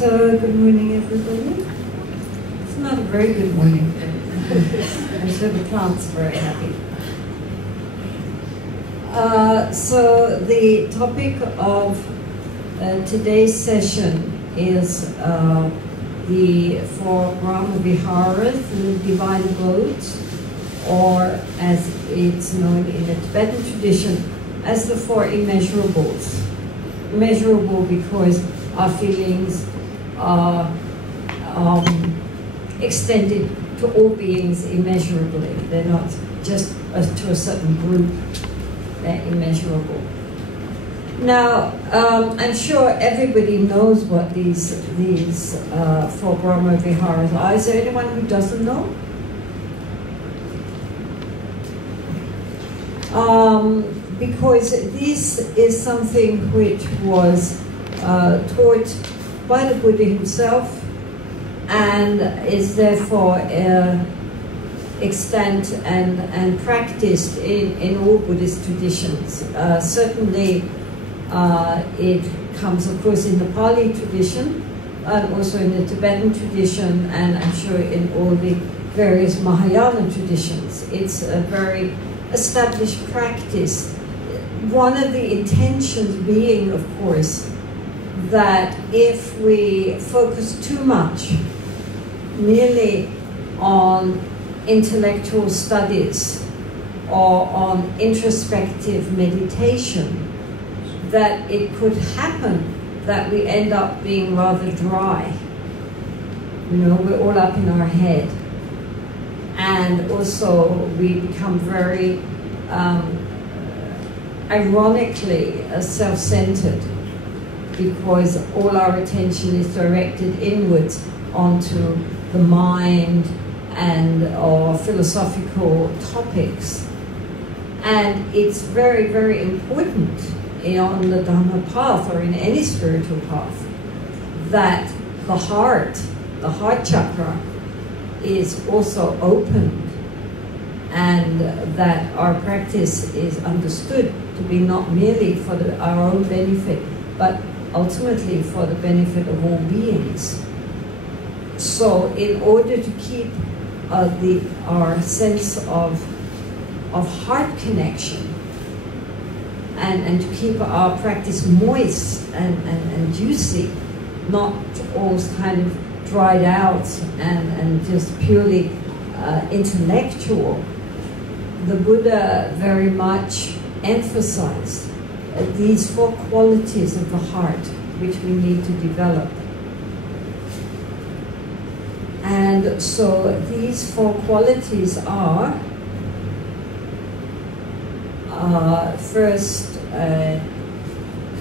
So, good morning, everybody. It's not a very good morning. I'm sure the plants are very happy. So, the topic of today's session is the four Brahma Viharas, the divine abodes, or as it's known in the Tibetan tradition, as the four immeasurables. Immeasurable because our feelings are extended to all beings immeasurably. They're not just to a certain group, they're immeasurable. Now, I'm sure everybody knows what these four Brahma Viharas are. Is there anyone who doesn't know? Because this is something which was taught by the Buddha himself and is therefore extant and practiced in all Buddhist traditions. Certainly it comes, of course, in the Pali tradition and also in the Tibetan tradition, and I'm sure in all the various Mahayana traditions. It's a very established practice. One of the intentions being, of course, that if we focus too much merely on intellectual studies or on introspective meditation, that it could happen that we end up being rather dry. You know, we're all up in our head. And also we become very ironically self-centered, because all our attention is directed inwards onto the mind and or philosophical topics. And it's very, very important on the Dharma path or in any spiritual path that the heart chakra, is also opened, and that our practice is understood to be not merely for our own benefit, but ultimately for the benefit of all beings. So in order to keep our sense of heart connection and to keep our practice moist and juicy, not all kind of dried out and just purely intellectual, the Buddha very much emphasized these four qualities of the heart which we need to develop. And so these four qualities are, first,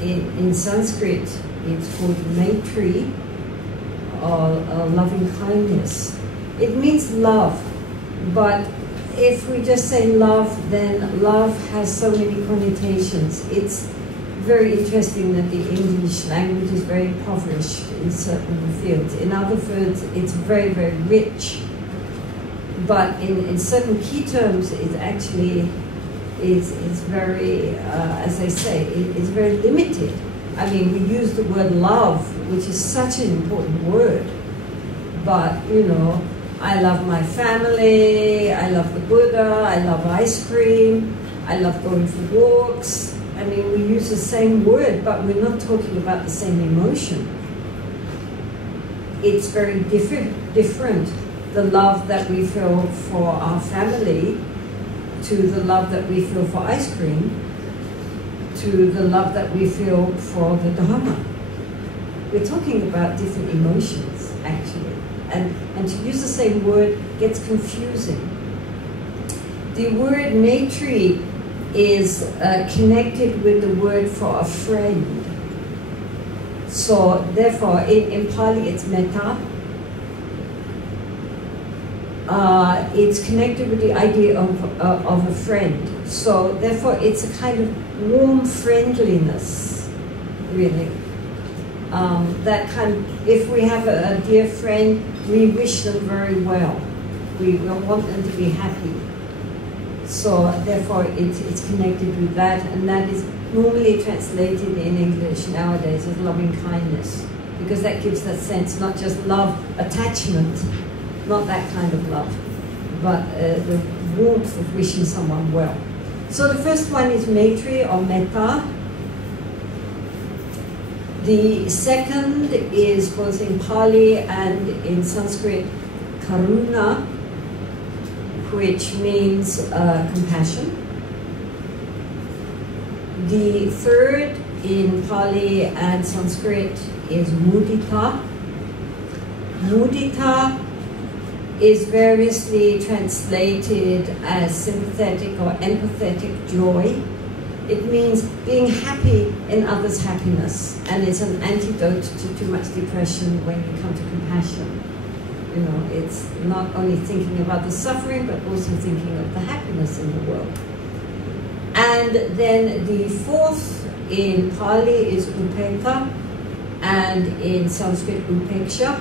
in Sanskrit it's called Maitri, or loving kindness. It means love, but if we just say love, then love has so many connotations. It's very interesting that the English language is very impoverished in certain fields. In other fields, it's very, very rich. But in certain key terms, it actually is very, as I say, it's very limited. I mean, we use the word love, which is such an important word, but, you know, I love my family, I love the Buddha, I love ice cream, I love going for walks. I mean, we use the same word, but we're not talking about the same emotion. It's very different, the love that we feel for our family to the love that we feel for ice cream, to the love that we feel for the Dharma. We're talking about different emotions, actually. And to use the same word gets confusing. The word Maitri is connected with the word for a friend. So therefore, in Pali it's metta. It's connected with the idea of a friend. So therefore, it's a kind of warm friendliness, really. That kind of, if we have a dear friend, we wish them very well. We want them to be happy. So therefore, it's connected with that, and that is normally translated in English nowadays as loving kindness. because that gives that sense, not just love, attachment, not that kind of love, but the warmth of wishing someone well. So the first one is Maitri or Metta. The second is both in Pali and in Sanskrit, Karuna, which means compassion. The third in Pali and Sanskrit is Mudita. Mudita is variously translated as sympathetic or empathetic joy. It means being happy in others' happiness, and it's an antidote to too much depression when you come to compassion. You know, it's not only thinking about the suffering, but also thinking of the happiness in the world. And then the fourth in Pali is Upekkha, and in Sanskrit Upeksha,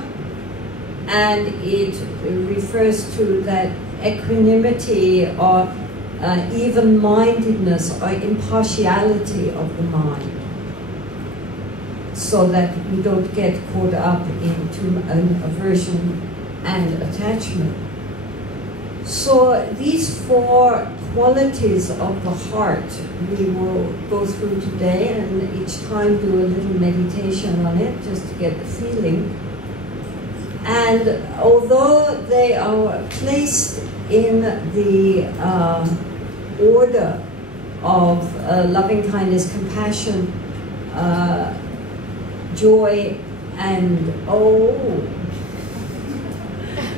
and it refers to that equanimity or even-mindedness or impartiality of the mind, so that we don't get caught up into an aversion and attachment. So these four qualities of the heart we will go through today, and each time do a little meditation on it just to get the feeling. And although they are placed in the order of loving kindness, compassion, joy, and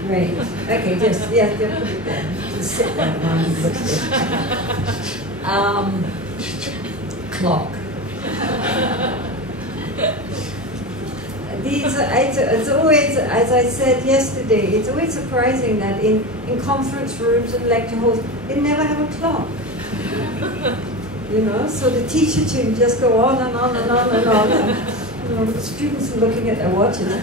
great. Okay, just put it there. Just sit there and put it. Clock. It's always, as I said yesterday, it's always surprising that in conference rooms and lecture halls, they never have a clock. You know, so the teacher can just go on and on and on and on. And, you know, the students are looking at their watches.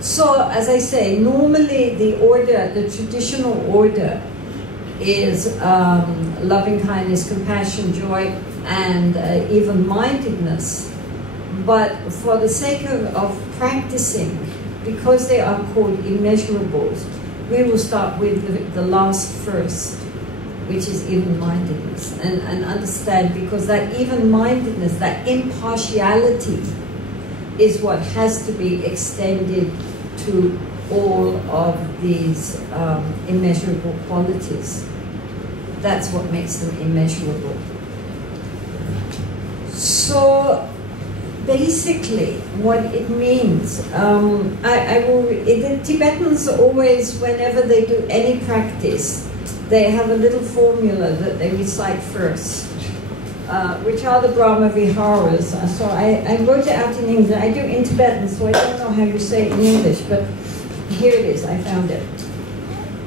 So, as I say, normally the order, the traditional order is loving kindness, compassion, joy, and even-mindedness. But for the sake of practicing, because they are called immeasurables, we will start with the last first, which is even-mindedness, and understand, because that even-mindedness, that impartiality, is what has to be extended to all of these immeasurable qualities. That's what makes them immeasurable. So basically what it means, the Tibetans always, whenever they do any practice, they have a little formula that they recite first, which are the Brahma Viharas. So I wrote it out in English. I do in Tibetan, so I don't know how you say it in English, but here it is, I found it.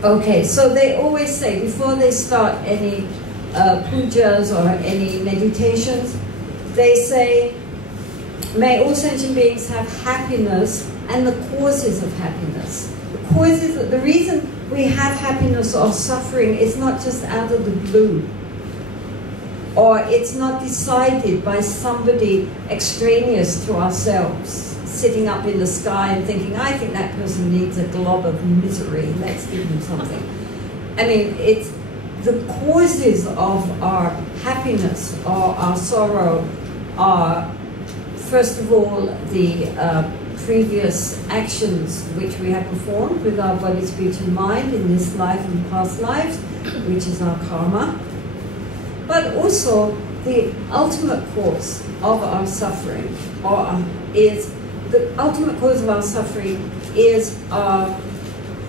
Okay, so they always say, before they start any pujas or any meditations, they say, may all sentient beings have happiness and the causes of happiness. The causes, the reason we have happiness or suffering is not just out of the blue, or it's not decided by somebody extraneous to ourselves, sitting up in the sky and thinking, I think that person needs a glob of misery, let's give them something. I mean, it's the causes of our happiness or our sorrow are, first of all, the previous actions which we have performed with our body, speech, and mind in this life and past lives, which is our karma. But also, the ultimate cause of our suffering, the ultimate cause of our suffering is our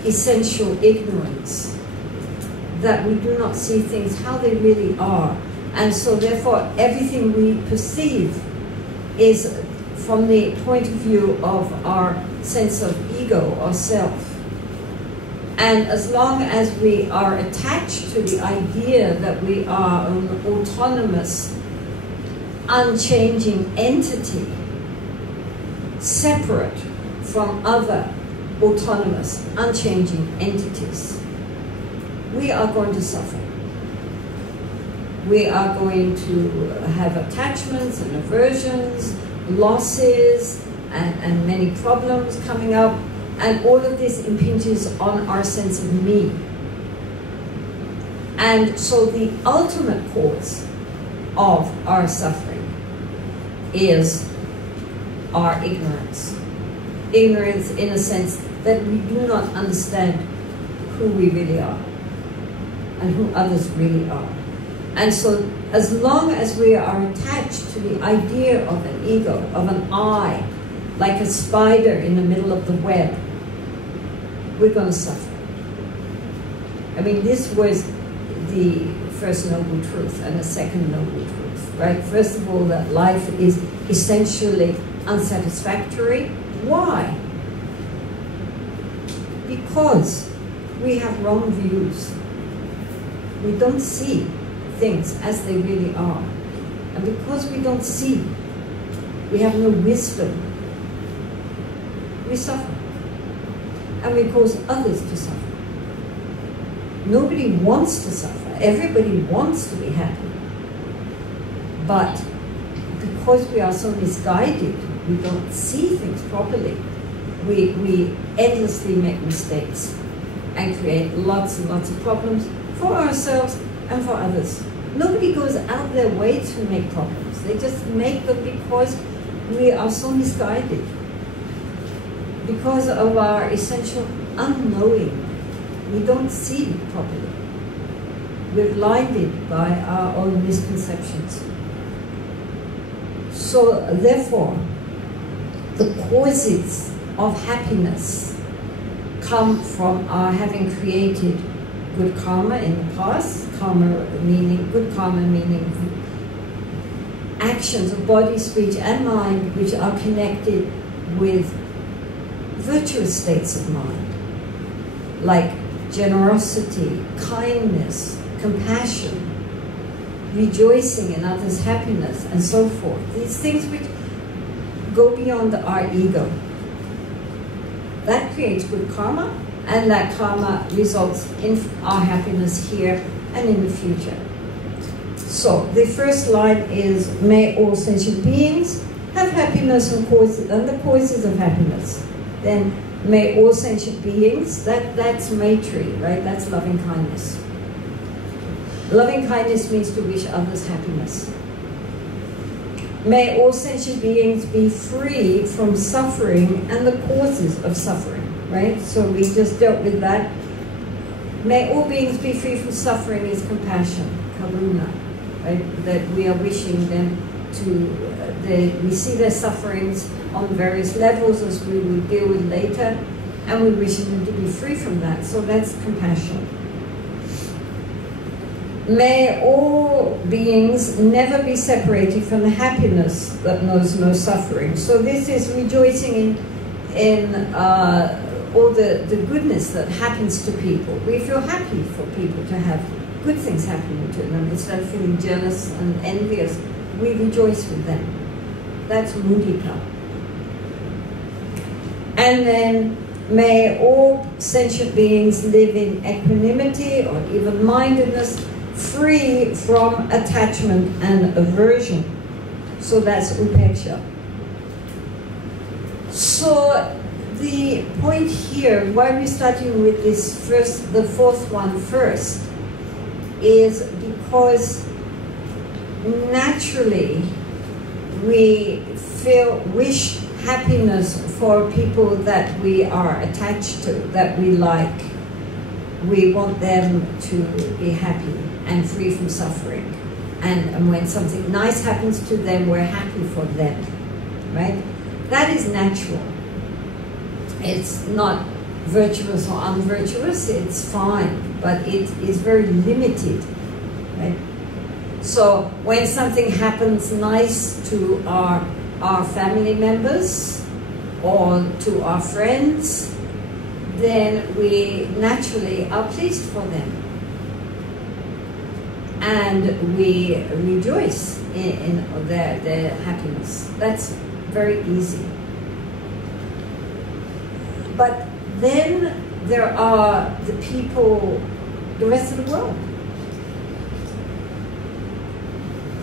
essential ignorance, that we do not see things how they really are. And so therefore, everything we perceive is from the point of view of our sense of ego or self. And as long as we are attached to the idea that we are an autonomous, unchanging entity, separate from other autonomous, unchanging entities, we are going to suffer. We are going to have attachments and aversions, losses, and many problems coming up. And all of this impinges on our sense of me. And so the ultimate cause of our suffering is our ignorance. Ignorance in a sense that we do not understand who we really are and who others really are. And so as long as we are attached to the idea of an ego, of an I, like a spider in the middle of the web, we're going to suffer. I mean, this was the first noble truth and the second noble truth, right? First of all, that life is essentially unsatisfactory. Why? Because we have wrong views. We don't see things as they really are. And because we don't see, we have no wisdom, we suffer. And we cause others to suffer. Nobody wants to suffer. Everybody wants to be happy. But because we are so misguided, we don't see things properly. We endlessly make mistakes and create lots and lots of problems for ourselves and for others. Nobody goes out their way to make problems. They just make them because we are so misguided. Because of our essential unknowing. We don't see properly. We're blinded by our own misconceptions. So therefore, the causes of happiness come from our having created good karma in the past. Good karma meaning actions of body, speech, and mind which are connected with virtuous states of mind, like generosity, kindness, compassion, rejoicing in others' happiness, and so forth. These things which go beyond our ego. That creates good karma, and that karma results in our happiness here and in the future. So the first line is, may all sentient beings have happiness and the causes of happiness. Then may all sentient beings, that's Maitri, right? That's loving kindness. Loving kindness means to wish others happiness. May all sentient beings be free from suffering and the causes of suffering, right? So we just dealt with that. May all beings be free from suffering is compassion, karuna, right? That we are wishing them to, we see their sufferings on various levels, as we will deal with later, and we're wishing them to be free from that. So that's compassion. May all beings never be separated from the happiness that knows no suffering. So this is rejoicing in all the goodness that happens to people. We feel happy for people to have good things happening to them. Instead of feeling jealous and envious, we rejoice with them. That's mudita. And then, may all sentient beings live in equanimity or even-mindedness, free from attachment and aversion. So that's upeksha. So the point here, why we're starting with this the fourth one first, is because naturally we wish happiness for people that we are attached to, that we like. We want them to be happy and free from suffering. And when something nice happens to them, we're happy for them, right? That is natural. It's not virtuous or unvirtuous, it's fine, but it is very limited, right? So when something happens nice to our family members or to our friends, then we naturally are pleased for them. And we rejoice in their happiness. That's very easy. But then there are the people, the rest of the world.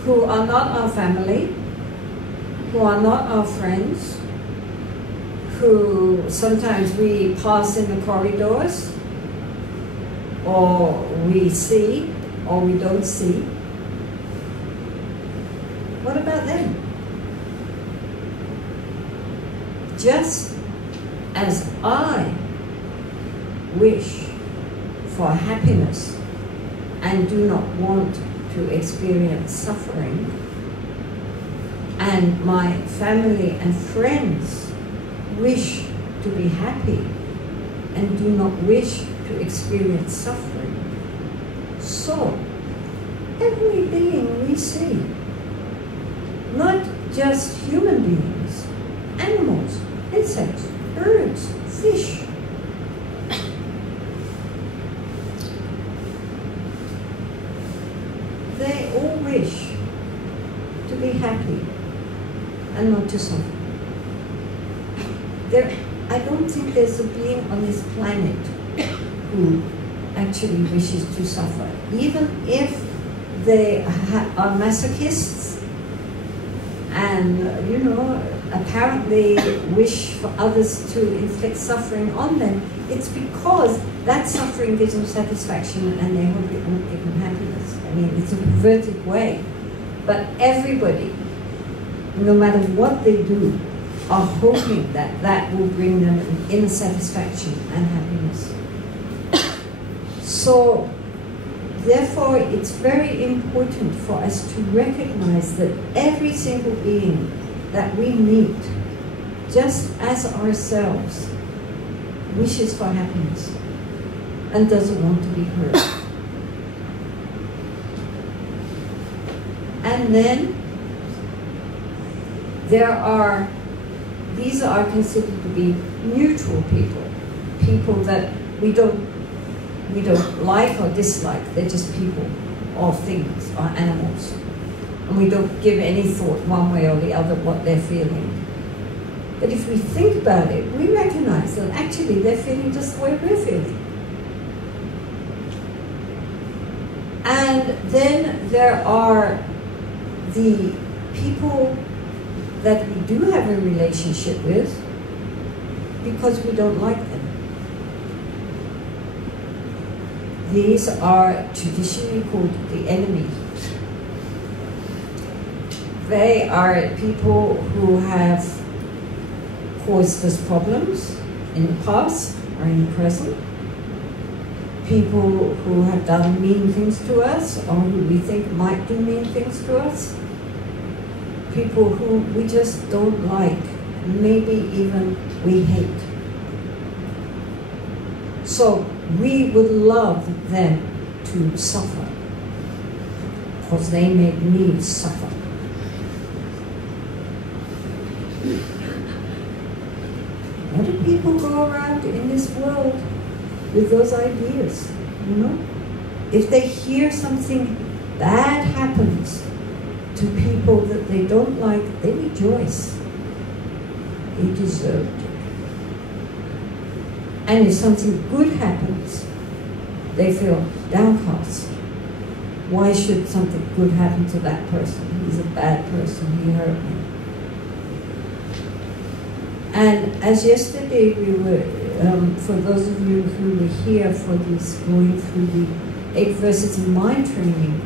who are not our family, who are not our friends, who sometimes we pass in the corridors, or we see, or we don't see. What about them? Just as I wish for happiness and do not want to experience suffering, and my family and friends wish to be happy and do not wish to experience suffering, so every being we see, not just human beings, animals, insects, birds, fish, they all wish to be happy and not to suffer. I don't think there's a being on this planet who actually wishes to suffer. Even if they are masochists and, you know, apparently wish for others to inflict suffering on them, it's because that suffering gives them satisfaction and they hope it won't give them happiness. I mean, it's a perverted way. But everybody, no matter what they do, are hoping that that will bring them an inner satisfaction and happiness. So, therefore, it's very important for us to recognize that every single being that we meet, just as ourselves, wishes for happiness and doesn't want to be hurt. And then these are considered to be neutral people, people that we don't like or dislike. They're just people or things or animals. And we don't give any thought one way or the other what they're feeling. But if we think about it, we recognize that actually they're feeling just the way we're feeling. And then there are the people that we do have a relationship with because we don't like them. These are traditionally called the enemy. They are people who have caused us problems in the past or in the present. People who have done mean things to us or who we think might do mean things to us. People who we just don't like, maybe even we hate. So we would love them to suffer because they make me suffer. Why do people go around in this world with those ideas, you know? If they hear something bad happens to people that they don't like, they rejoice. They deserved it. And if something good happens, they feel downcast. Why should something good happen to that person? He's a bad person, he hurt me. And as yesterday we were, for those of you who were here for this, going through the 8 verses of mind training,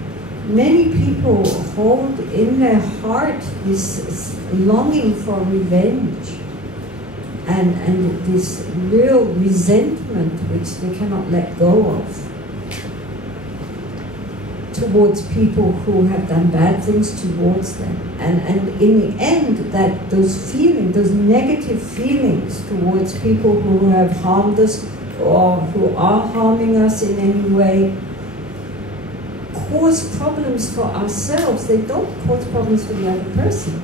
many people hold in their heart this longing for revenge and this real resentment which they cannot let go of towards people who have done bad things towards them. And in the end, that those feelings, those negative feelings towards people who have harmed us or who are harming us in any way, cause problems for ourselves. They don't cause problems for the other person.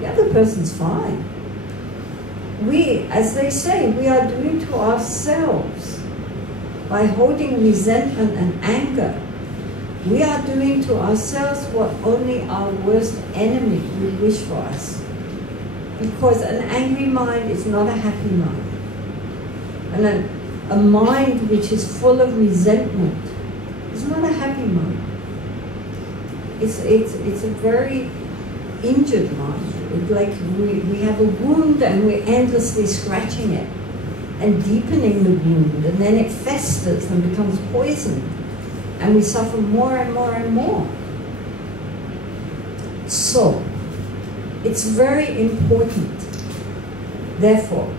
The other person's fine. We, as they say, we are doing to ourselves by holding resentment and anger. We are doing to ourselves what only our worst enemy would wish for us. Because an angry mind is not a happy mind. And a mind which is full of resentment is not a happy mind. It's a very injured mind. It's like we have a wound and we're endlessly scratching it and deepening the wound, and then it festers and becomes poisoned, and we suffer more and more and more. So, it's very important, therefore,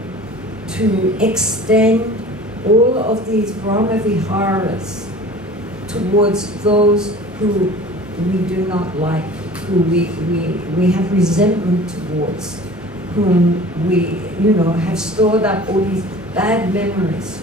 to extend all of these Brahma Viharas towards those who we do not like, who we have resentment towards, whom we, have stored up all these bad memories.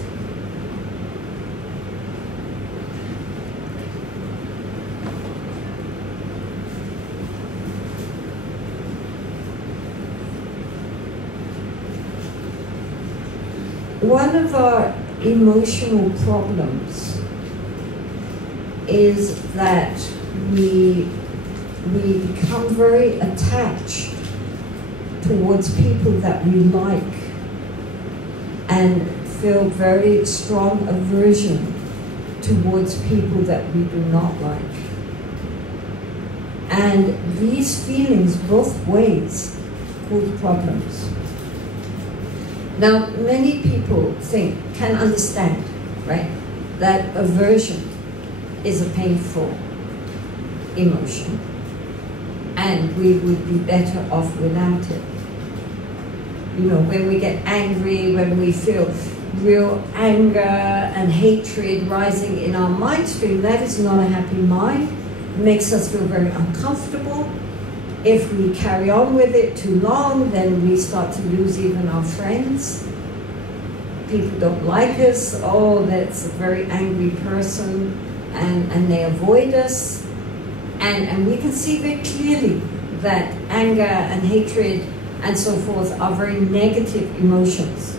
One of our emotional problems is that we become very attached towards people that we like and feel very strong aversion towards people that we do not like. And these feelings both ways cause problems. Now, many people can understand, right, that aversion is a painful emotion, and we would be better off without it. When we get angry, when we feel real anger and hatred rising in our mind stream, that is not a happy mind. It makes us feel very uncomfortable. If we carry on with it too long, then we start to lose even our friends. People don't like us. Oh, that's a very angry person, and they avoid us. And we can see very clearly that anger and hatred and so forth are very negative emotions.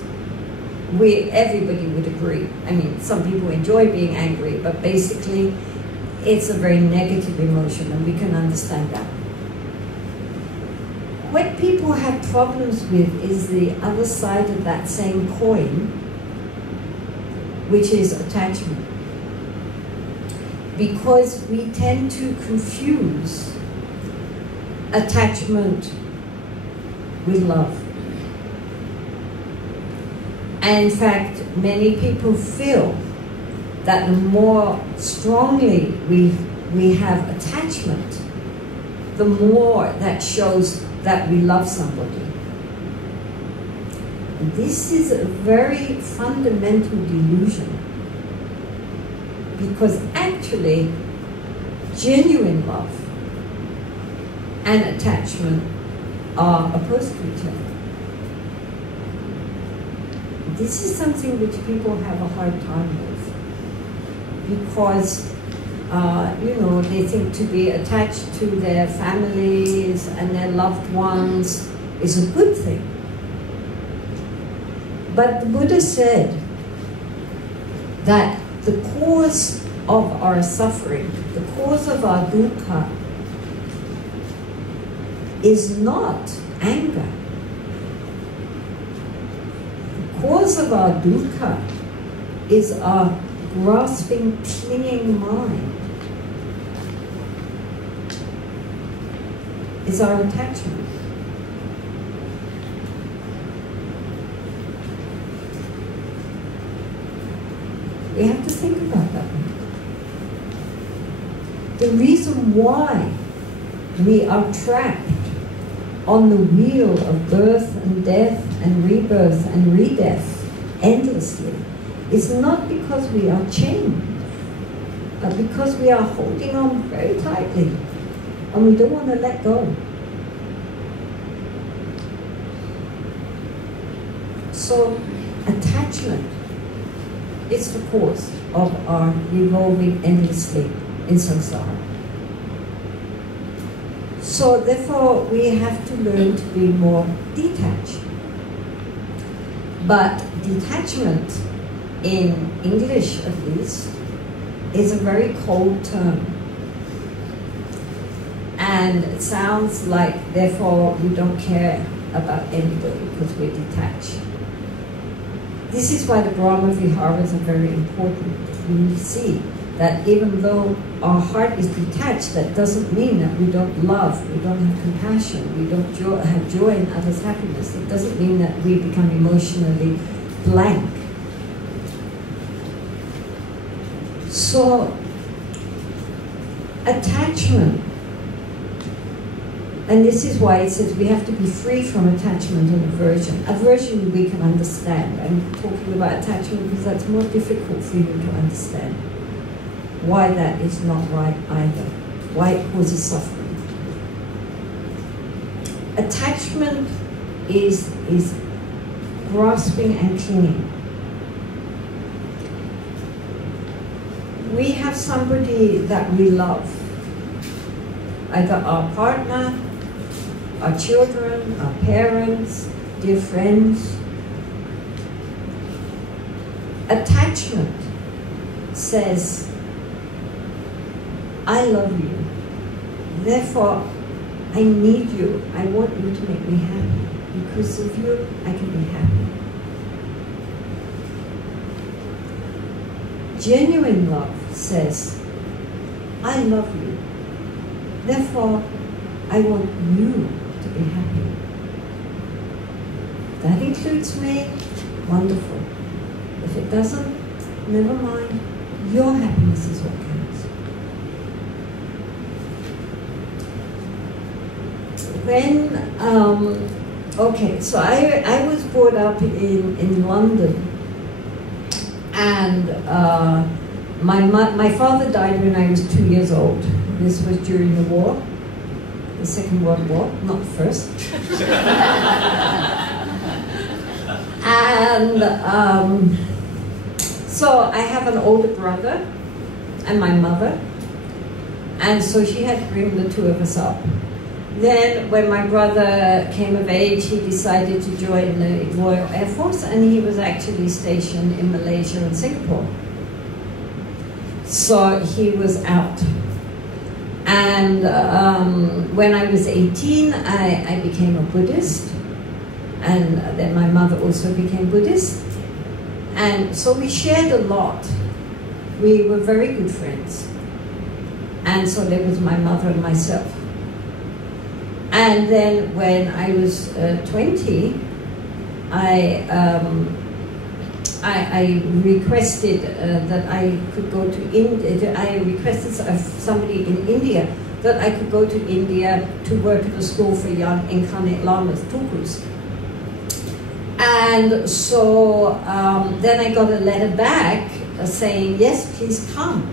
Everybody would agree. I mean, some people enjoy being angry, but basically it's a very negative emotion, and we can understand that. What people have problems with is the other side of that same coin, which is attachment. Because we tend to confuse attachment with love. And in fact, many people feel that the more strongly we have attachment, the more that shows that we love somebody. And this is a very fundamental delusion, because actually genuine love and attachment are opposed to each other. This is something which people have a hard time with, because they think to be attached to their families and their loved ones is a good thing. But the Buddha said that the cause of our suffering, the cause of our dukkha, is not anger. The cause of our dukkha is our grasping, clinging mind. Is our attachment. We have to think about that one. The reason why we are trapped on the wheel of birth and death and rebirth and re-death endlessly is not because we are chained, but because we are holding on very tightly and we don't want to let go. So attachment is the cause of our revolving endlessly in samsara. So therefore we have to learn to be more detached. But detachment, in English at least, is a very cold term. And it sounds like, therefore, we don't care about anybody because we're detached. This is why the Brahma Viharas are very important. We see that even though our heart is detached, that doesn't mean that we don't love, we don't have compassion, we don't have joy in others' happiness. It doesn't mean that we become emotionally blank. So, attachment, and this is why it says we have to be free from attachment and aversion. Aversion we can understand. I'm talking about attachment because that's more difficult for you to understand. Why that is not right either. Why it causes suffering. Attachment is grasping and clinging. We have somebody that we love. Either our partner, our children, our parents, dear friends. Attachment says, I love you, therefore I need you, I want you to make me happy. Because of you, I can be happy. Genuine love says, I love you, therefore I want you to be happy. That includes me, wonderful. If it doesn't, never mind. Your happiness is what counts. Okay, so I was brought up in London, and my father died when I was 2 years old. This was during the war, the Second World War, not the first. And so I have an older brother and my mother, and so she had to bring the two of us up. Then when my brother came of age, he decided to join the Royal Air Force, and he was actually stationed in Malaysia and Singapore. So he was out. And when I was 18, I became a Buddhist, and then my mother also became Buddhist. And so we shared a lot. We were very good friends. And so there was my mother and myself. And then when I was 20, I requested that I could go to India. I requested somebody in India that I could go to India to work at a school for young incarnate lamas, Tukus. And so then I got a letter back saying, yes, please come.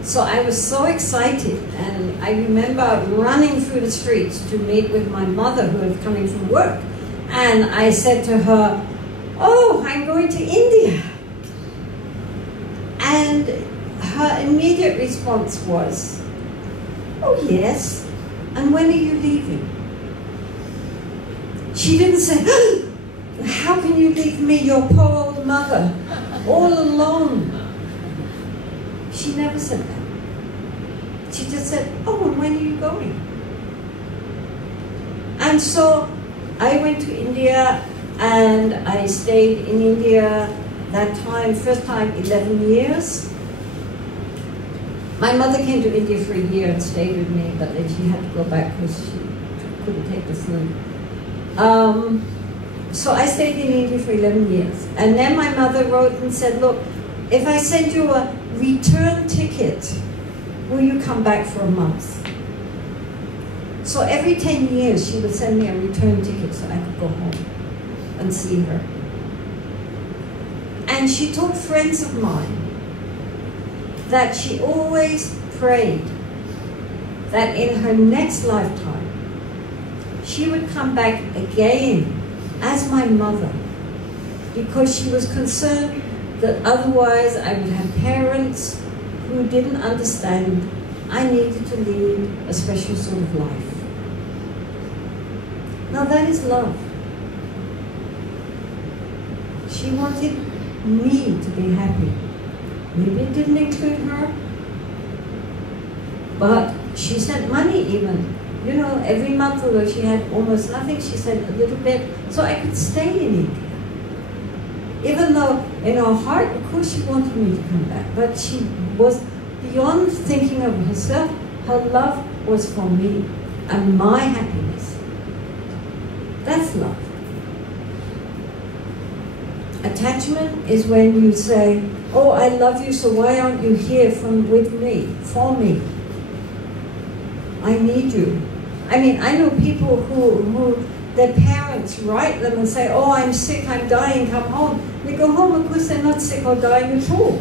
So I was so excited, and I remember running through the streets to meet with my mother, who was coming from work. And I said to her, oh, I'm going to India. And her immediate response was, oh yes, and when are you leaving? She didn't say, how can you leave me, your poor old mother, all alone? She never said that. She just said, oh, and when are you going? And so I went to India, and I stayed in India that time, first time 11 years. My mother came to India for a year and stayed with me, but then she had to go back because she couldn't take the flu. So I stayed in India for 11 years. And then my mother wrote and said, look, if I send you a return ticket, will you come back for a month? So every 10 years she would send me a return ticket so I could go home and see her. And she told friends of mine that she always prayed that in her next lifetime she would come back again as my mother, because she was concerned that otherwise I would have parents who didn't understand I needed to lead a special sort of life. Now that is love. She wanted me to be happy. Maybe it didn't include her, but she sent money even. You know, every month, although she had almost nothing, she sent a little bit, so I could stay in India. Even though in her heart, of course, she wanted me to come back, but she was beyond thinking of herself. Her love was for me and my happiness. That's love. Attachment is when you say, oh, I love you, so why aren't you here with me, for me? I need you. I mean, I know people who their parents write them and say, oh, I'm sick, I'm dying, come home. They go home, of course they're not sick or dying at all.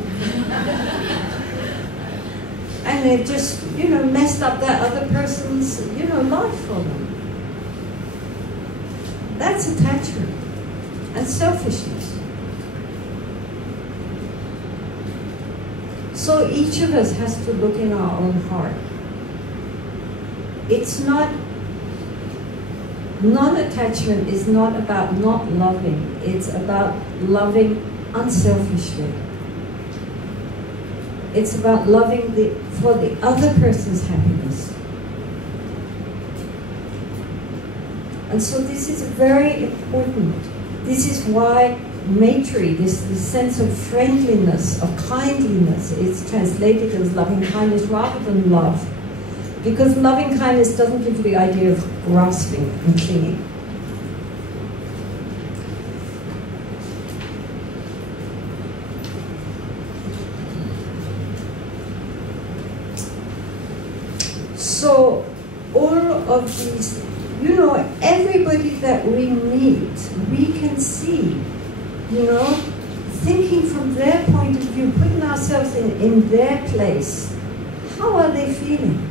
And they've just, messed up that other person's, life for them. That's attachment and selfishness. So each of us has to look in our own heart. It's not, non-attachment is not about not loving, it's about loving unselfishly. It's about loving for the other person's happiness. And so this is very important. This is why Maitri, this sense of friendliness, of kindliness, is translated as loving kindness rather than love. Because loving kindness doesn't give you the idea of grasping and clinging. So all of these, everybody that we meet, we can see, thinking from their point of view, putting ourselves in their place. How are they feeling?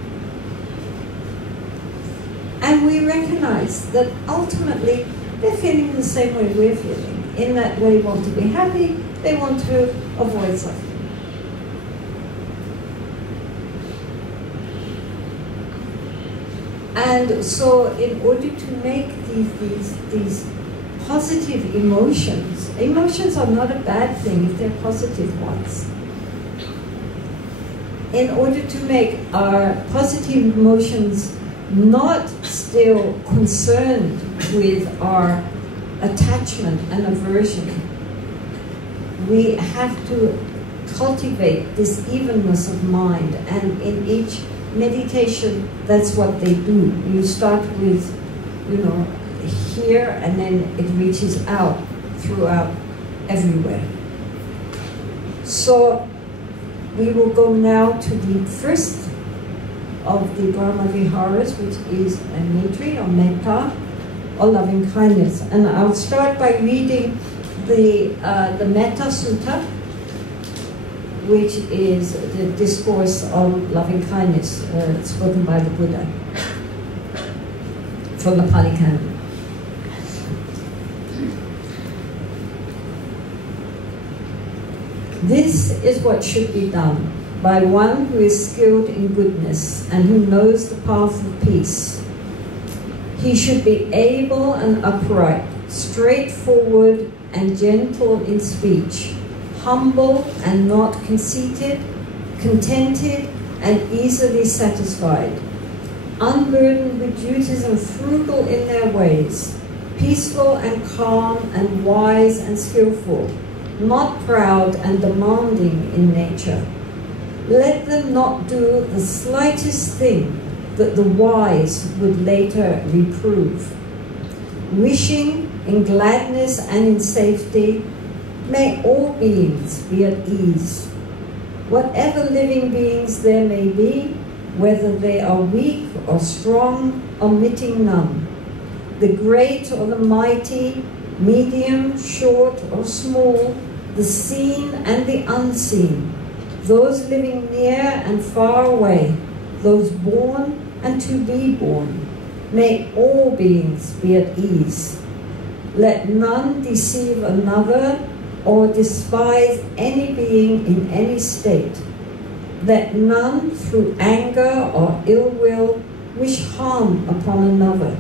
And we recognize that ultimately they're feeling the same way we're feeling, in that they want to be happy, they want to avoid suffering. And so in order to make these positive emotions are not a bad thing if they're positive ones. In order to make our positive emotions not still concerned with our attachment and aversion, we have to cultivate this evenness of mind. And in each meditation, that's what they do. You start with, here, and then it reaches out throughout everywhere. So we will go now to the first of the Brahma Viharas, which is a Maitri or Metta or loving kindness. And I'll start by reading the Metta Sutta, which is the discourse on loving kindness spoken by the Buddha from the Pali Canon. This is what should be done by one who is skilled in goodness and who knows the path of peace. He should be able and upright, straightforward and gentle in speech, humble and not conceited, contented and easily satisfied, unburdened with duties and frugal in their ways, peaceful and calm and wise and skillful, not proud and demanding in nature. Let them not do the slightest thing that the wise would later reprove. Wishing in gladness and in safety, may all beings be at ease. Whatever living beings there may be, whether they are weak or strong, omitting none, the great or the mighty, medium, short or small, the seen and the unseen, those living near and far away, those born and to be born, may all beings be at ease. Let none deceive another or despise any being in any state. Let none through anger or ill will wish harm upon another.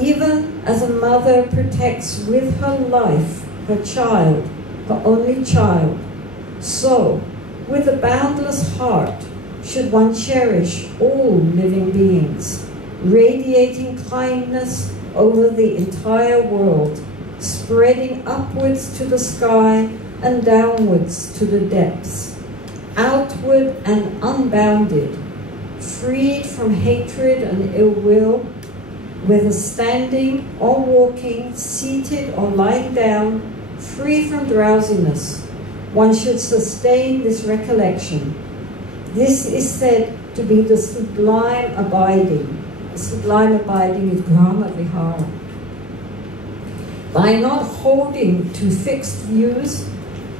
Even as a mother protects with her life her child, her only child, so with a boundless heart should one cherish all living beings, radiating kindness over the entire world, spreading upwards to the sky and downwards to the depths, outward and unbounded, freed from hatred and ill will, whether standing or walking, seated or lying down, free from drowsiness. One should sustain this recollection. This is said to be the sublime abiding. The sublime abiding is Brahma Vihara. By not holding to fixed views,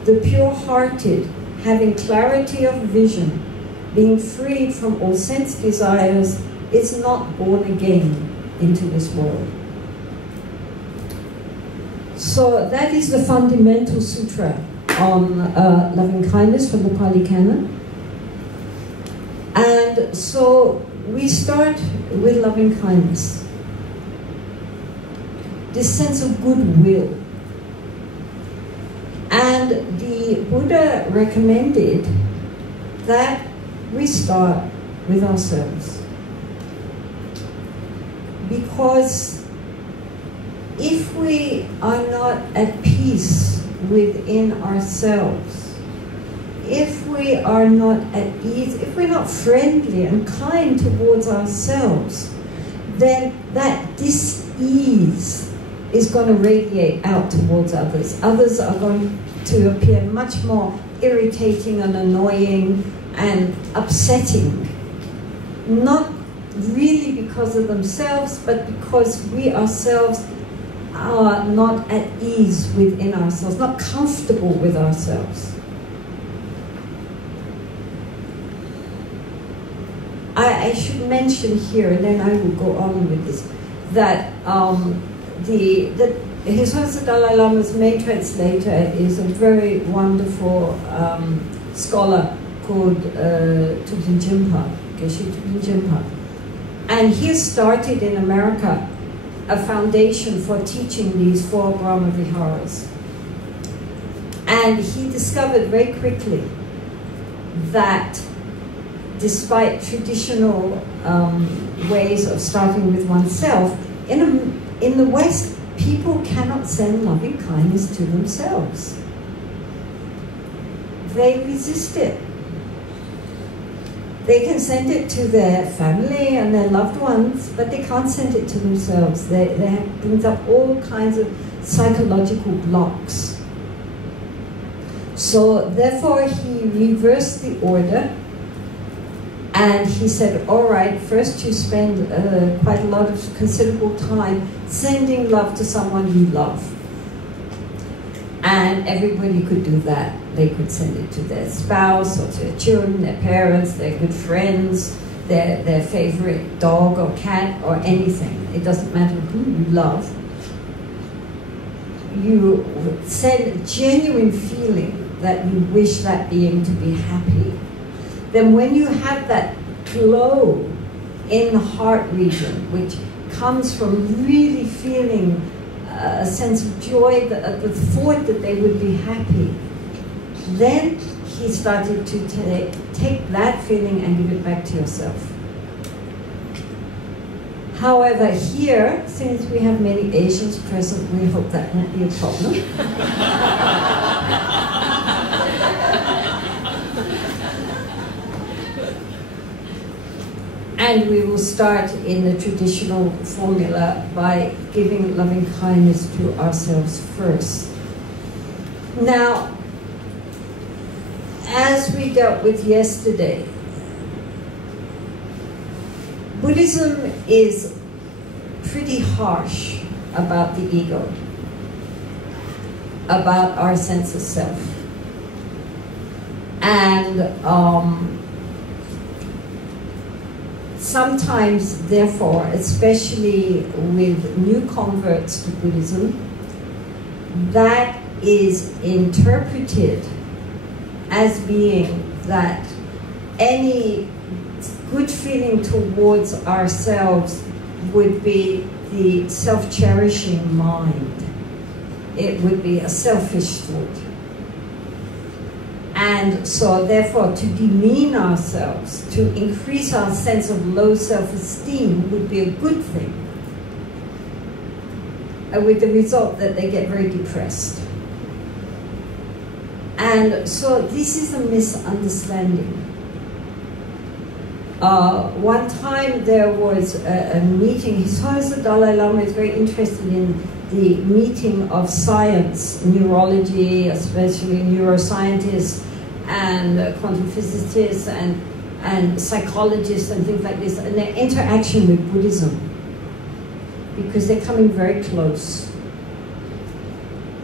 the pure-hearted, having clarity of vision, being freed from all sense desires, is not born again into this world. So that is the fundamental sutra on loving kindness from the Pali Canon. And so we start with loving kindness. This sense of goodwill. And the Buddha recommended that we start with ourselves. Because if we are not at peace within ourselves, if we are not at ease, if we're not friendly and kind towards ourselves, then that dis-ease is going to radiate out towards others. Others are going to appear much more irritating and annoying and upsetting. Not really because of themselves, but because we ourselves are not at ease within ourselves, not comfortable with ourselves. I should mention here, and then I will go on with this, that His Holiness the Dalai Lama's main translator is a very wonderful scholar called Thupten Jinpa, Geshe Thupten Jinpa. And he started in America a foundation for teaching these 4 Brahma Viharas. And he discovered very quickly that despite traditional ways of starting with oneself, in the West, people cannot send loving kindness to themselves. They resist it. They can send it to their family and their loved ones, but they can't send it to themselves. It brings up all kinds of psychological blocks. So therefore he reversed the order, and he said, all right, first you spend quite a lot of considerable time sending love to someone you love. And everybody could do that. They could send it to their spouse or to their children, their parents, their good friends, their favorite dog or cat or anything. It doesn't matter who you love. You send a genuine feeling that you wish that being to be happy. Then when you have that glow in the heart region, which comes from really feeling a sense of joy, the thought that they would be happy, then he started to take that feeling and give it back to yourself. However, here, since we have many Asians present, we hope that won't be a problem. And we will start in the traditional formula by giving loving kindness to ourselves first. Now, as we dealt with yesterday, Buddhism is pretty harsh about the ego, about our sense of self. And sometimes, therefore, especially with new converts to Buddhism, that is interpreted as being that any good feeling towards ourselves would be the self-cherishing mind. It would be a selfish thought. And so, therefore, to demean ourselves, to increase our sense of low self-esteem would be a good thing. with the result that they get very depressed. And so this is a misunderstanding. One time there was a meeting. His Holiness the Dalai Lama is very interested in the meeting of science, neurology, especially neuroscientists and quantum physicists and psychologists and things like this, and their interaction with Buddhism, because they're coming very close.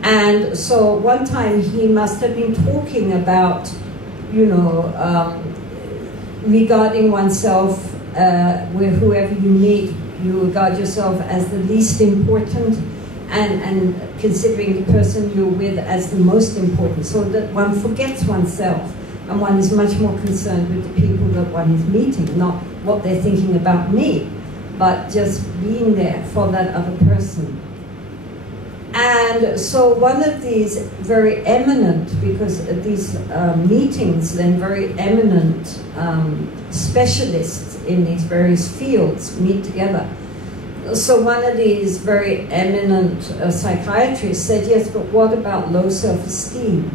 And so one time he must have been talking about, you know, regarding oneself, where whoever you meet, you regard yourself as the least important, and considering the person you're with as the most important, so that one forgets oneself and one is much more concerned with the people that one is meeting, not what they're thinking about me, but just being there for that other person. And so one of these very eminent, because these meetings, then very eminent specialists in these various fields meet together. So one of these very eminent psychiatrists said, yes, but what about low self-esteem?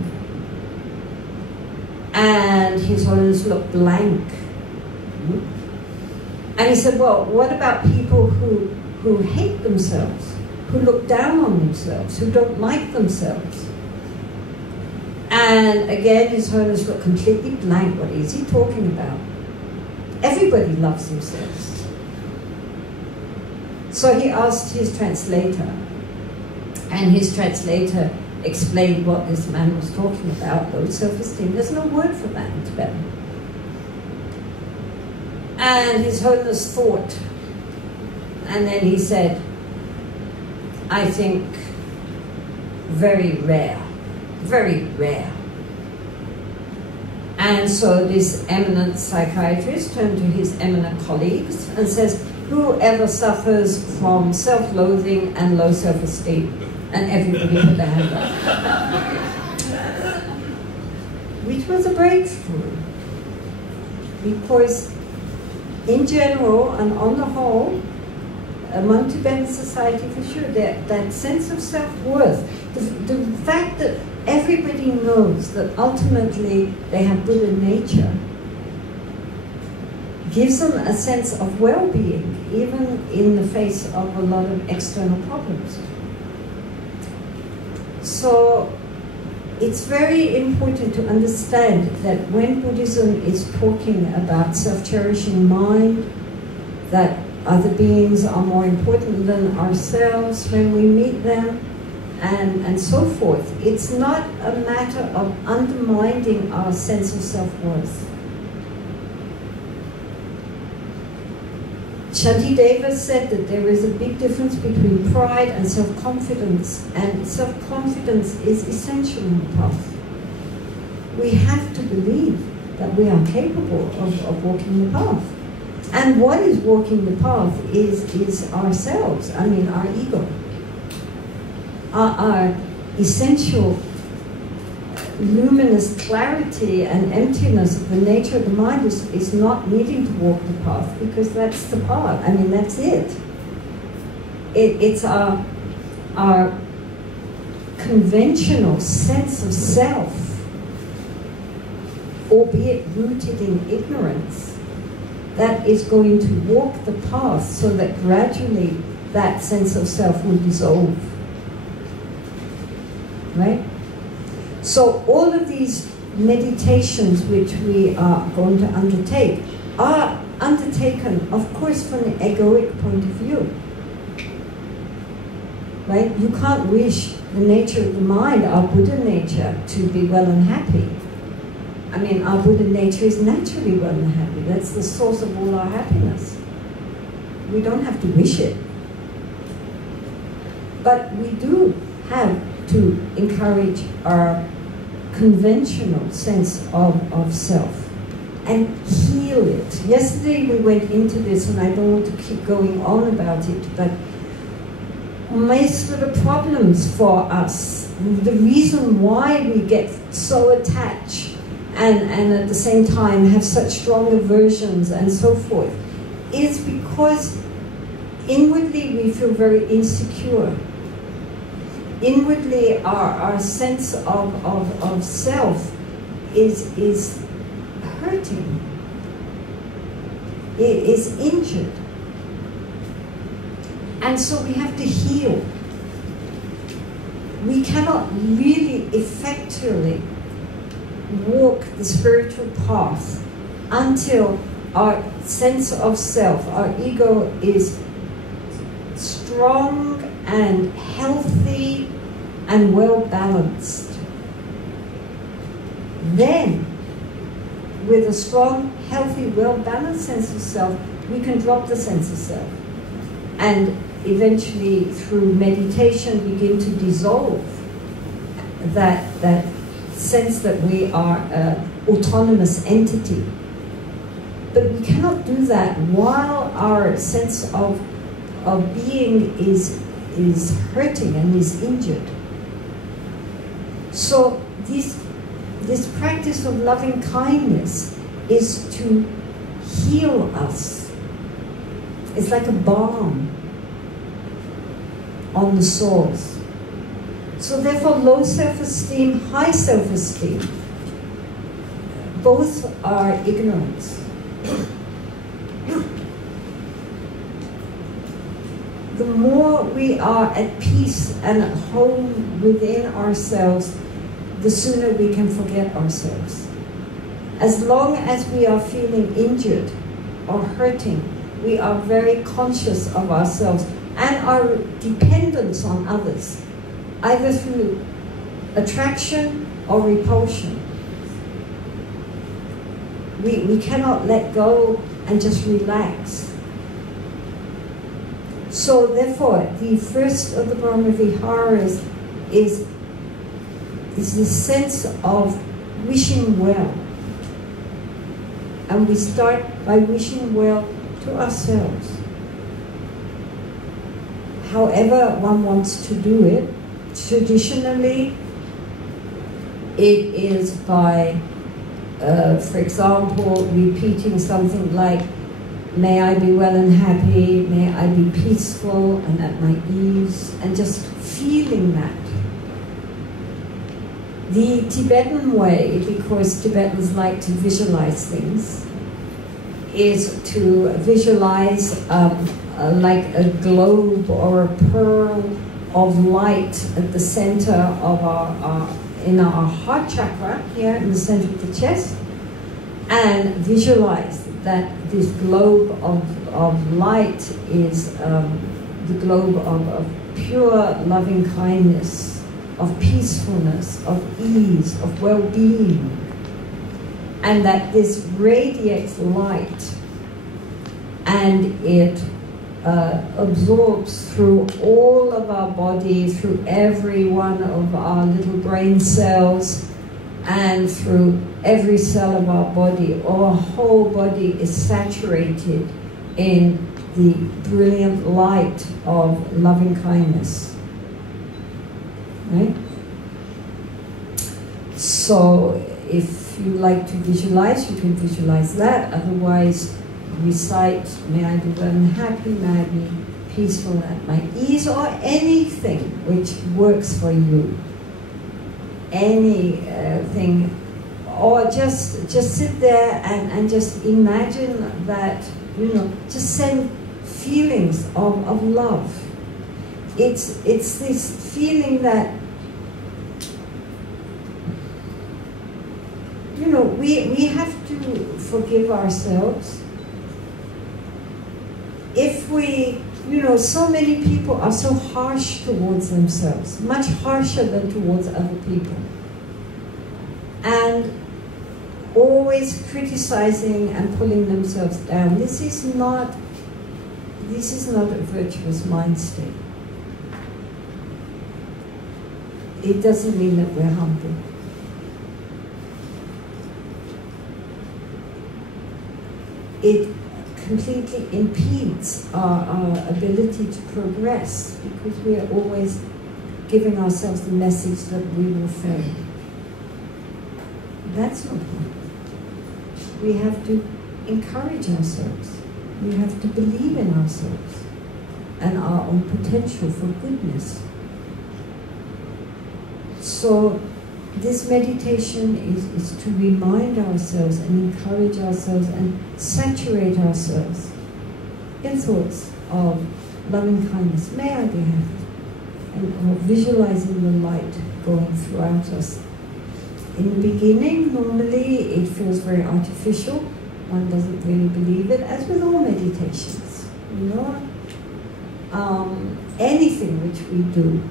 And His Holiness looked blank. And he said, well, what about people who hate themselves, who look down on themselves, who don't like themselves? And again, His Holiness looked completely blank. What is he talking about? Everybody loves themselves. So he asked his translator, and his translator explained what this man was talking about, low self-esteem. There's no word for that in Tibetan. And His Holiness thought, and then he said, I think very rare, very rare. And so this eminent psychiatrist turned to his eminent colleagues and says, whoever suffers from self-loathing and low self-esteem? And everybody put their hand up. Which was a breakthrough. Because in general and on the whole, among Tibetan society for sure, that sense of self-worth, the fact that everybody knows that ultimately they have Buddha nature, gives them a sense of well-being, even in the face of a lot of external problems. So it's very important to understand that when Buddhism is talking about self-cherishing mind, that other beings are more important than ourselves when we meet them, and so forth, it's not a matter of undermining our sense of self-worth. Shantideva said that there is a big difference between pride and self-confidence, and self-confidence is essential in the path. We have to believe that we are capable of walking the path. And what is walking the path is ourselves, I mean our ego. Our essential luminous clarity and emptiness of the nature of the mind is not needing to walk the path, because that's the path. I mean, that's it. It's our conventional sense of self, albeit rooted in ignorance, that is going to walk the path so that gradually that sense of self will dissolve. Right? So all of these meditations which we are going to undertake are undertaken, of course, from the egoic point of view. Right? You can't wish the nature of the mind, our Buddha nature, to be well and happy. I mean, our Buddha nature is naturally well and happy. That's the source of all our happiness. We don't have to wish it. But we do have to encourage our conventional sense of self and heal it. Yesterday we went into this, and I don't want to keep going on about it, but most of the problems for us, the reason why we get so attached and at the same time have such strong aversions and so forth, is because inwardly we feel very insecure. inwardly our sense of self is hurting, it is injured. And so we have to heal. We cannot really effectually walk the spiritual path until our sense of self, our ego, is strong and healthy and well balanced. Then, with a strong, healthy, well balanced sense of self, we can drop the sense of self and eventually, through meditation, begin to dissolve that sense that we are an autonomous entity. But we cannot do that while our sense of being is hurting and is injured. So this practice of loving kindness is to heal us. It's like a balm on the sores. So therefore, low self-esteem, high self-esteem, both are ignorance. The more we are at peace and at home within ourselves, the sooner we can forget ourselves. As long as we are feeling injured or hurting, we are very conscious of ourselves and our dependence on others, either through attraction or repulsion. We cannot let go and just relax. So therefore, the first of the Brahma Viharas is the sense of wishing well. And we start by wishing well to ourselves. However one wants to do it, traditionally it is by, for example, repeating something like, may I be well and happy, may I be peaceful and at my ease, and just feeling that. The Tibetan way, because Tibetans like to visualize things, is to visualize like a globe or a pearl of light at the center of in our heart chakra, here in the center of the chest, and visualize that this globe of light is the globe of pure loving kindness, of peacefulness, of ease, of well-being, and that this radiates light and it absorbs through all of our body, through every one of our little brain cells, and through every cell of our body. Our whole body is saturated in the brilliant light of loving kindness. Right? So if you like to visualize, you can visualize that. Otherwise, recite, may I be well and happy, may I be peaceful at my ease, or anything which works for you. Anything, or just sit there and just imagine that, you know, just send feelings of love. It's this feeling that, you know, we have to forgive ourselves. If we, you know, so many people are so harsh towards themselves, much harsher than towards other people, and always criticizing and pulling themselves down. This is not a virtuous mind state. It doesn't mean that we're humble. It completely impedes our ability to progress, because we are always giving ourselves the message that we will fail. That's not right. We have to encourage ourselves. We have to believe in ourselves and our own potential for goodness. So this meditation is to remind ourselves and encourage ourselves and saturate ourselves in thoughts of loving kindness. May I be happy? And visualizing the light going throughout us. In the beginning, normally it feels very artificial. One doesn't really believe it, as with all meditations. You know, anything which we do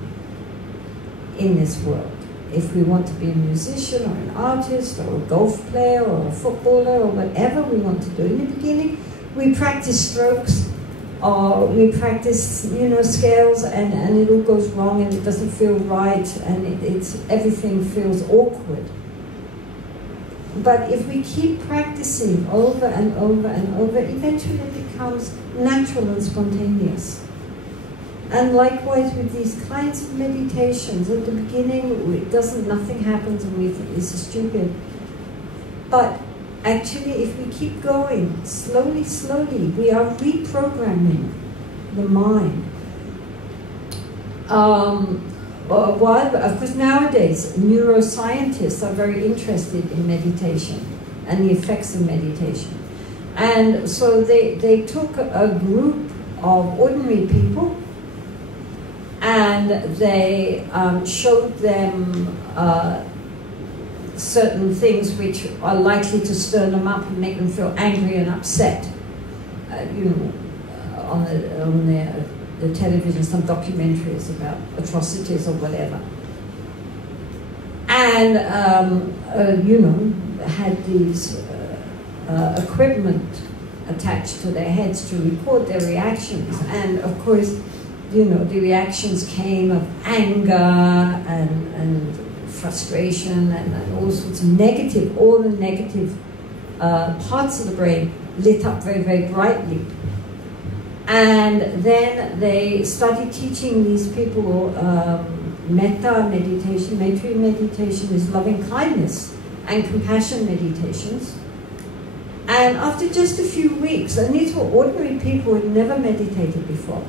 in this world. If we want to be a musician or an artist or a golf player or a footballer or whatever we want to do, in the beginning we practice strokes or we practice, you know, scales, and it all goes wrong and it doesn't feel right, and everything feels awkward. But if we keep practicing over and over and over, eventually it becomes natural and spontaneous. And likewise with these kinds of meditations, at the beginning nothing happens and we think this is stupid. But actually, if we keep going, slowly, slowly, we are reprogramming the mind. Of course, nowadays, neuroscientists are very interested in meditation and the effects of meditation. And so they took a group of ordinary people and they showed them certain things which are likely to stir them up and make them feel angry and upset. You know, on the television, some documentaries about atrocities or whatever. And, you know, had these equipment attached to their heads to record their reactions. And, of course, you know, the reactions came of anger and frustration and all sorts of negative, all the negative parts of the brain lit up very, very brightly. And then they started teaching these people metta meditation. Maitri meditation is loving kindness and compassion meditations. And after just a few weeks, and these were ordinary people who had never meditated before,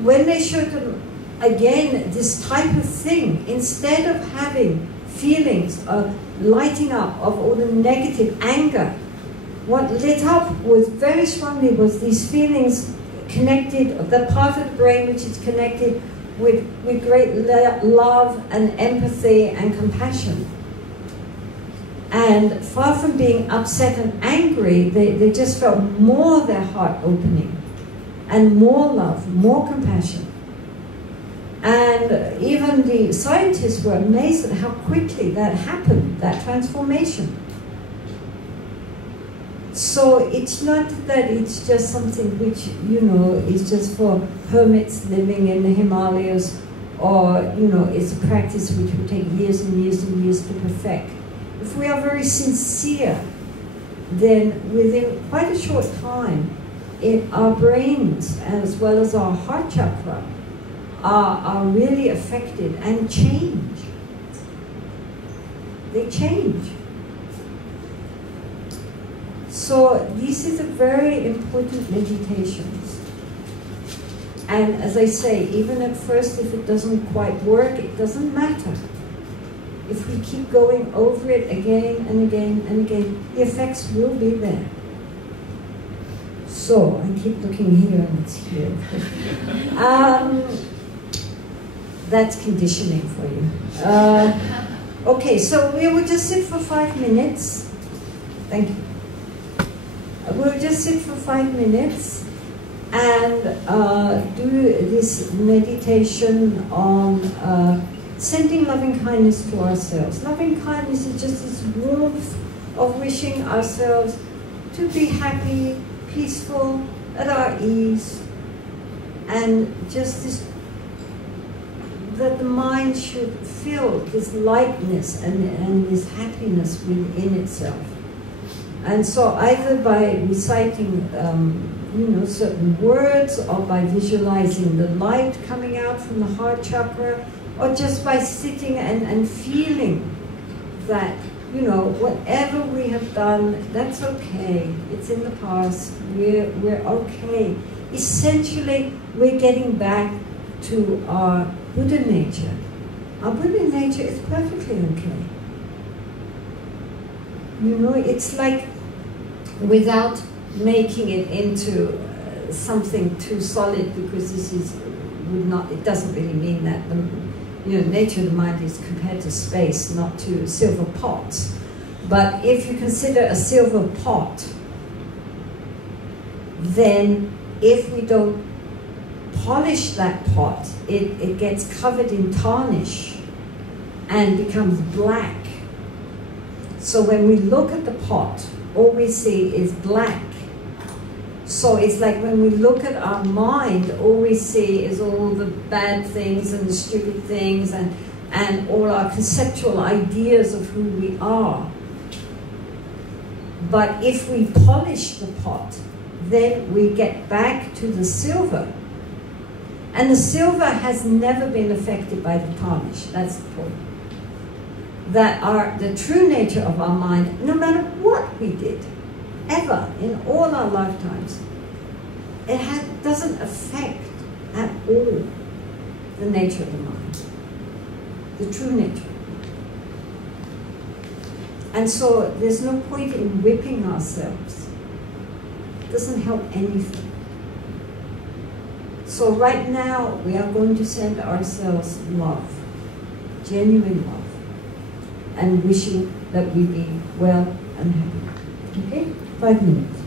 when they showed them again this type of thing, instead of having feelings of lighting up of all the negative anger, what lit up was very strongly was these feelings connected, the part of the brain which is connected with great love and empathy and compassion. And far from being upset and angry, they just felt more their heart opening and more love, more compassion. And even the scientists were amazed at how quickly that happened, that transformation. So it's not that it's just something which, you know, is just for hermits living in the Himalayas, or, you know, it's a practice which will take years and years and years to perfect. If we are very sincere, then within quite a short time, our brains, as well as our heart chakra, are really affected and change. They change. So these are very important meditations. And as I say, even at first, if it doesn't quite work, it doesn't matter. If we keep going over it again and again and again, the effects will be there. So, I keep looking here and it's here. That's conditioning for you. Okay, so we will just sit for 5 minutes. Thank you. We'll just sit for 5 minutes and do this meditation on sending loving kindness to ourselves. Loving kindness is just this warmth of wishing ourselves to be happy, peaceful, at our ease, and just this, that the mind should feel this lightness and this happiness within itself. And so either by reciting you know, certain words, or by visualizing the light coming out from the heart chakra, or just by sitting and feeling that, you know, whatever we have done, that's okay. It's in the past. We're okay. Essentially, we're getting back to our Buddha nature. Our Buddha nature is perfectly okay. You know, it's like without making it into something too solid, because this is would not. It doesn't really mean that the nature of the mind is compared to space, not to silver pots. But if you consider a silver pot, then if we don't polish that pot, it gets covered in tarnish and becomes black. So when we look at the pot, all we see is black. So it's like when we look at our mind, all we see is all the bad things and the stupid things and all our conceptual ideas of who we are. But if we polish the pot, then we get back to the silver. And the silver has never been affected by the tarnish. That's the point. That the true nature of our mind, no matter what we did, ever, in all our lifetimes, it doesn't affect at all the nature of the mind, the true nature. And so there's no point in whipping ourselves. It doesn't help anything. So right now, we are going to send ourselves love, genuine love, and wishing that we be well and happy. Okay? 5 minutes.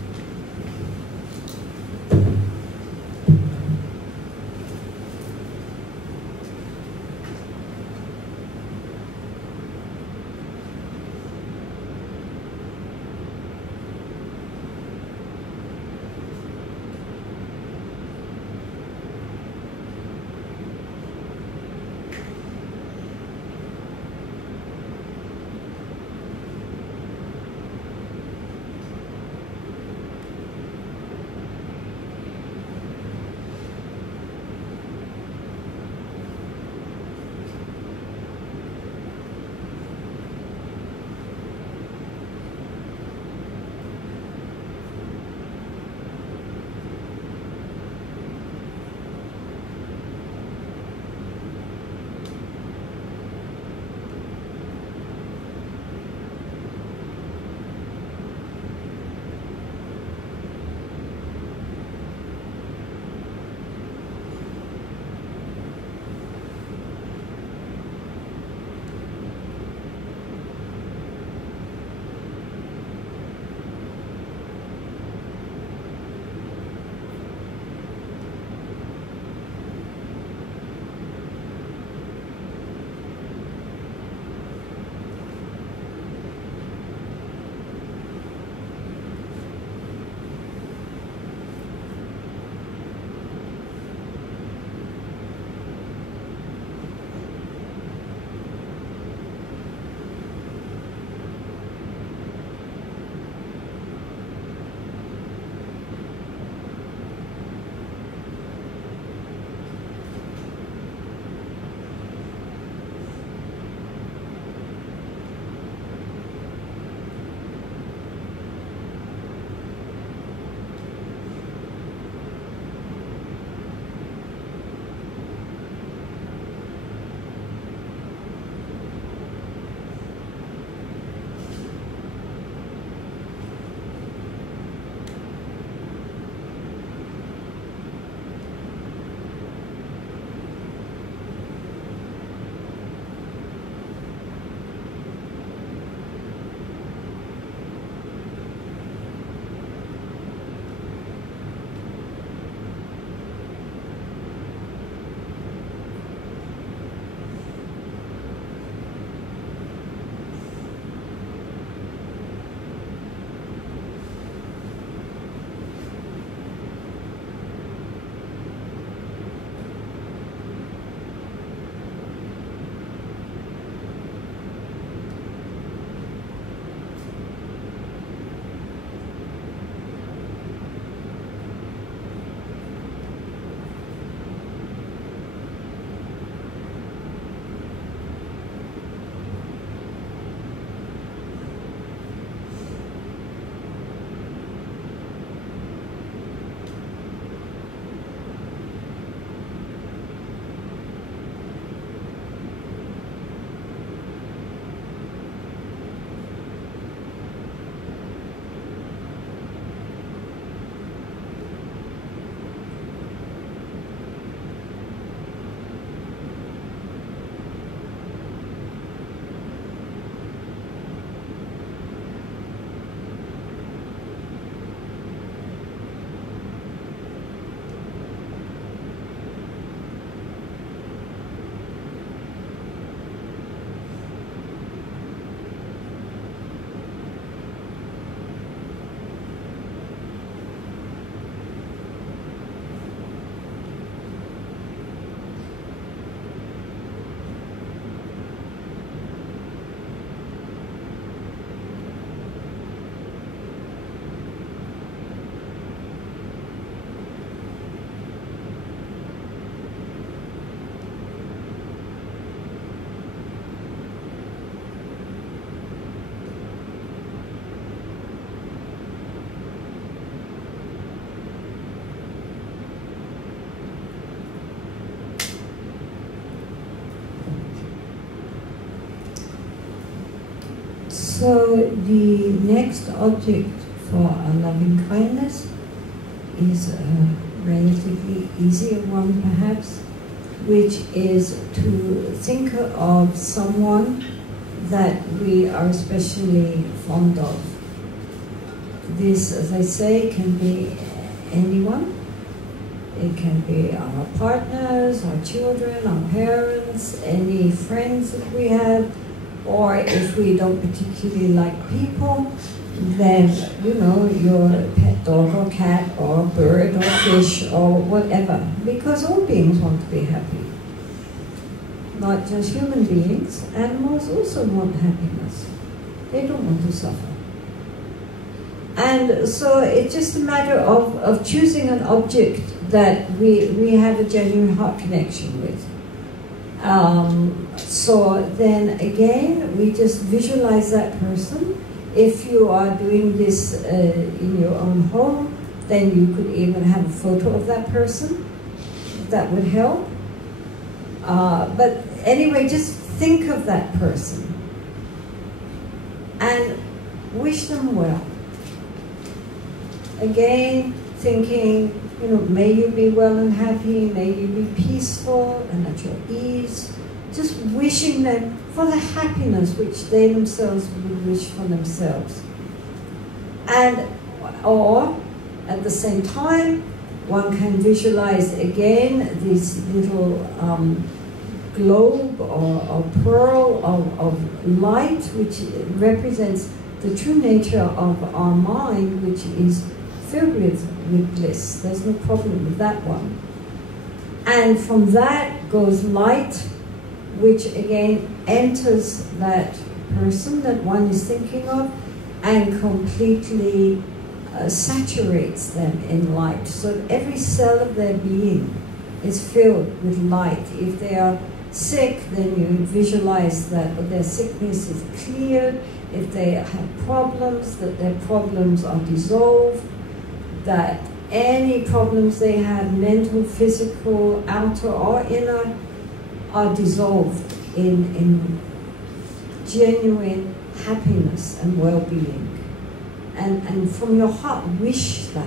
So the next object for a loving kindness is a relatively easier one perhaps, which is to think of someone that we are especially fond of. This, as I say, can be anyone. It can be our partners, our children, our parents, any friends that we have, or if we don't particularly like people, then, you know, your pet dog or cat or bird or fish or whatever, because all beings want to be happy. Not just human beings, animals also want happiness. They don't want to suffer. And so it's just a matter of choosing an object that we have a genuine heart connection with. So then again, we just visualize that person. If you are doing this in your own home, then you could even have a photo of that person. That would help. But anyway, just think of that person and wish them well. Again, thinking, you know, may you be well and happy, may you be peaceful and at your ease. Just wishing them for the happiness which they themselves would wish for themselves. And, or, at the same time, one can visualize again this little globe or pearl of light, which represents the true nature of our mind, which is filled with bliss. There's no problem with that one. And from that goes light, which again enters that person that one is thinking of and completely saturates them in light. So every cell of their being is filled with light. If they are sick, then you visualize that their sickness is cleared. If they have problems, that their problems are dissolved. That any problems they have, mental, physical, outer or inner, are dissolved in genuine happiness and well-being. And from your heart, wish that.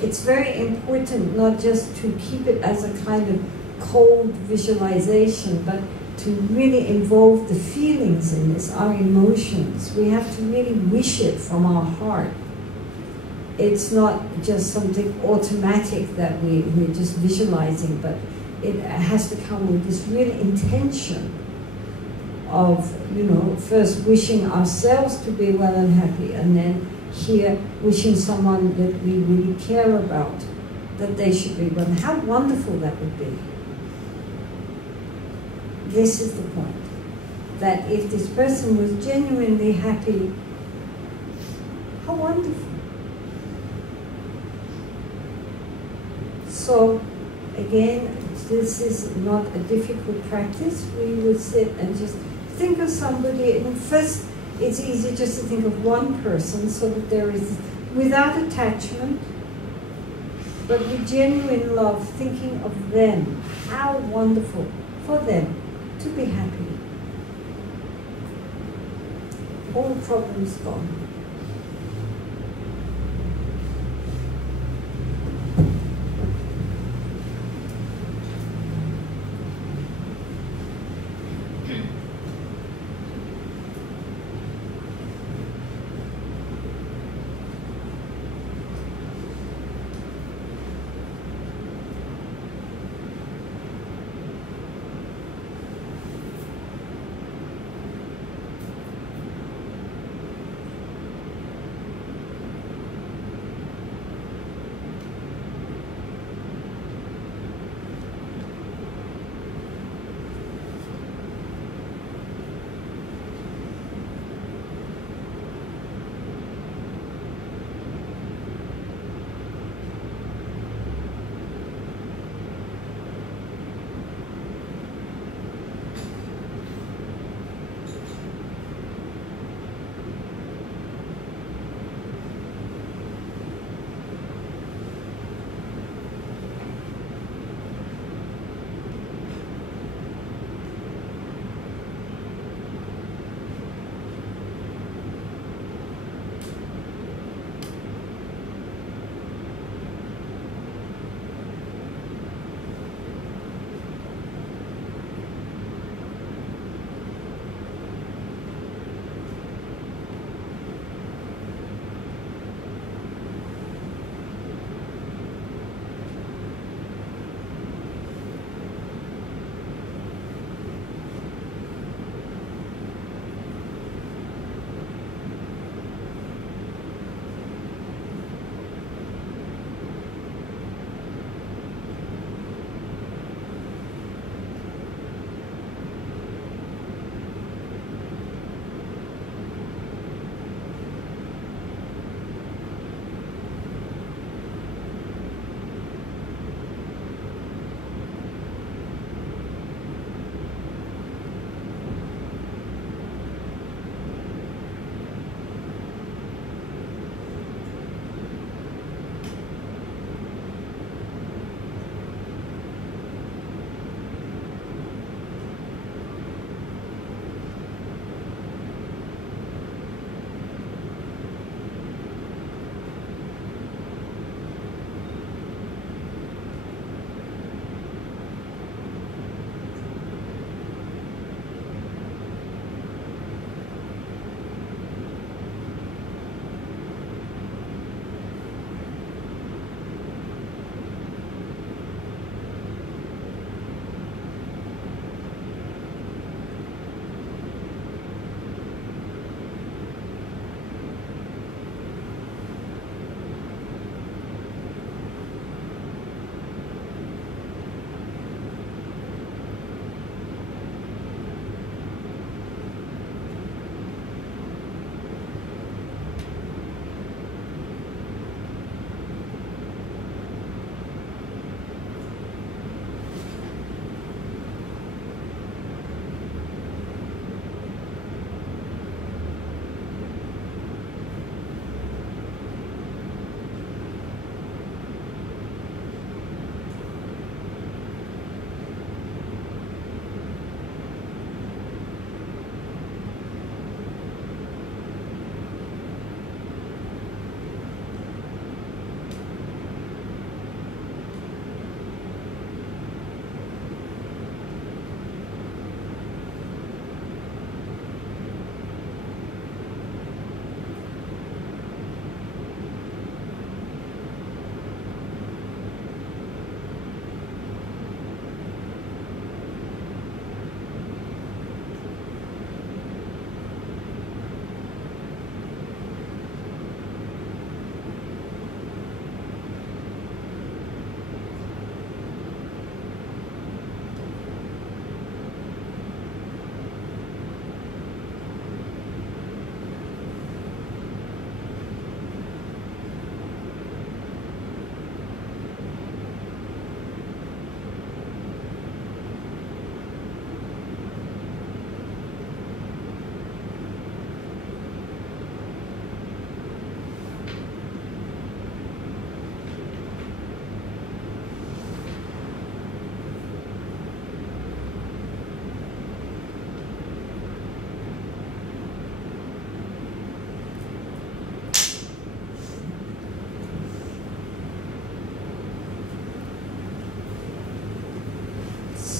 It's very important not just to keep it as a kind of cold visualization, but to really involve the feelings in this, our emotions. We have to really wish it from our heart. It's not just something automatic that we're just visualizing, but it has to come with this real intention of, you know, first wishing ourselves to be well and happy, and then here wishing someone that we really care about, that they should be well. How wonderful that would be. This is the point, that if this person was genuinely happy, how wonderful. So, again, this is not a difficult practice. We would sit and just think of somebody, and first it's easy just to think of one person so that there is, without attachment, but with genuine love, thinking of them. How wonderful for them to be happy. All problems gone.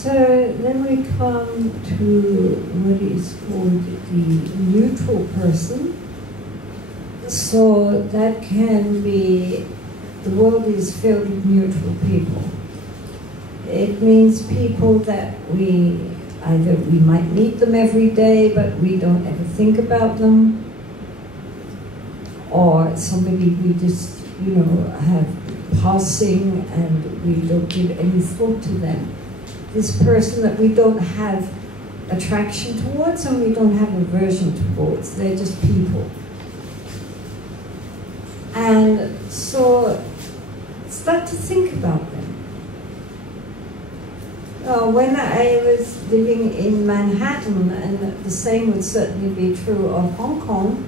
So then we come to what is called the neutral person. So that can be, the world is filled with neutral people. It means people that we might meet them every day, but we don't ever think about them. Or somebody we just, have passing and we don't give any thought to them. This person that we don't have attraction towards and we don't have aversion towards. They're just people. And so start to think about them. When I was living in Manhattan, and the same would certainly be true of Hong Kong,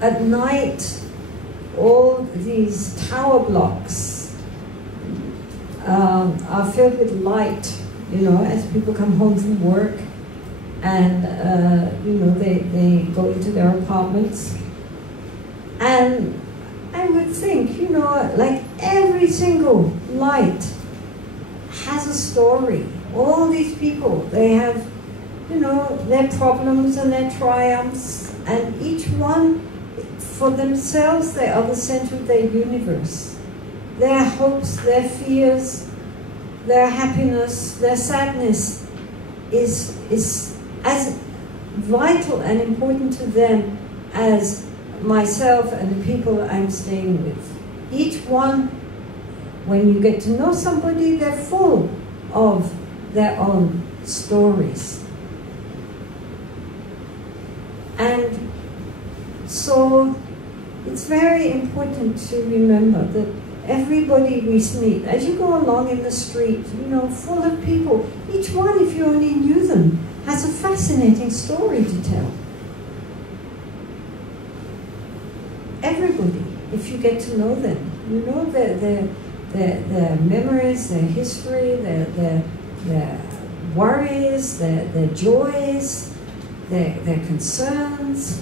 at night all these tower blocks are filled with light, as people come home from work and, they go into their apartments. And I would think, like every single light has a story. All these people, they have, their problems and their triumphs, and each one, for themselves, they are the center of their universe. Their hopes, their fears, their happiness, their sadness is as vital and important to them as myself and the people I'm staying with. Each one, when you get to know somebody, they're full of their own stories. And so it's very important to remember that everybody we meet, as you go along in the street, full of people, each one, if you only knew them, has a fascinating story to tell. Everybody, if you get to know them, their memories, their history, their worries, their joys, their concerns.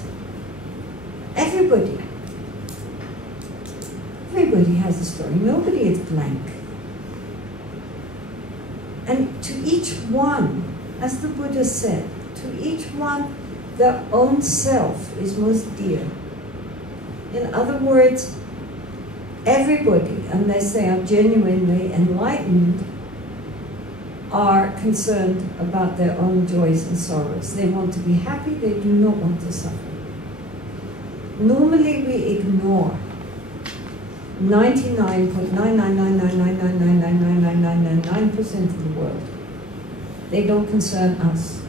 Everybody has a story. Nobody is blank. And to each one, as the Buddha said, to each one, their own self is most dear. In other words, everybody, unless they are genuinely enlightened, are concerned about their own joys and sorrows. They want to be happy, they do not want to suffer. Normally we ignore 99.99999999999% of the world. They don't concern us,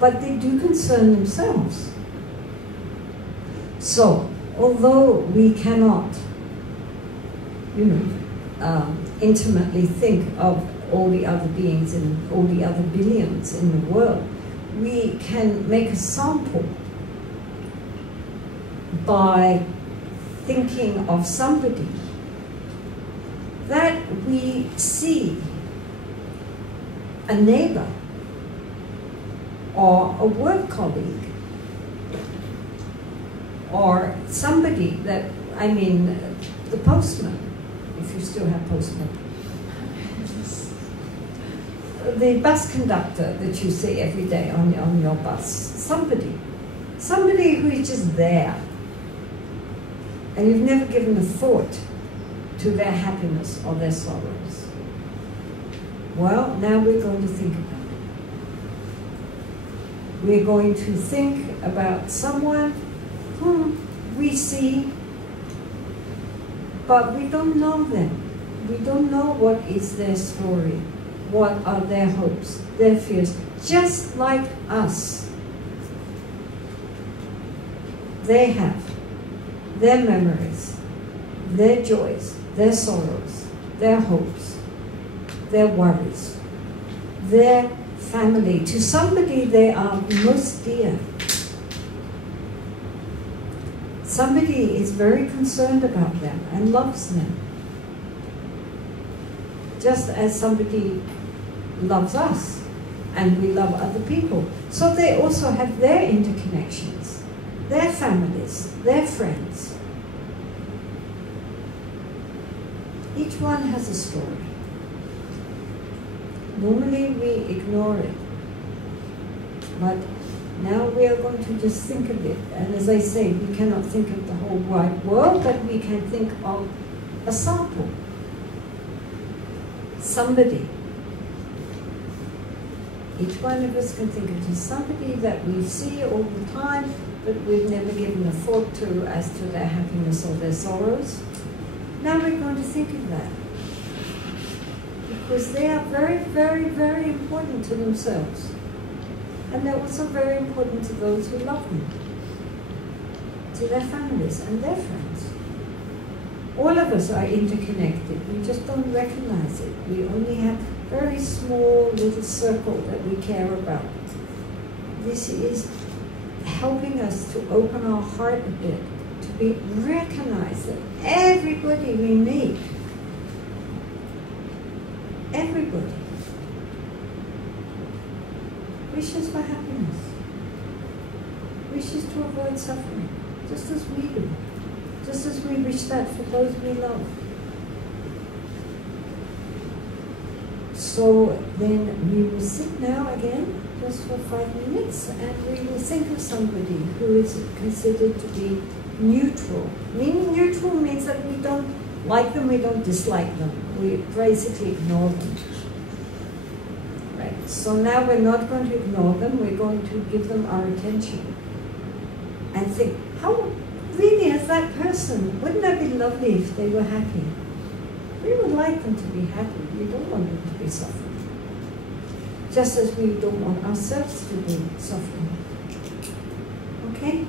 but they do concern themselves. So, although we cannot, intimately think of all the other beings and all the other billions in the world, we can make a sample by thinking of somebody that we see, a neighbor or a work colleague or somebody that, the postman, if you still have postmen, the bus conductor that you see every day on your bus, somebody who is just there, and you've never given a thought to their happiness or their sorrows. Well, now we're going to think about it. We're going to think about someone whom we see, but we don't know them. We don't know what is their story, what are their hopes, their fears, just like us. They have their memories, their joys, their sorrows, their hopes, their worries, their family. To somebody they are most dear. Somebody is very concerned about them and loves them, just as somebody loves us and we love other people. So they also have their interconnections, their families, their friends. Each one has a story. Normally we ignore it. But now we are going to just think of it. And as I say, we cannot think of the whole wide world, but we can think of a sample. Somebody. Each one of us can think of just somebody that we see all the time, but we've never given a thought to as to their happiness or their sorrows. Now we're going to think of that. Because they are very, very, very important to themselves. And they're also very important to those who love them, to their families and their friends. All of us are interconnected. We just don't recognize it. We only have a very small little circle that we care about. This is helping us to open our heart a bit, to recognize that everybody we meet, everybody, wishes for happiness, wishes to avoid suffering, just as we do, just as we wish that for those we love. So then we will sit now again, just for 5 minutes, and we will think of somebody who is considered to be neutral. Meaning neutral means that we don't like them, we don't dislike them. We basically ignore them. Right. So now we're not going to ignore them, we're going to give them our attention. And think, how really is that person? Wouldn't that be lovely if they were happy? We would like them to be happy. We don't want them to be suffering. Just as we don't want ourselves to be suffering. Okay?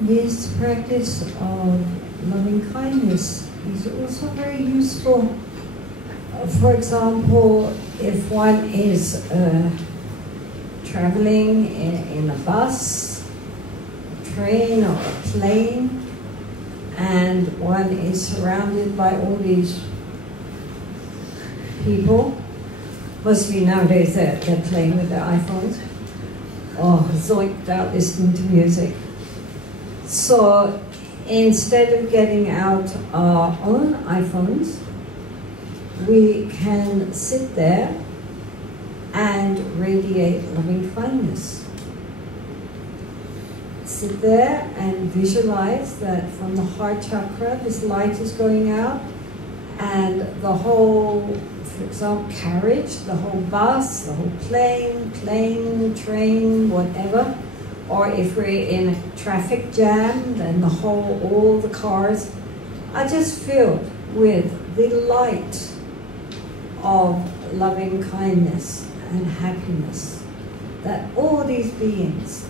This practice of loving kindness is also very useful. For example, if one is traveling in a bus, a train, or a plane, and one is surrounded by all these people. Mostly nowadays they're playing with their iPhones or zoinked out listening to music. So instead of getting out our own iPhones, we can sit there and radiate loving kindness. Sit there and visualize that from the heart chakra, this light is going out, and the whole, for example, carriage, the whole bus, the whole plane, train, whatever, or if we're in a traffic jam, then all the cars are just filled with the light of loving kindness and happiness. That all these beings,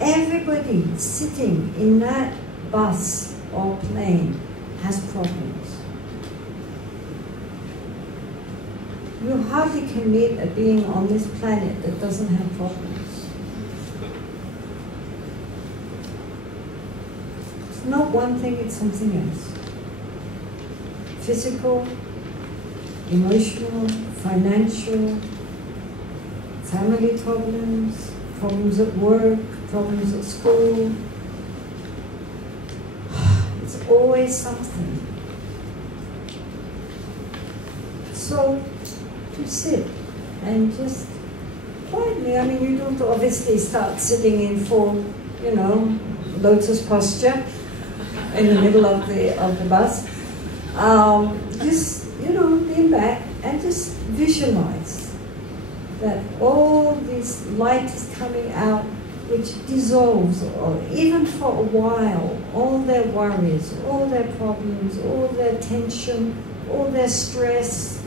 everybody sitting in that bus or plane has problems. You hardly can meet a being on this planet that doesn't have problems. It's not one thing, it's something else. Physical, emotional, financial, family problems, problems at work, problems at school. It's always something. So, to sit and just quietly, I mean, you don't obviously start sitting in full, lotus posture in the middle of the bus. Just, lean back and just visualize that all this light is coming out, which dissolves, or even for a while, all their worries, all their problems, all their tension, all their stress,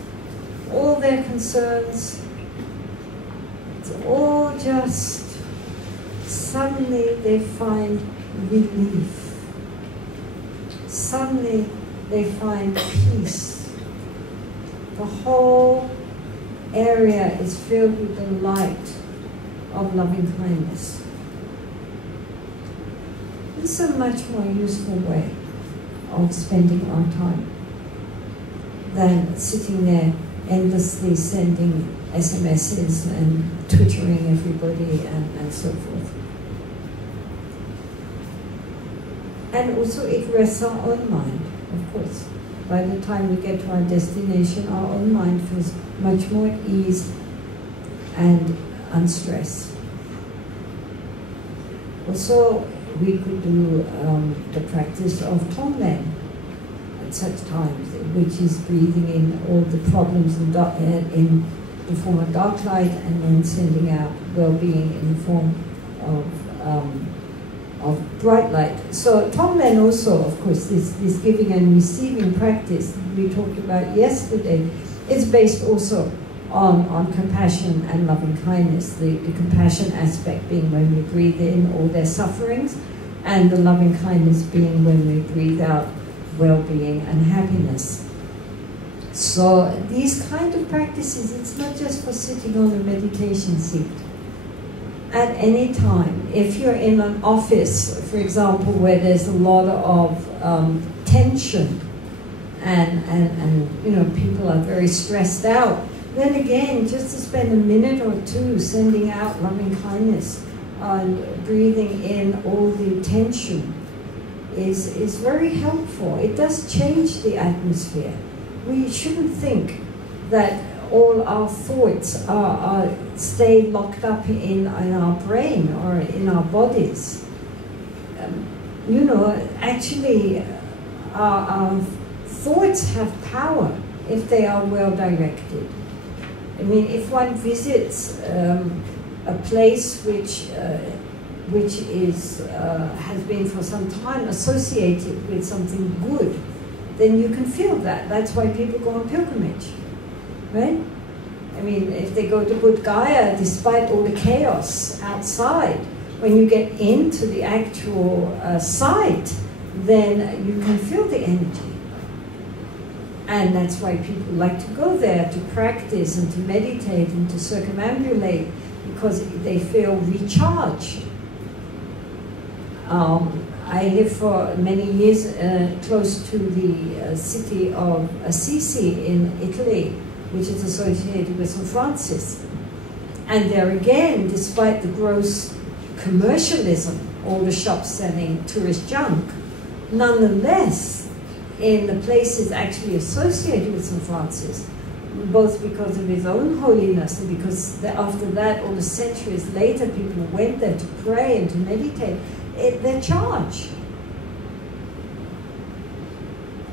all their concerns. It's all just, suddenly they find relief. Suddenly they find peace. The whole area is filled with the light of loving kindness. It's a much more useful way of spending our time than sitting there endlessly sending SMSs and twittering everybody and so forth. And also it rests our own mind, of course. By the time we get to our destination, our own mind feels much more at ease and unstressed. Also, we could do the practice of Tonglen at such times, which is breathing in all the problems in the form of dark light and then sending out well-being in the form of bright light. So Tonglen also, of course, this giving and receiving practice we talked about yesterday is based also on compassion and loving kindness. The compassion aspect being when we breathe in all their sufferings, and the loving kindness being when we breathe out well-being and happiness. So these kind of practices, it's not just for sitting on a meditation seat. At any time, if you're in an office, for example, where there's a lot of tension and people are very stressed out, then again, just to spend a minute or two sending out loving kindness and breathing in all the tension is very helpful. It does change the atmosphere. We shouldn't think that all our thoughts stay locked up in our brain or in our bodies. Actually, our thoughts have power if they are well directed. I mean, if one visits a place which has been for some time associated with something good, then you can feel that. That's why people go on pilgrimage, right? I mean, if they go to Bodh Gaya, despite all the chaos outside, when you get into the actual site, then you can feel the energy. And that's why people like to go there to practice and to meditate and to circumambulate, because they feel recharged. I lived for many years close to the city of Assisi in Italy, which is associated with St. Francis. And there again, despite the gross commercialism, all the shops selling tourist junk, nonetheless, in the places actually associated with St. Francis, both because of his own holiness and because after that, all the centuries later, people went there to pray and to meditate, they're charged.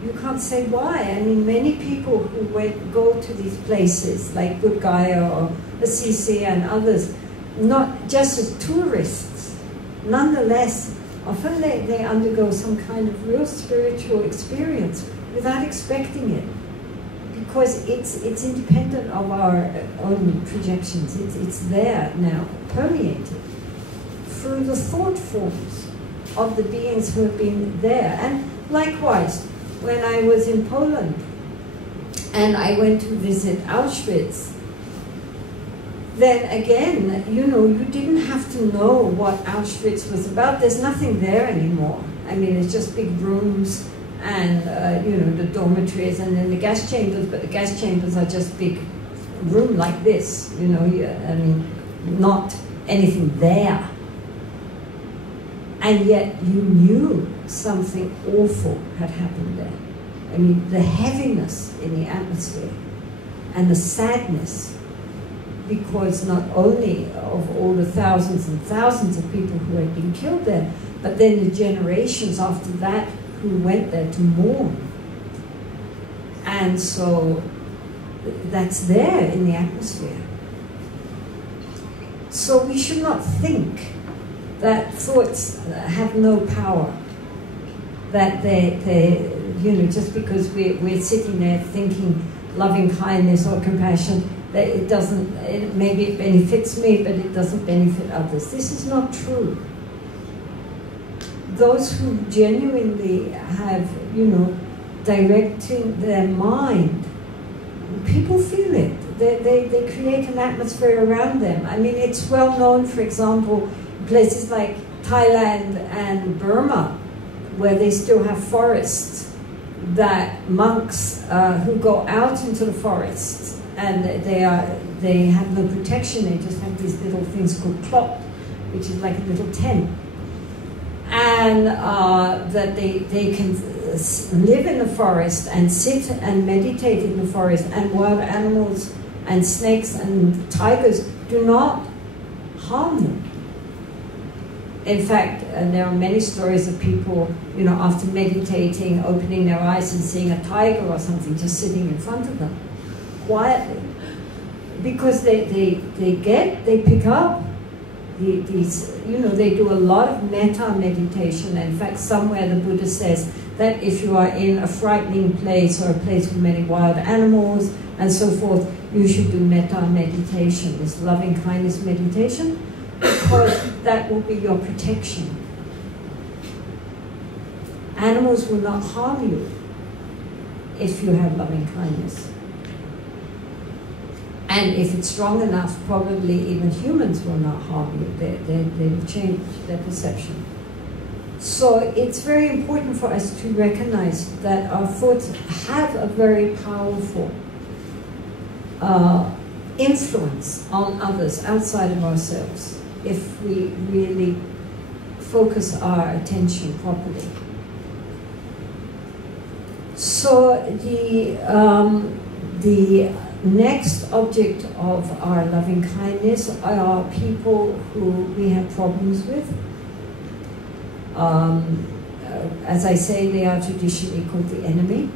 You can't say why. I mean, many people who go to these places, like Budh Gaya or Assisi and others, not just as tourists, nonetheless, often they undergo some kind of real spiritual experience without expecting it, because it's independent of our own projections. It's there now, permeated through the thought forms of the beings who have been there. And likewise, when I was in Poland and I went to visit Auschwitz, then again, you know, you didn't have to know what Auschwitz was about. There's nothing there anymore. I mean, it's just big rooms and, you know, the dormitories and then the gas chambers, but the gas chambers are just big room like this, you know, I mean, not anything there. And yet you knew something awful had happened there. I mean, the heaviness in the atmosphere and the sadness, because not only of all the thousands and thousands of people who had been killed there, but then the generations after that who went there to mourn. And so that's there in the atmosphere. So we should not think that thoughts have no power, that they you know, just because we're sitting there thinking loving kindness or compassion, that it doesn't, maybe it benefits me, but it doesn't benefit others. This is not true. Those who genuinely have, you know, directing their mind, people feel it. They create an atmosphere around them. I mean, it's well known, for example, places like Thailand and Burma, where they still have forests, that monks who go out into the forests and they have no protection, they just have these little things called klop, which is like a little tent, and that they can live in the forest and sit and meditate in the forest, and wild animals and snakes and tigers do not harm them. In fact, there are many stories of people, you know, after meditating, opening their eyes and seeing a tiger or something just sitting in front of them, quietly, because they pick up these, you know, they do a lot of metta meditation. In fact, somewhere the Buddha says that if you are in a frightening place or a place with many wild animals and so forth, you should do metta meditation, this loving kindness meditation, because that will be your protection. Animals will not harm you if you have loving kindness. And if it's strong enough, probably even humans will not harm you. They will change their perception. So it's very important for us to recognize that our thoughts have a very powerful influence on others outside of ourselves, if we really focus our attention properly. So the next object of our loving kindness are people who we have problems with. As I say, they are traditionally called the enemy.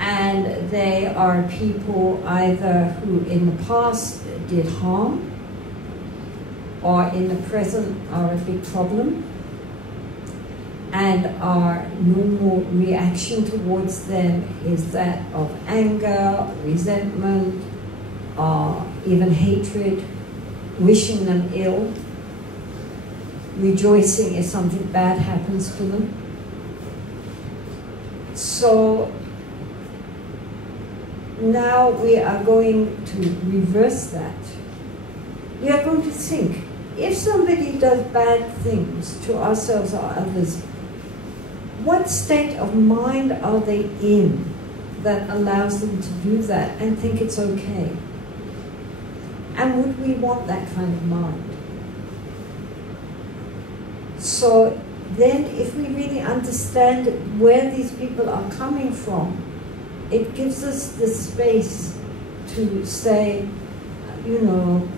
And they are people either who in the past did harm, or in the present are a big problem, and our normal reaction towards them is that of anger, resentment, or even hatred, wishing them ill. rejoicing if something bad happens to them. So now we are going to reverse that. We are going to think, if somebody does bad things to ourselves or others, what state of mind are they in that allows them to do that and think it's okay? And would we want that kind of mind? So then if we really understand where these people are coming from, it gives us the space to say, you know,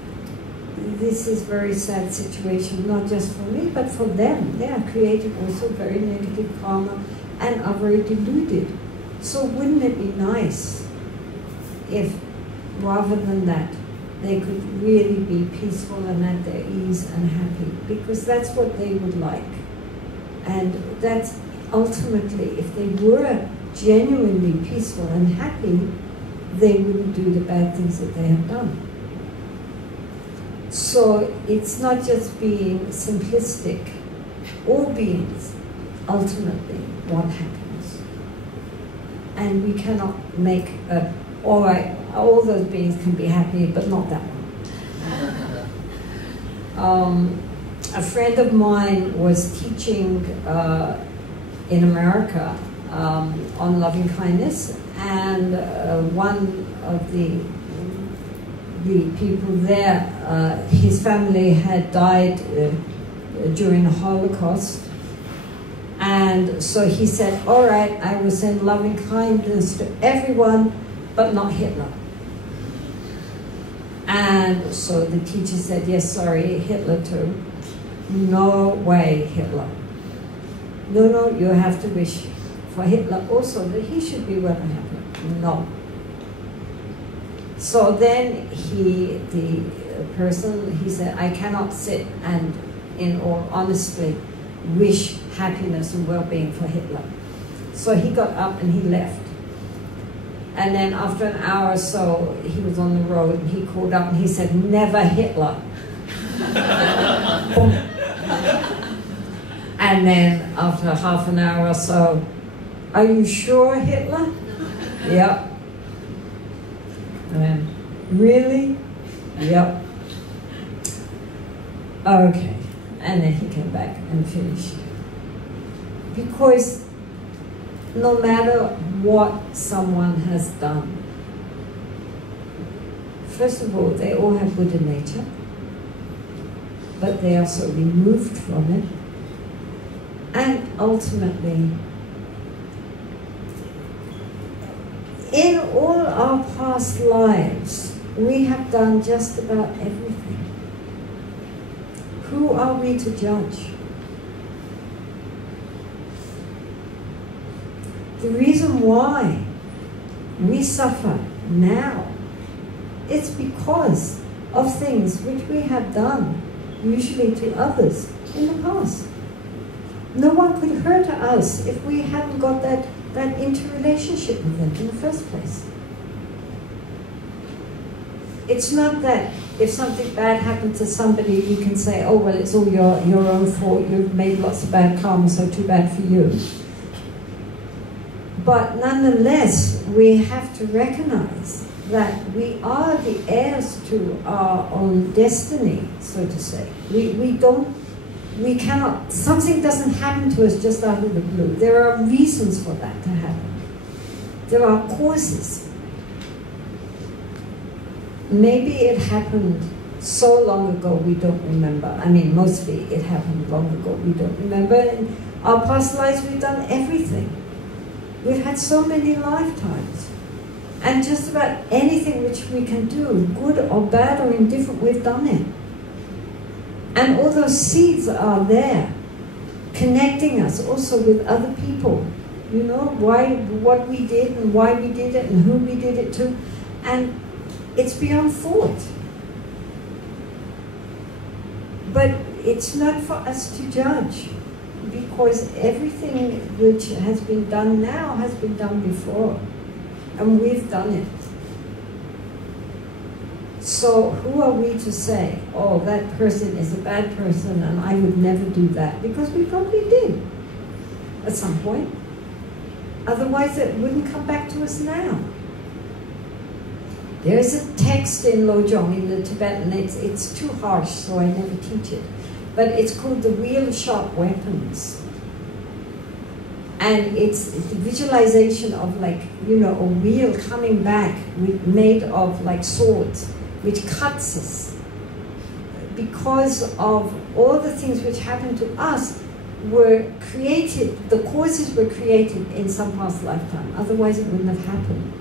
this is a very sad situation, not just for me, but for them. They are creating also very negative karma and are very deluded. So wouldn't it be nice if, rather than that, they could really be peaceful and at their ease and happy? Because that's what they would like. And that's ultimately, if they were genuinely peaceful and happy, they wouldn't do the bad things that they have done. So it's not just being simplistic. All beings ultimately want happiness. And we cannot make all right, all those beings can be happy, but not that one. A friend of mine was teaching in America on loving kindness, and one of the people there, his family had died during the Holocaust, and so he said, all right, I will send loving kindness to everyone, but not Hitler. And so the teacher said, yes, sorry, Hitler too. No way, Hitler. No, you have to wish for Hitler also that he should be well and happy. No. So then the person, he said, I cannot sit and, in all honesty, wish happiness and well-being for Hitler. So he got up and he left. And then after an hour or so, he was on the road and he called up and he said, never Hitler. And then after half an hour or so, are you sure Hitler? Yep. And then, really? Yep. Okay. And then he came back and finished. Because no matter what someone has done, first of all, they all have Buddha nature, but they are so removed from it. And ultimately, in all our past lives, we have done just about everything. Who are we to judge? The reason why we suffer now is because of things which we have done, usually to others, in the past. No one could hurt us if we hadn't got that interrelationship with them in the first place. It's not that if something bad happened to somebody, you can say, oh, well, it's all your own fault, you've made lots of bad karma, so too bad for you. But nonetheless, we have to recognize that we are the heirs to our own destiny, so to say. We cannot, something doesn't happen to us just out of the blue. There are reasons for that to happen. There are causes. Maybe it happened so long ago we don't remember. I mean, mostly it happened long ago we don't remember. In our past lives we've done everything. We've had so many lifetimes. And just about anything which we can do, good or bad or indifferent, we've done it. And all those seeds are there, connecting us also with other people. You know, what we did and why we did it and who we did it to. And it's beyond thought. But it's not for us to judge, because everything which has been done now has been done before. And we've done it. So who are we to say, oh, that person is a bad person and I would never do that? Because we probably did at some point. Otherwise it wouldn't come back to us now. There is a text in Lojong in the Tibetan, it's too harsh, so I never teach it. But it's called The Wheel of Sharp Weapons. And it's the visualization of, like, you know, a wheel coming back made of like swords, which cuts us. Because of all the things which happened to us were created, the causes were created in some past lifetime, otherwise it wouldn't have happened.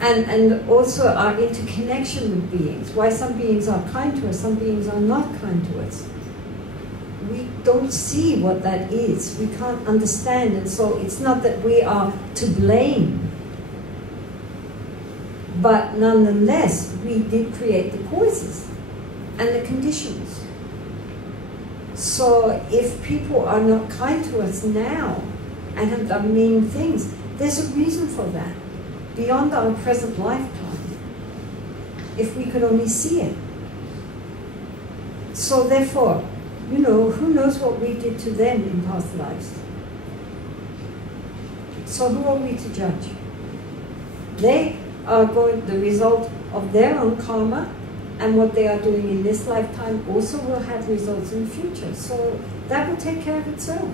And also our interconnection with beings, why some beings are kind to us, some beings are not kind to us. We don't see what that is, we can't understand, and so it's not that we are to blame, but nonetheless we did create the causes and the conditions. So if people are not kind to us now and have done mean things, there's a reason for that, beyond our present lifetime, if we could only see it. So therefore, you know, who knows what we did to them in past lives? So who are we to judge? They are going, the result of their own karma, and what they are doing in this lifetime also will have results in the future. So that will take care of itself.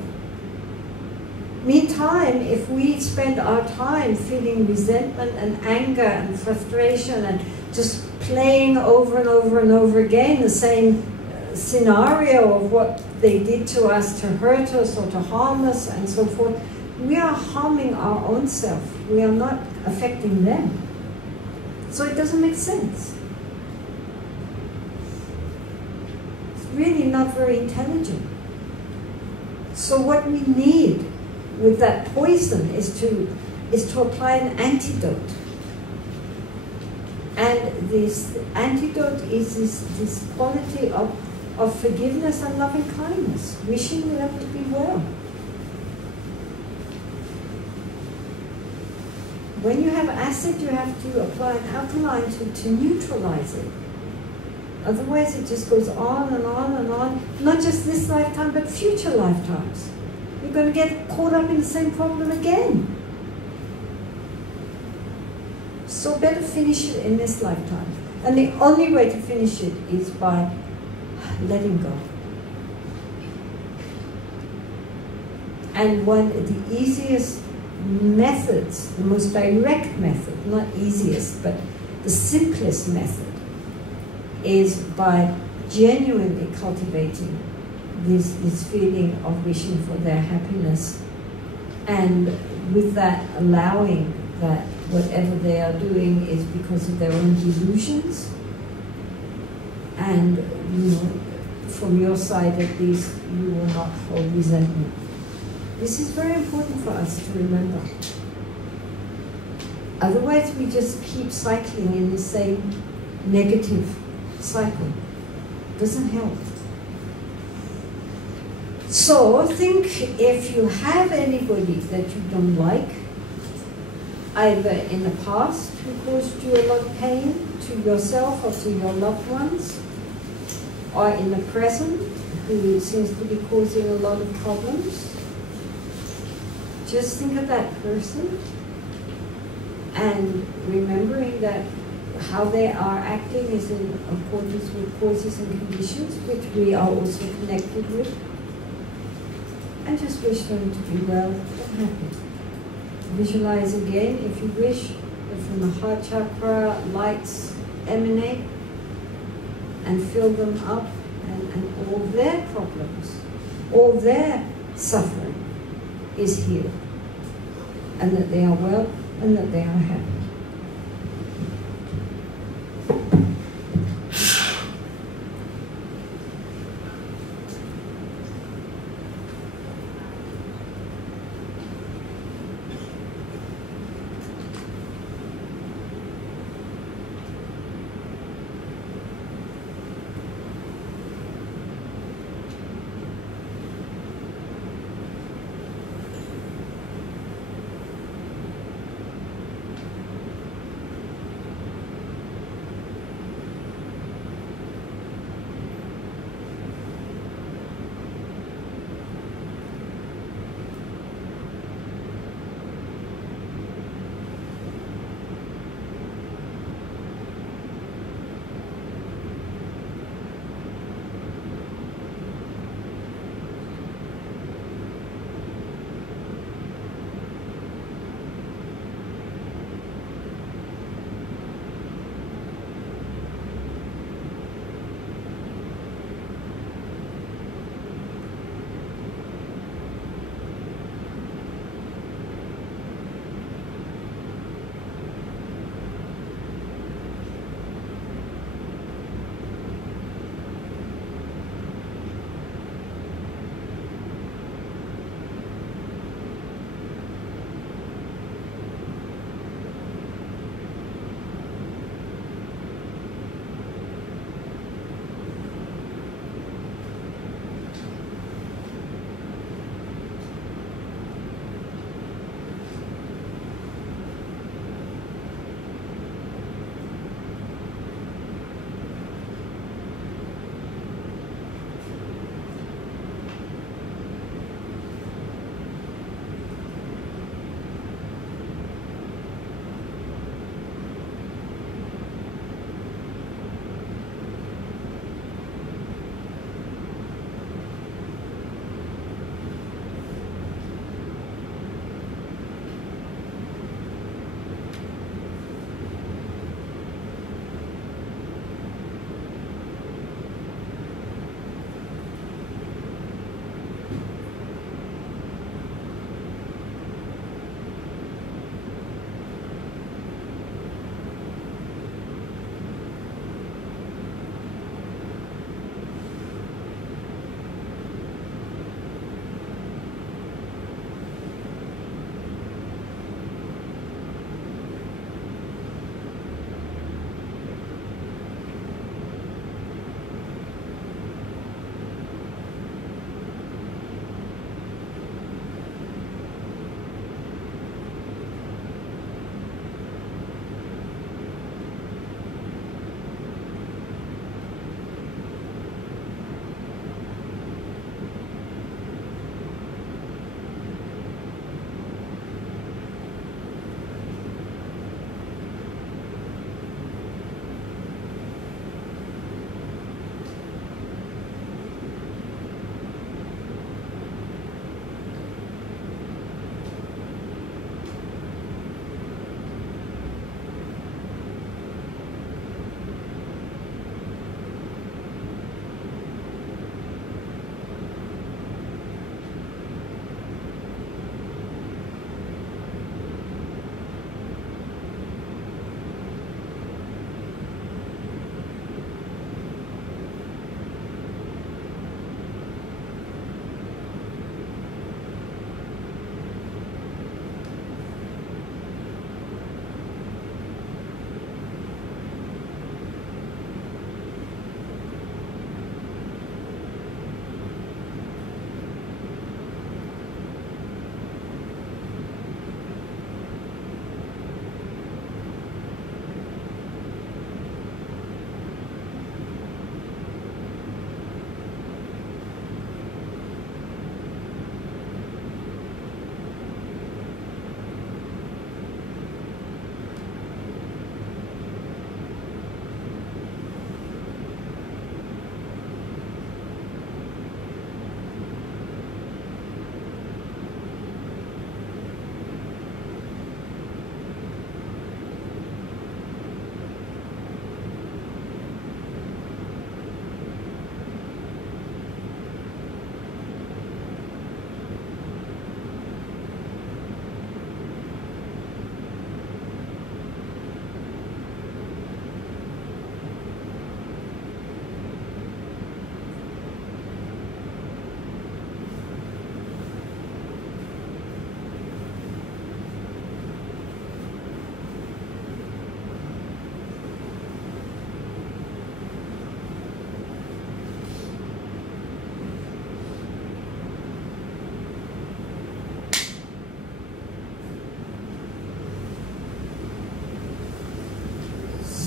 Meantime, if we spend our time feeling resentment and anger and frustration and just playing over and over and over again the same scenario of what they did to us to hurt us or to harm us and so forth, we are harming our own self. We are not affecting them. So it doesn't make sense. It's really not very intelligent. So what we need with that poison is to apply an antidote. And this antidote is this quality of forgiveness and loving kindness, wishing them to be well. When you have acid, you have to apply an alkaline to neutralize it. Otherwise it just goes on and on and on, not just this lifetime, but future lifetimes. You're going to get caught up in the same problem again. So better finish it in this lifetime. And the only way to finish it is by letting go. And the easiest methods, the most direct method, not easiest, but the simplest method, is by genuinely cultivating this feeling of wishing for their happiness, and with that allowing that whatever they are doing is because of their own delusions, and you know, from your side at least, you will not hold resentment. This is very important for us to remember. Otherwise we just keep cycling in the same negative cycle. Doesn't help. So think, if you have anybody that you don't like, either in the past who caused you a lot of pain, to yourself or to your loved ones, or in the present who seems to be causing a lot of problems, just think of that person and remembering that how they are acting is in accordance with causes and conditions, which we are also connected with, and just wish them to be well and happy. Visualize again, if you wish, that from the heart chakra lights emanate and fill them up, and all their problems, all their suffering is healed, and that they are well and that they are happy.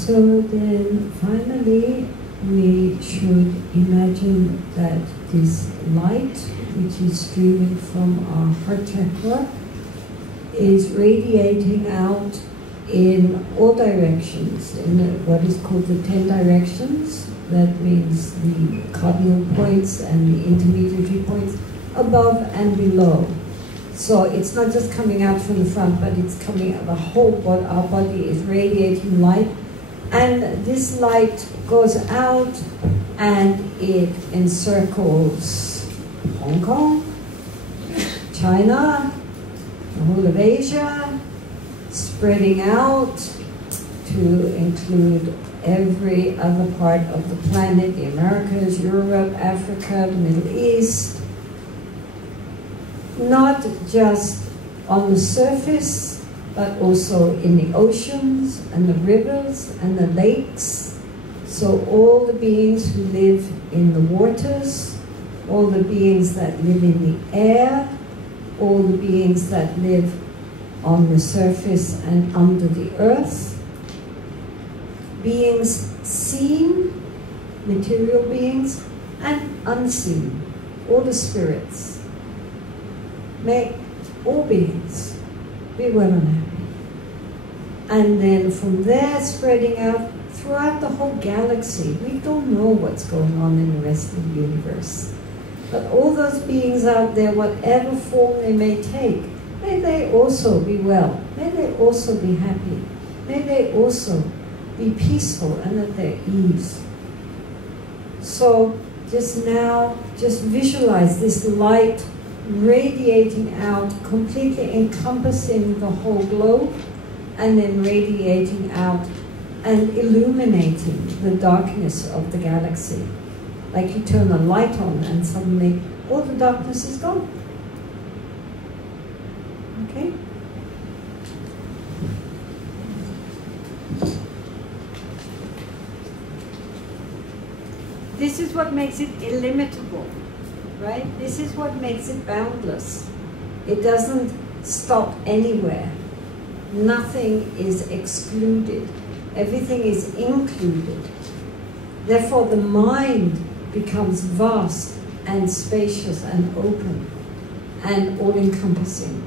So then finally we should imagine that this light, which is streaming from our heart chakra, is radiating out in all directions, in what is called the 10 directions. That means the cardinal points and the intermediary points, above and below. So it's not just coming out from the front, but it's coming out, the whole body, our body is radiating light. And this light goes out and it encircles Hong Kong, China, the whole of Asia, spreading out to include every other part of the planet, the Americas, Europe, Africa, the Middle East. Not just on the surface, but also in the oceans and the rivers and the lakes. So all the beings who live in the waters, all the beings that live in the air, all the beings that live on the surface and under the earth, beings seen, material beings, and unseen, all the spirits. May all beings be well and happy. And then from there, spreading out throughout the whole galaxy. We don't know what's going on in the rest of the universe. But all those beings out there, whatever form they may take, may they also be well. May they also be happy. May they also be peaceful and at their ease. So just now, just visualize this light radiating out, completely encompassing the whole globe, and then radiating out and illuminating the darkness of the galaxy. Like you turn a light on and suddenly all the darkness is gone. Okay? This is what makes it illimitable, right? This is what makes it boundless. It doesn't stop anywhere. Nothing is excluded. Everything is included. Therefore, the mind becomes vast and spacious and open and all-encompassing.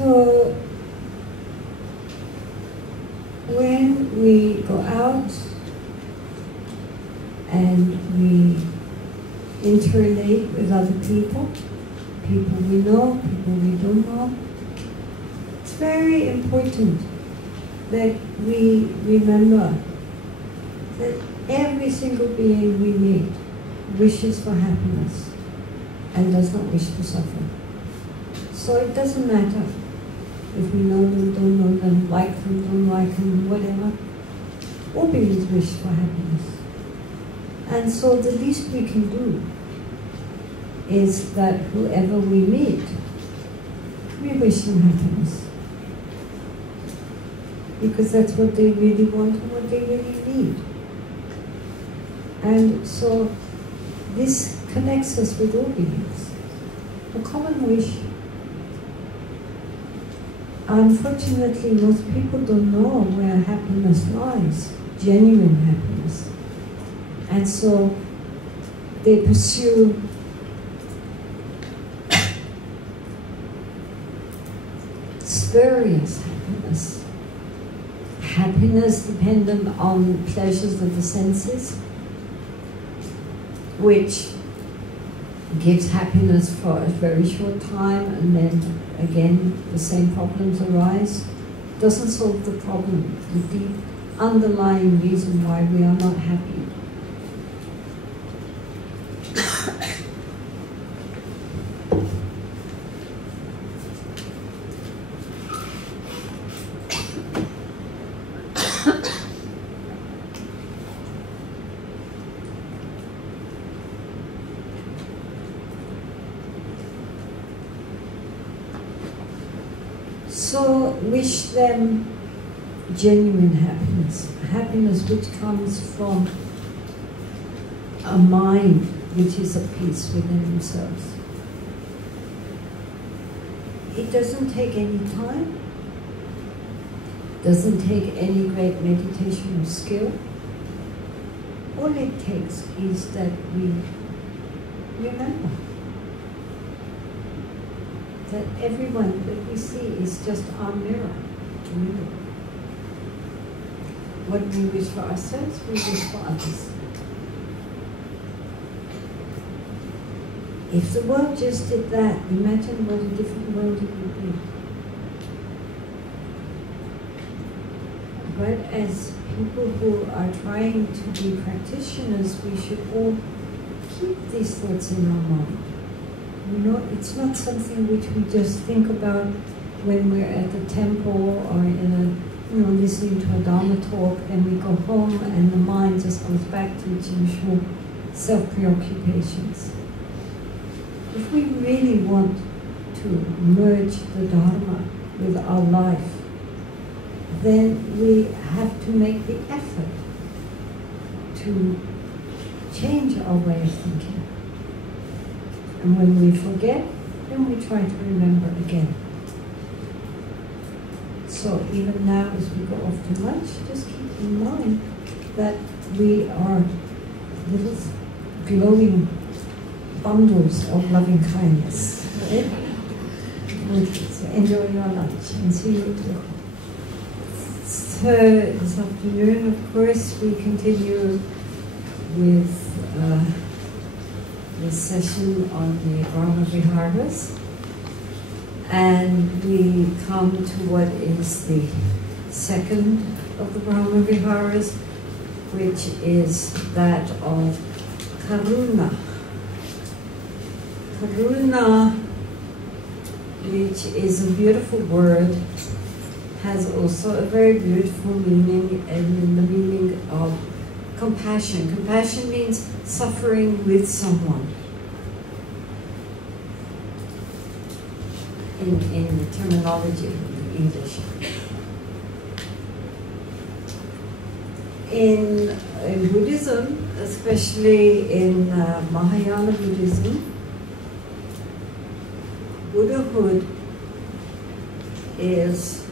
So when we go out and we interrelate with other people, people we know, people we don't know, it's very important that we remember that every single being we meet wishes for happiness and does not wish to suffer. So it doesn't matter if we know them, don't know them, like them, don't like them, whatever. All beings wish for happiness. And so the least we can do is that whoever we meet, we wish them happiness. Because that's what they really want and what they really need. And so this connects us with all beings. A common wish. Unfortunately, most people don't know where happiness lies, genuine happiness. And so they pursue spurious happiness. Happiness dependent on pleasures of the senses, which gives happiness for a very short time, and then again the same problems arise. Doesn't solve the problem, the deep underlying reason why we are not happy. So wish them genuine happiness, happiness which comes from a mind which is at peace within themselves. It doesn't take any time, doesn't take any great meditation or skill. All it takes is that we remember that everyone that we see is just our mirror. What we wish for ourselves, we wish for others. If the world just did that, imagine what a different world it would be. But as people who are trying to be practitioners, we should all keep these thoughts in our mind. You know, it's not something which we just think about when we're at the temple or in a, listening to a Dharma talk, then we go home and the mind just goes back to its usual self-preoccupations. If we really want to merge the Dharma with our life, then we have to make the effort to change our way of thinking. And when we forget, then we try to remember again. So even now, as we go off to lunch, just keep in mind that we are little glowing bundles of loving kindness. Right? So enjoy your lunch and see you tomorrow. So this afternoon, of course, we continue with the session on the Brahma Viharas, and we come to what is the second of the Brahma Viharas, which is that of Karuna. Karuna, which is a beautiful word, has also a very beautiful meaning, and the meaning of compassion. Compassion means suffering with someone. In the terminology of English. In Buddhism, especially in Mahayana Buddhism, Buddhahood is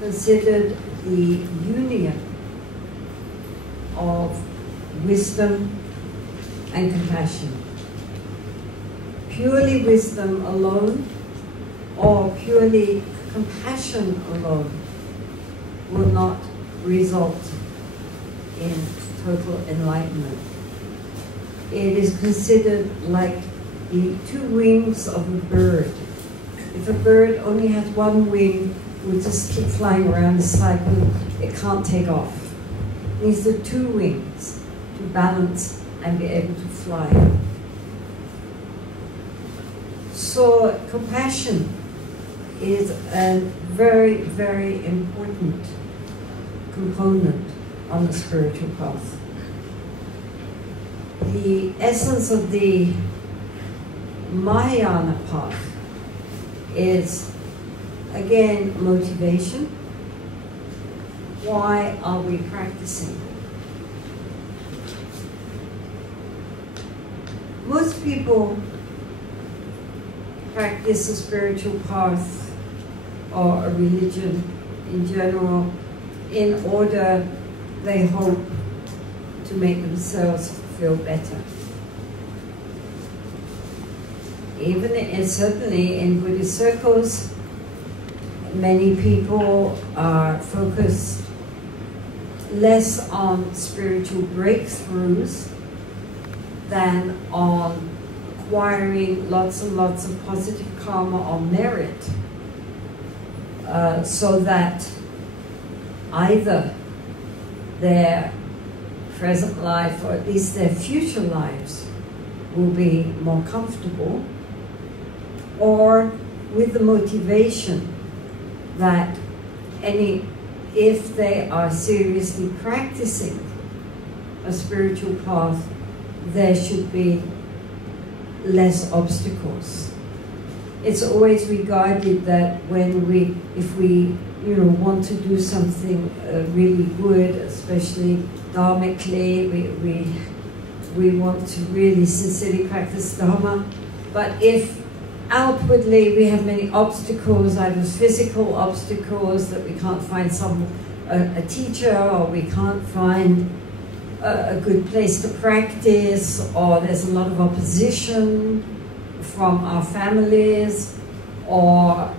considered the union of wisdom and compassion. Purely wisdom alone or purely compassion alone will not result in total enlightenment. It is considered like the two wings of a bird. If a bird only has one wing, it will just keep flying around the cycle, it can't take off. needs the two wings to balance and be able to fly. So compassion is a very, very important component on the spiritual path. The essence of the Mahayana path is, again, motivation. Why are we practicing? Most people practice a spiritual path or a religion in general in order, they hope, to make themselves feel better. Certainly in Buddhist circles, many people are focused less on spiritual breakthroughs than on acquiring lots and lots of positive karma or merit, so that either their present life, or at least their future lives, will be more comfortable, or with the motivation that if they are seriously practicing a spiritual path, there should be less obstacles. It's always regarded that if we want to do something really good, especially dharmically, we want to really sincerely practice Dharma. But if outwardly we have many obstacles, either physical obstacles that we can't find a teacher, or we can't find a good place to practice, or there's a lot of opposition from our families, or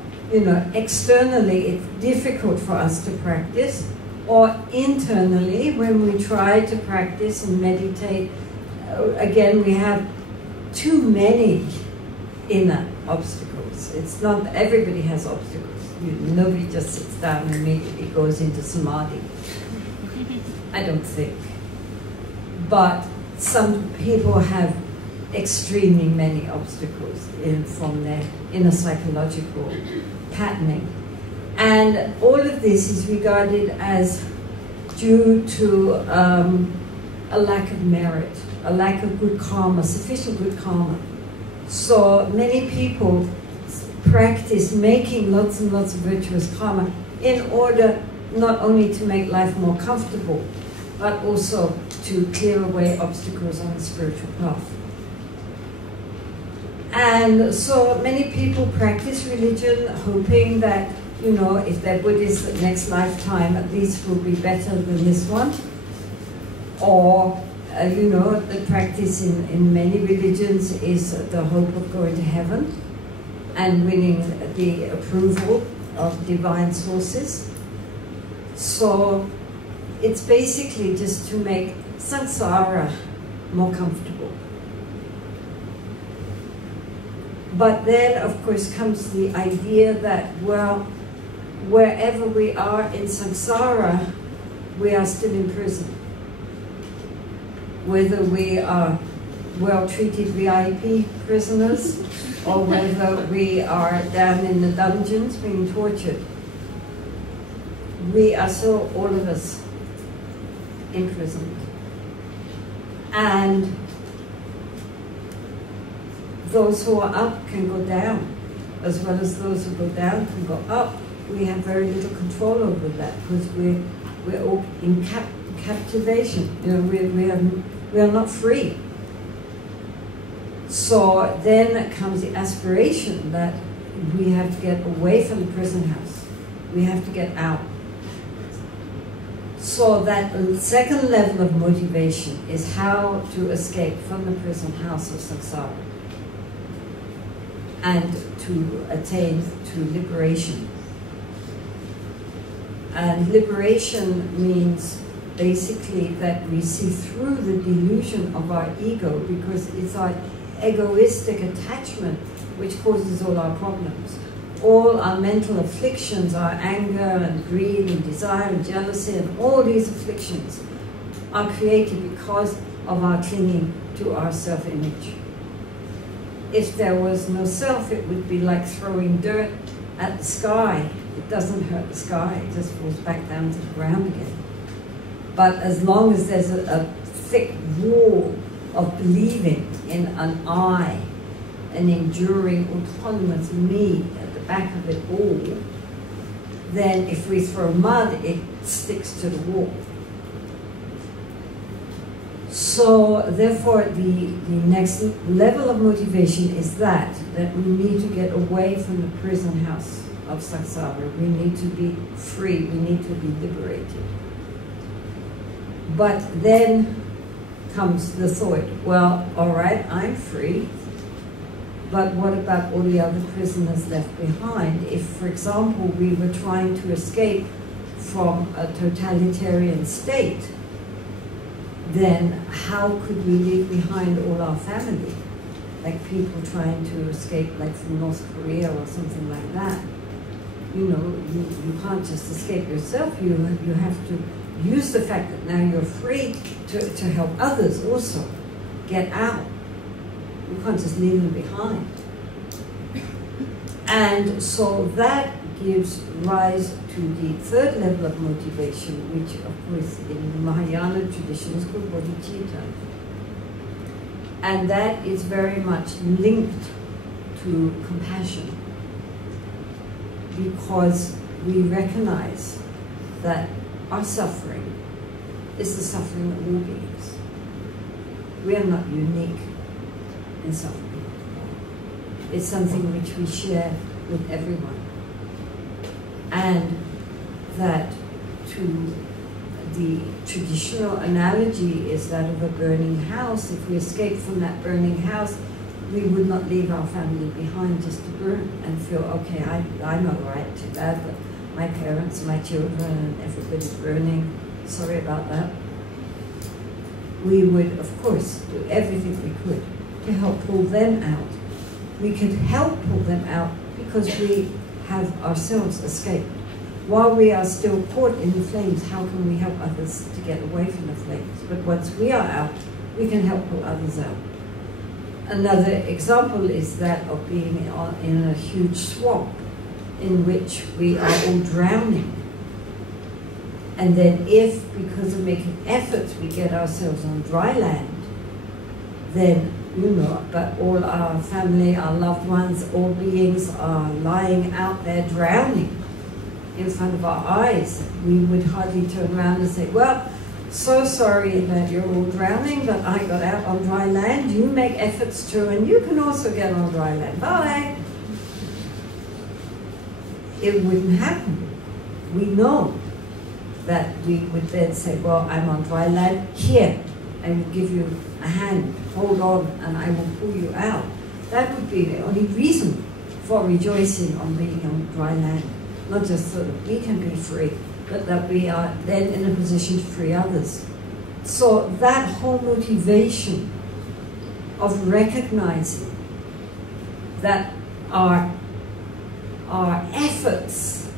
externally it's difficult for us to practice, or internally when we try to practice and meditate, again we have too many inner obstacles. It's not everybody has obstacles. Nobody just sits down and immediately goes into samadhi. I don't think. But some people have extremely many obstacles from their inner psychological patterning. And all of this is regarded as due to a lack of merit, a lack of good karma, sufficient good karma. So many people practice making lots and lots of virtuous karma in order not only to make life more comfortable, but also to clear away obstacles on the spiritual path. And so many people practice religion hoping that, if they're Buddhist, the next lifetime at least will be better than this one. Or, the practice in many religions is the hope of going to heaven and winning the approval of divine sources. So it's basically just to make samsara more comfortable. But then, of course, comes the idea that, well, wherever we are in samsara, we are still in prison. Whether we are well-treated VIP prisoners, or whether we are down in the dungeons being tortured, we are still, all of us, imprisoned. And those who are up can go down, as well as those who go down can go up. We have very little control over that, because we're all in captivation. We are not free. So then comes the aspiration that we have to get away from the prison house. We have to get out. So that second level of motivation is how to escape from the prison house of samsara and to attain to liberation. And liberation means basically that we see through the delusion of our ego, because it's our egoistic attachment which causes all our problems. All our mental afflictions, our anger and greed and desire and jealousy and all these afflictions are created because of our clinging to our self-image. If there was no self, it would be like throwing dirt at the sky. It doesn't hurt the sky, it just falls back down to the ground again. But as long as there's a thick wall of believing in an I, an enduring autonomous me at the back of it all, then if we throw mud, it sticks to the wall. So therefore, the next level of motivation is that we need to get away from the prison house of samsara. We need to be free, we need to be liberated. But then comes the thought, well, all right, I'm free, but what about all the other prisoners left behind? If, for example, we were trying to escape from a totalitarian state, then how could we leave behind all our family? Like people trying to escape, like from North Korea or something like that. You know, you can't just escape yourself. You have to use the fact that now you're free to help others also get out. You can't just leave them behind. And so that gives rise to the third level of motivation, which of course in the Mahayana tradition is called bodhicitta. And that is very much linked to compassion, because we recognize that our suffering is the suffering of all beings. We are not unique in suffering. It's something which we share with everyone. And that, to the traditional analogy, is that of a burning house. If we escape from that burning house, we would not leave our family behind just to burn and feel, okay, I'm all right, too bad, but my parents, my children, and everybody's burning. Sorry about that. We would, of course, do everything we could to help pull them out. We could help pull them out because we have ourselves escaped. While we are still caught in the flames, how can we help others to get away from the flames? But once we are out, we can help pull others out. Another example is that of being in a huge swamp in which we are all drowning. And then if, because of making efforts, we get ourselves on dry land, then, you know, but all our family, our loved ones, all beings are lying out there drowning in front of our eyes, we would hardly turn around and say, well, so sorry that you're all drowning, but I got out on dry land. You make efforts too, and you can also get on dry land. Bye. It wouldn't happen. We know that we would then say, well, I'm on dry land here. I will give you a hand, hold on, and I will pull you out. That would be the only reason for rejoicing on being on dry land. Not just so that we can be free, but that we are then in a position to free others. So that whole motivation of recognizing that our efforts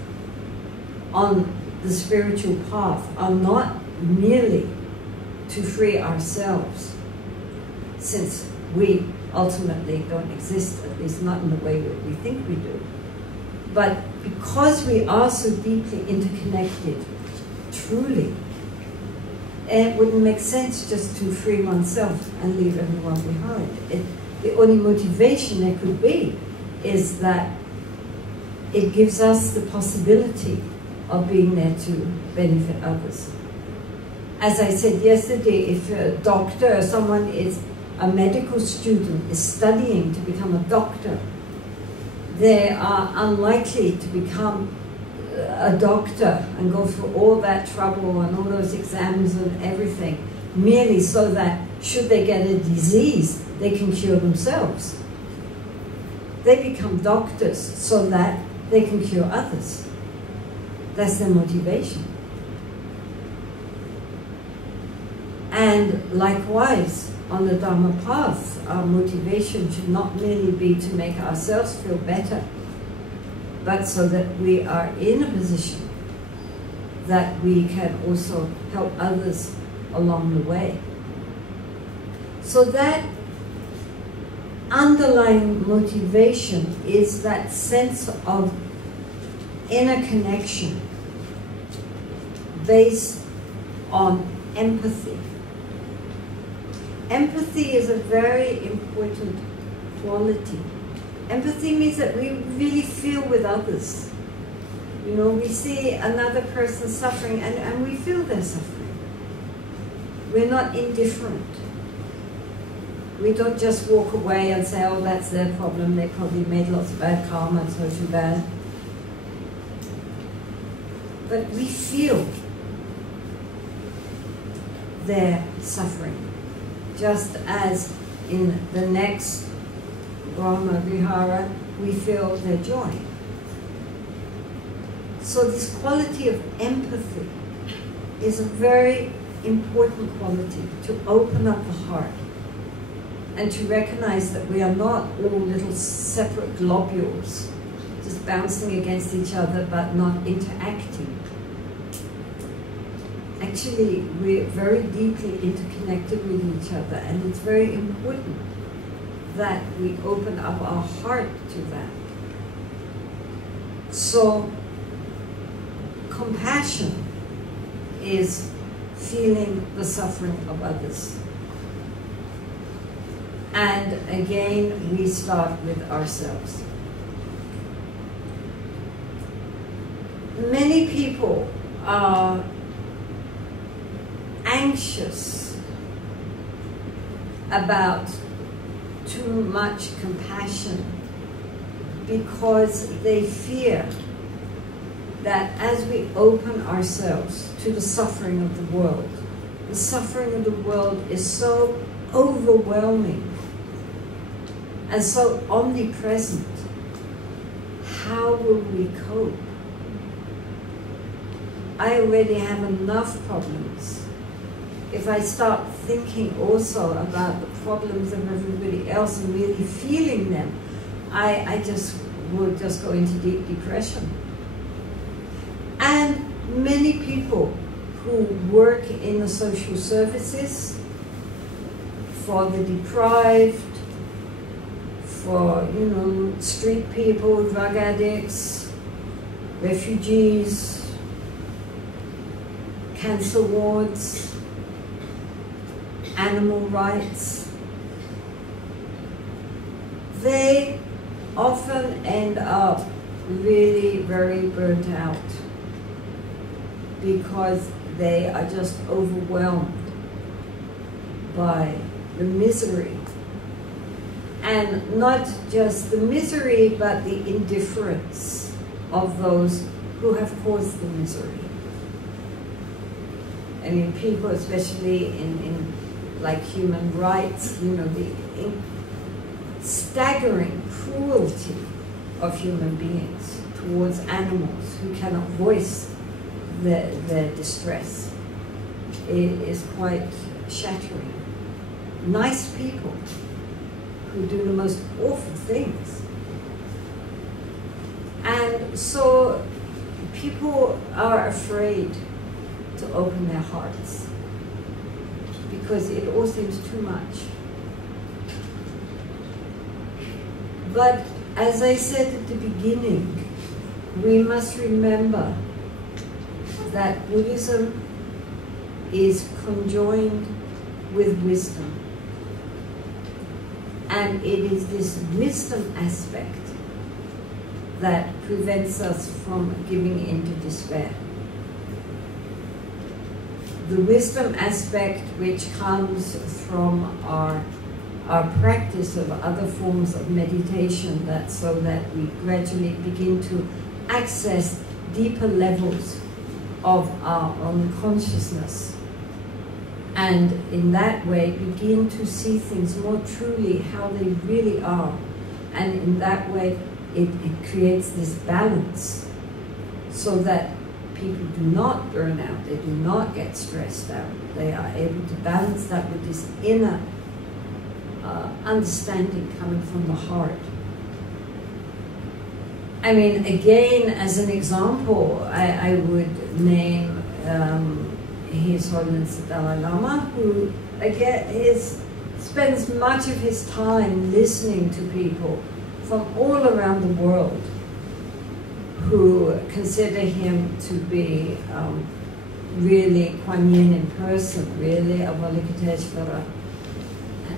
on the spiritual path are not merely to free ourselves, since we ultimately don't exist, at least not in the way that we think we do. But because we are so deeply interconnected, truly, it wouldn't make sense just to free oneself and leave everyone behind. The only motivation there could be is that it gives us the possibility of being there to benefit others. As I said yesterday, if a doctor or someone is a medical student, is studying to become a doctor, they are unlikely to become a doctor and go through all that trouble and all those exams and everything, merely so that, should they get a disease, they can cure themselves. They become doctors so that they can cure others. That's their motivation. And likewise, on the Dharma path, our motivation should not merely be to make ourselves feel better, but so that we are in a position that we can also help others along the way. So that underlying motivation is that sense of inner connection based on empathy. Empathy is a very important quality. Empathy means that we really feel with others. You know, we see another person suffering and we feel their suffering. We're not indifferent. We don't just walk away and say, oh, that's their problem, they probably made lots of bad karma, it's so too bad. But we feel their suffering, just as in the next Brahma Vihara, we feel their joy. So this quality of empathy is a very important quality, to open up the heart and to recognize that we are not all little separate globules just bouncing against each other but not interacting. Actually, we're very deeply interconnected with each other, and it's very important that we open up our heart to that. So, compassion is feeling the suffering of others. And again, we start with ourselves. Many people are anxious about too much compassion because they fear that as we open ourselves to the suffering of the suffering of the world is so overwhelming and so omnipresent. How will we cope? I already have enough problems. If I start thinking also about the problems of everybody else and really feeling them, I would just go into deep depression. And many people who work in the social services for the deprived, for, you know, street people, drug addicts, refugees, cancer wards, animal rights, they often end up really very burnt out because they are just overwhelmed by the misery. And not just the misery, but the indifference of those who have caused the misery. I mean, people, especially in like human rights, you know, the staggering cruelty of human beings towards animals who cannot voice their distress. It is quite shattering. Nice people who do the most awful things. And so people are afraid to open their hearts because it all seems too much. But as I said at the beginning, we must remember that Buddhism is conjoined with wisdom. And it is this wisdom aspect that prevents us from giving in to despair. The wisdom aspect which comes from our practice of other forms of meditation, so that we gradually begin to access deeper levels of our own consciousness. And in that way, begin to see things more truly how they really are. And in that way, it creates this balance so that people do not burn out, they do not get stressed out. They are able to balance that with this inner understanding coming from the heart. I mean, again, as an example, I would name His Holiness the Dalai Lama, who again spends much of his time listening to people from all around the world who consider him to be really Kuan Yin in person, really Avalokiteshvara,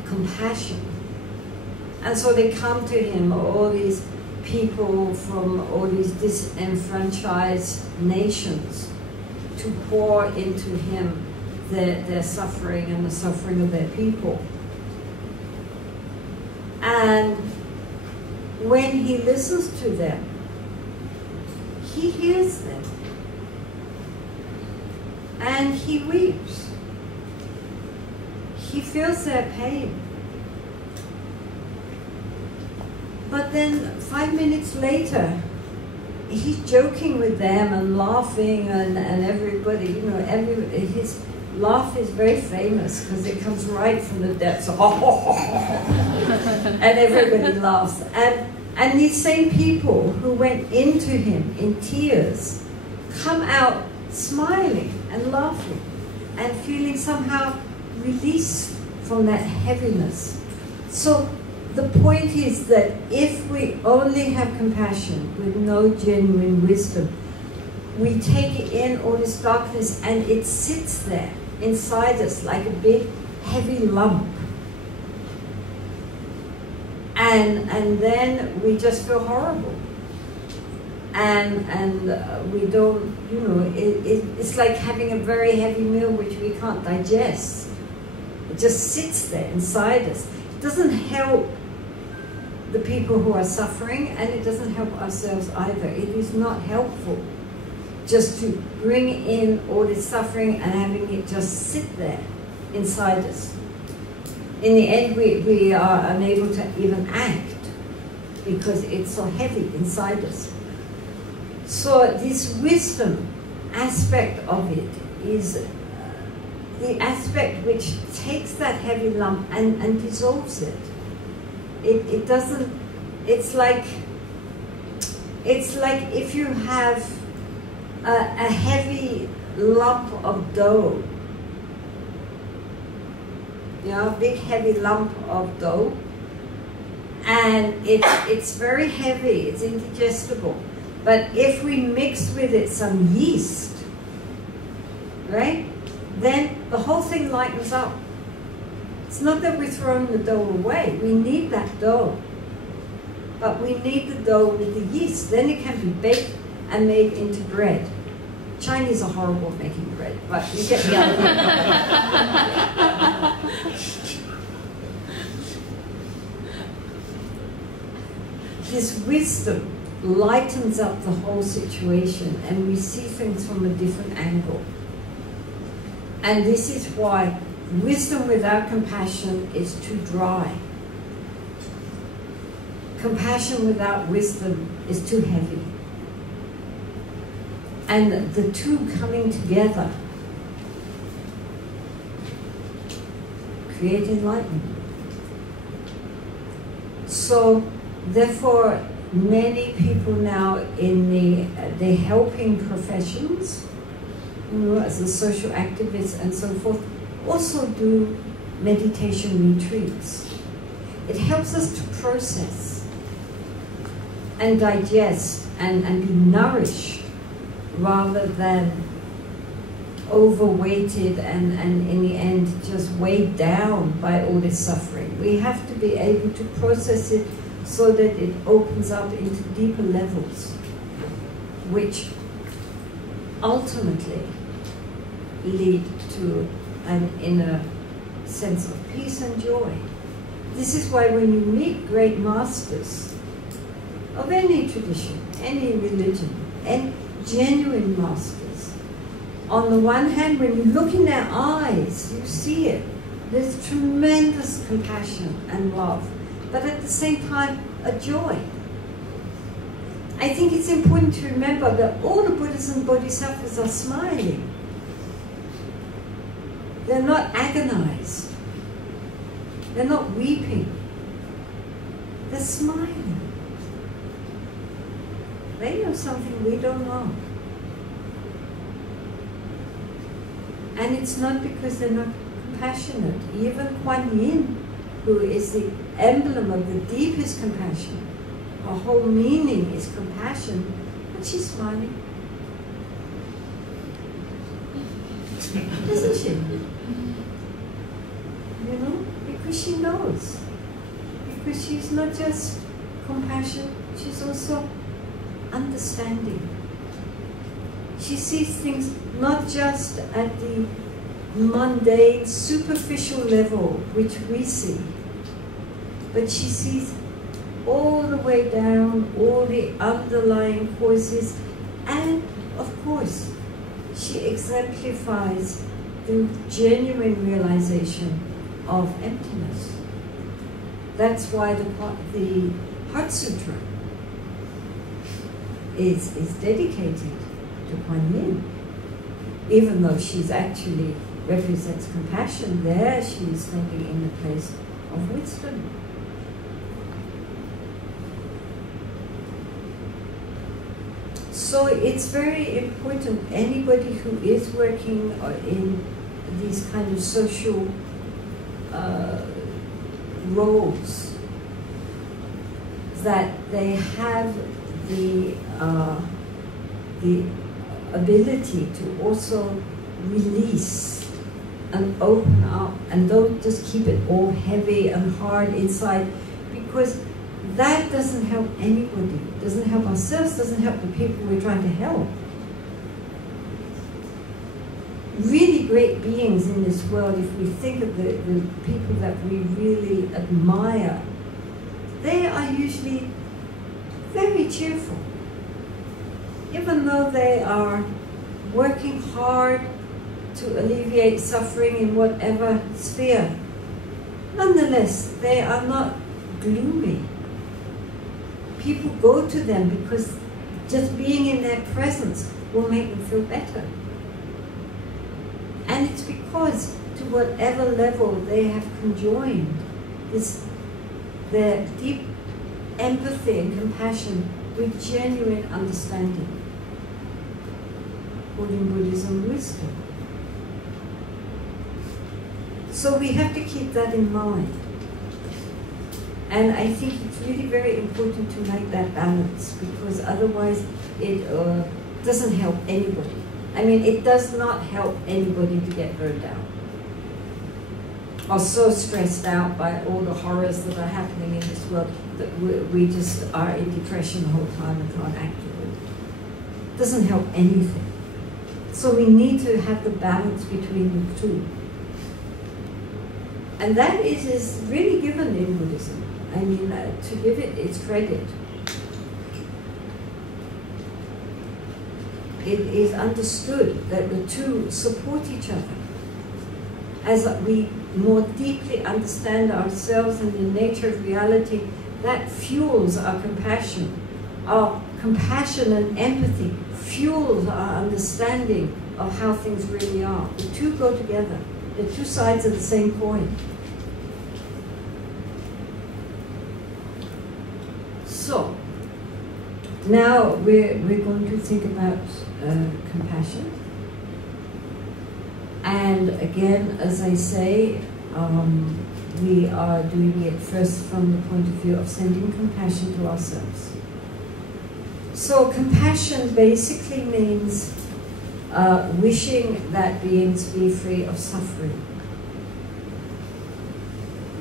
compassion. And so they come to him, all these people from all these disenfranchised nations, to pour into him their suffering and the suffering of their people. And when he listens to them, he hears them. And he weeps. He feels their pain. But then 5 minutes later, he's joking with them and laughing, and everybody, you know, his laugh is very famous because it comes right from the depths of and everybody laughs. And these same people who went into him in tears come out smiling and laughing and feeling somehow released from that heaviness. So the point is that if we only have compassion with no genuine wisdom, we take in all this darkness and it sits there inside us like a big heavy lump. And then we just feel horrible. And we don't, you know, it's like having a very heavy meal which we can't digest. It just sits there inside us. It doesn't help the people who are suffering, and it doesn't help ourselves either. It is not helpful just to bring in all this suffering and having it just sit there inside us. In the end, we are unable to even act because it's so heavy inside us. So this wisdom aspect of it is the aspect which takes that heavy lump and dissolves it. It doesn't, it's like if you have a heavy lump of dough, you know, a big heavy lump of dough, and it's very heavy, it's indigestible. But if we mix with it some yeast, right, then the whole thing lightens up. It's not that we're throwing the dough away. We need that dough. But we need the dough with the yeast. Then it can be baked and made into bread. Chinese are horrible at making bread, but you get the idea. This wisdom lightens up the whole situation, and we see things from a different angle. And this is why wisdom without compassion is too dry. Compassion without wisdom is too heavy. And the two coming together create enlightenment. So, therefore, many people now in the helping professions, you know, as a social activist and so forth, also do meditation retreats. It helps us to process and digest and be nourished rather than overweighted and in the end just weighed down by all this suffering. We have to be able to process it so that it opens up into deeper levels, which ultimately lead to an inner sense of peace and joy. This is why when you meet great masters of any tradition, any religion, and genuine masters, on the one hand, when you look in their eyes, you see it. There's tremendous compassion and love, but at the same time, a joy. I think it's important to remember that all the Buddhas and Bodhisattvas are smiling. They're not agonized. They're not weeping. They're smiling. They know something we don't know. And it's not because they're not compassionate. Even Kuan Yin, who is the emblem of the deepest compassion, her whole meaning is compassion, but she's smiling. Isn't she? You know? Because she knows. Because she's not just compassion, she's also understanding. She sees things not just at the mundane, superficial level which we see, but she sees all the way down, all the underlying causes, and of course, she exemplifies the genuine realization of emptiness. That's why the Heart Sutra is dedicated to Kuan Yin. Even though she's actually represents compassion, there she is standing in the place of wisdom. So it's very important, anybody who is working in these kind of social roles, that they have the ability to also release and open up, and don't just keep it all heavy and hard inside, because that doesn't help anybody, doesn't help ourselves, doesn't help the people we're trying to help. Really great beings in this world, if we think of the people that we really admire, they are usually very cheerful. Even though they are working hard to alleviate suffering in whatever sphere, nonetheless, they are not gloomy. People go to them because just being in their presence will make them feel better. And it's because, to whatever level they have conjoined their deep empathy and compassion with genuine understanding, called in Buddhism wisdom. So we have to keep that in mind. And I think it's really very important to make that balance, because otherwise it doesn't help anybody. I mean, it does not help anybody to get burned out or so stressed out by all the horrors that are happening in this world that we just are in depression the whole time and can't act with it. It doesn't help anything. So we need to have the balance between the two. And that is really given in Buddhism. I mean, to give it its credit. It is understood that the two support each other. As we more deeply understand ourselves and the nature of reality, that fuels our compassion. Our compassion and empathy fuels our understanding of how things really are. The two go together. They're two sides of the same coin. So, now we're going to think about compassion. And again, as I say, we are doing it first from the point of view of sending compassion to ourselves. So compassion basically means wishing that beings be free of suffering.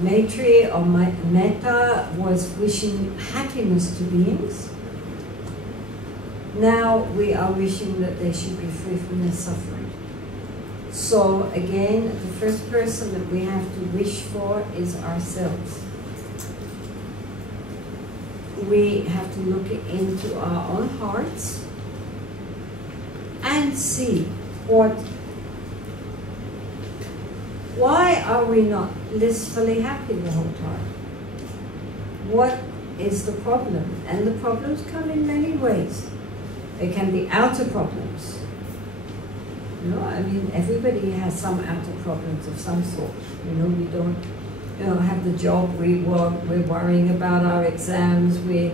Maitri or Metta was wishing happiness to beings. Now we are wishing that they should be free from their suffering. So again, the first person that we have to wish for is ourselves. We have to look into our own hearts and see why are we not blissfully happy the whole time? What is the problem? And the problems come in many ways. They can be outer problems. You know, I mean, everybody has some outer problems of some sort. You know, we don't, have the job we want, we're worrying about our exams, we're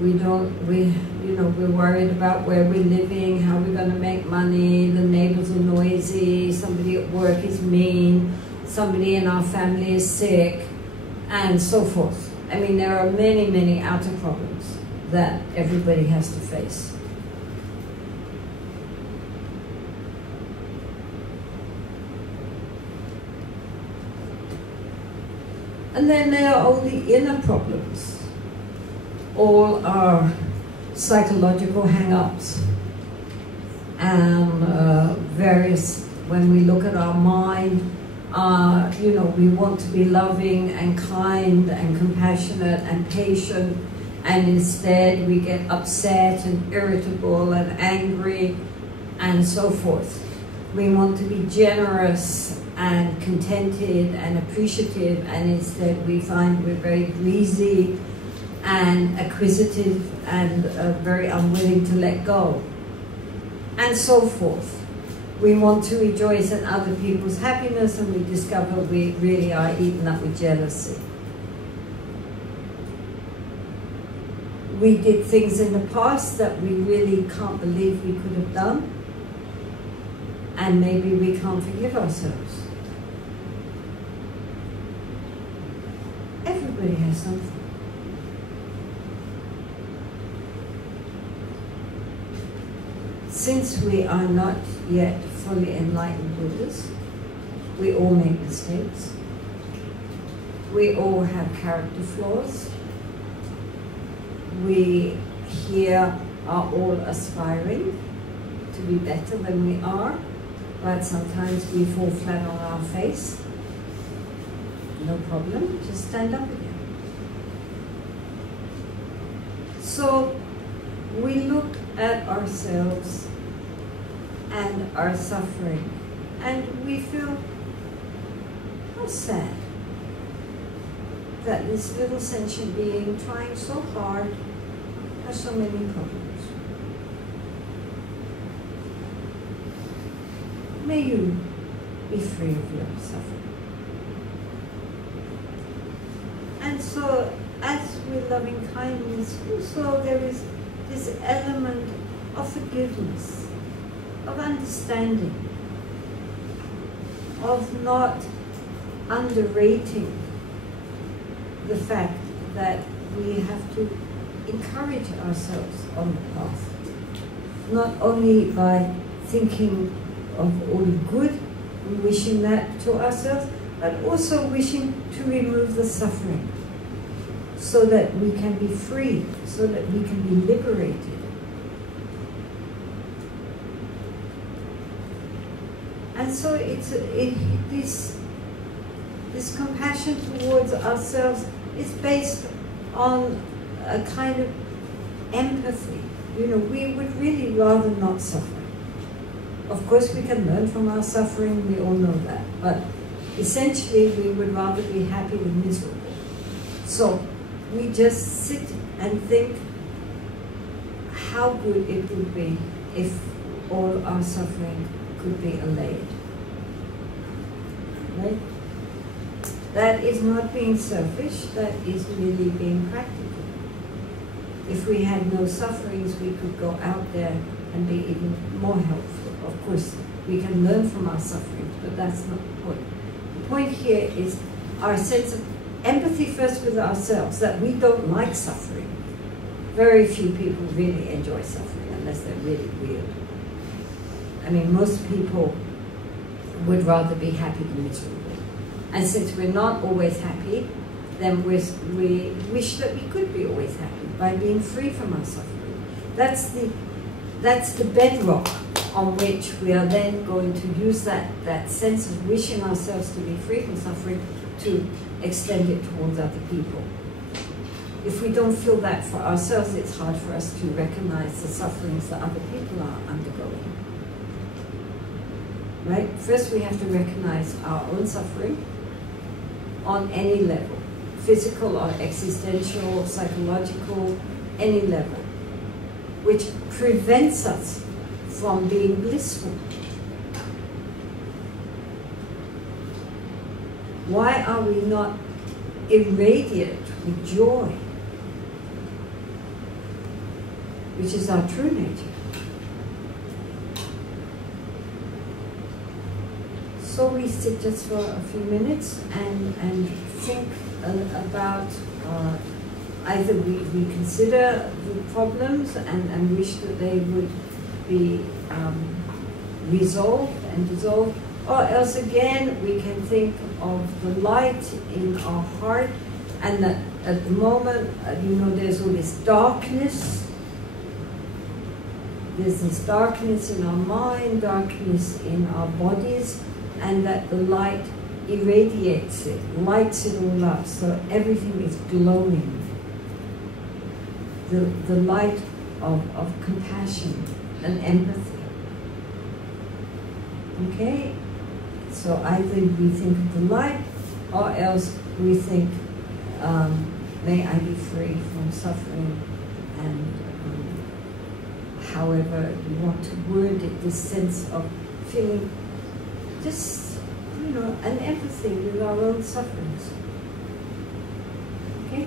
we're worried about where we're living, how we're going to make money, the neighbors are noisy, somebody at work is mean, somebody in our family is sick, and so forth. I mean, there are many, many outer problems that everybody has to face. And then there are all the inner problems. All our psychological hang-ups and various, when we look at our mind, we want to be loving and kind and compassionate and patient, and instead we get upset and irritable and angry and so forth. We want to be generous and contented and appreciative, and instead we find we're very greasy and acquisitive and very unwilling to let go, and so forth. We want to rejoice in other people's happiness, and we discover we really are eaten up with jealousy. We did things in the past that we really can't believe we could have done, and maybe we can't forgive ourselves. Everybody has something. Since we are not yet fully enlightened Buddhas, we all make mistakes. We all have character flaws. We here are all aspiring to be better than we are, but sometimes we fall flat on our face. No problem, just stand up again. So we look at ourselves and our suffering, and we feel how sad that this little sentient being trying so hard has so many problems. May you be free of your suffering. And so, as with loving kindness, also there is this element of forgiveness, of understanding, of not underrating the fact that we have to encourage ourselves on the path, not only by thinking of all the good and wishing that to ourselves, but also wishing to remove the suffering so that we can be free, so that we can be liberated. And so this compassion towards ourselves is based on a kind of empathy. We would really rather not suffer. Of course, we can learn from our suffering, we all know that. But essentially, we would rather be happy than miserable. So we just sit and think how good it would be if all our suffering could be allayed. Right? That is not being selfish, that is really being practical. If we had no sufferings, we could go out there and be even more helpful. Of course, we can learn from our sufferings, but that's not the point. The point here is our sense of empathy first with ourselves, that we don't like suffering. Very few people really enjoy suffering unless they're really weird. I mean, most people would rather be happy than miserable. And since we're not always happy, then we wish that we could be always happy by being free from our suffering. That's the bedrock on which we are then going to use that sense of wishing ourselves to be free from suffering to extend it towards other people. If we don't feel that for ourselves, it's hard for us to recognize the sufferings that other people are undergoing. Right? First we have to recognize our own suffering on any level, physical or existential, psychological, any level, which prevents us from being blissful. Why are we not irradiant with joy? which is our true nature. So we sit just for a few minutes and think about either we consider the problems and wish that they would be resolved and dissolved, or else again we can think of the light in our heart, and that at the moment, there's all this darkness. There's this darkness in our mind, darkness in our bodies, and that the light irradiates it, lights it all up, so everything is glowing. The light of compassion and empathy. Okay? So either we think of the light, or else we think, may I be free from suffering, and however you want to word it, this sense of feeling just, an empathy with our own sufferings. Okay?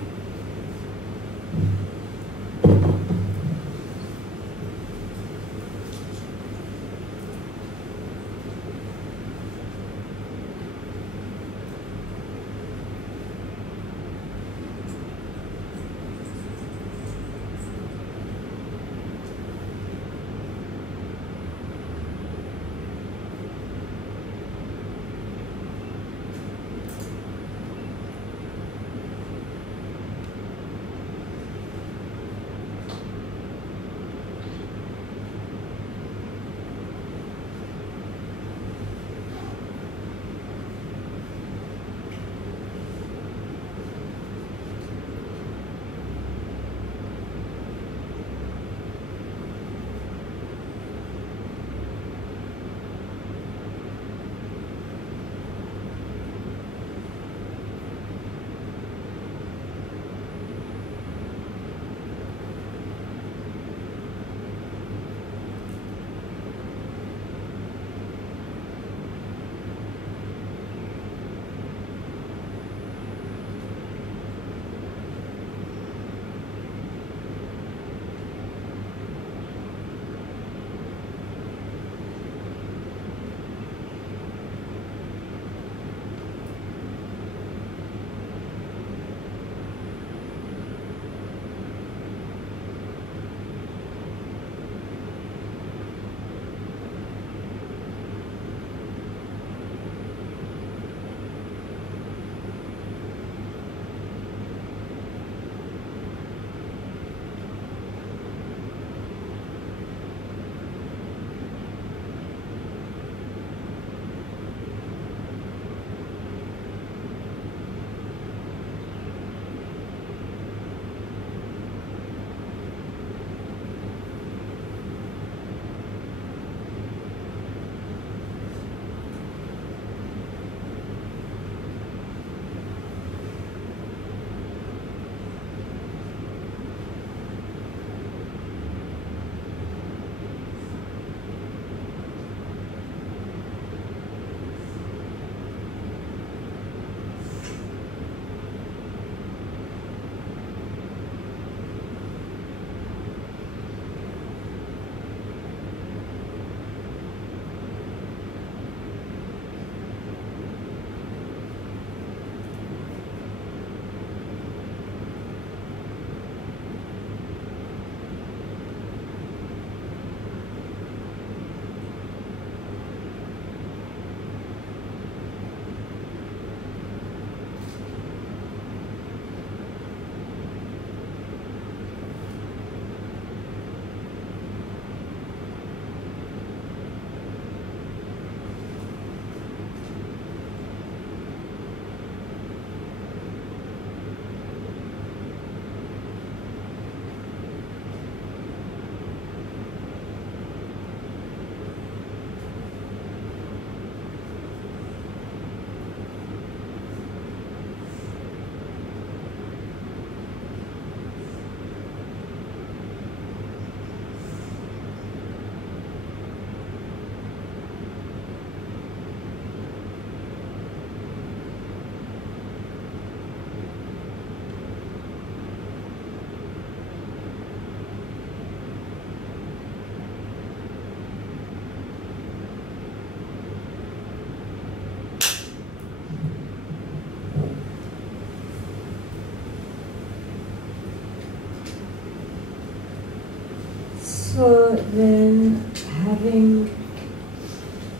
So then, having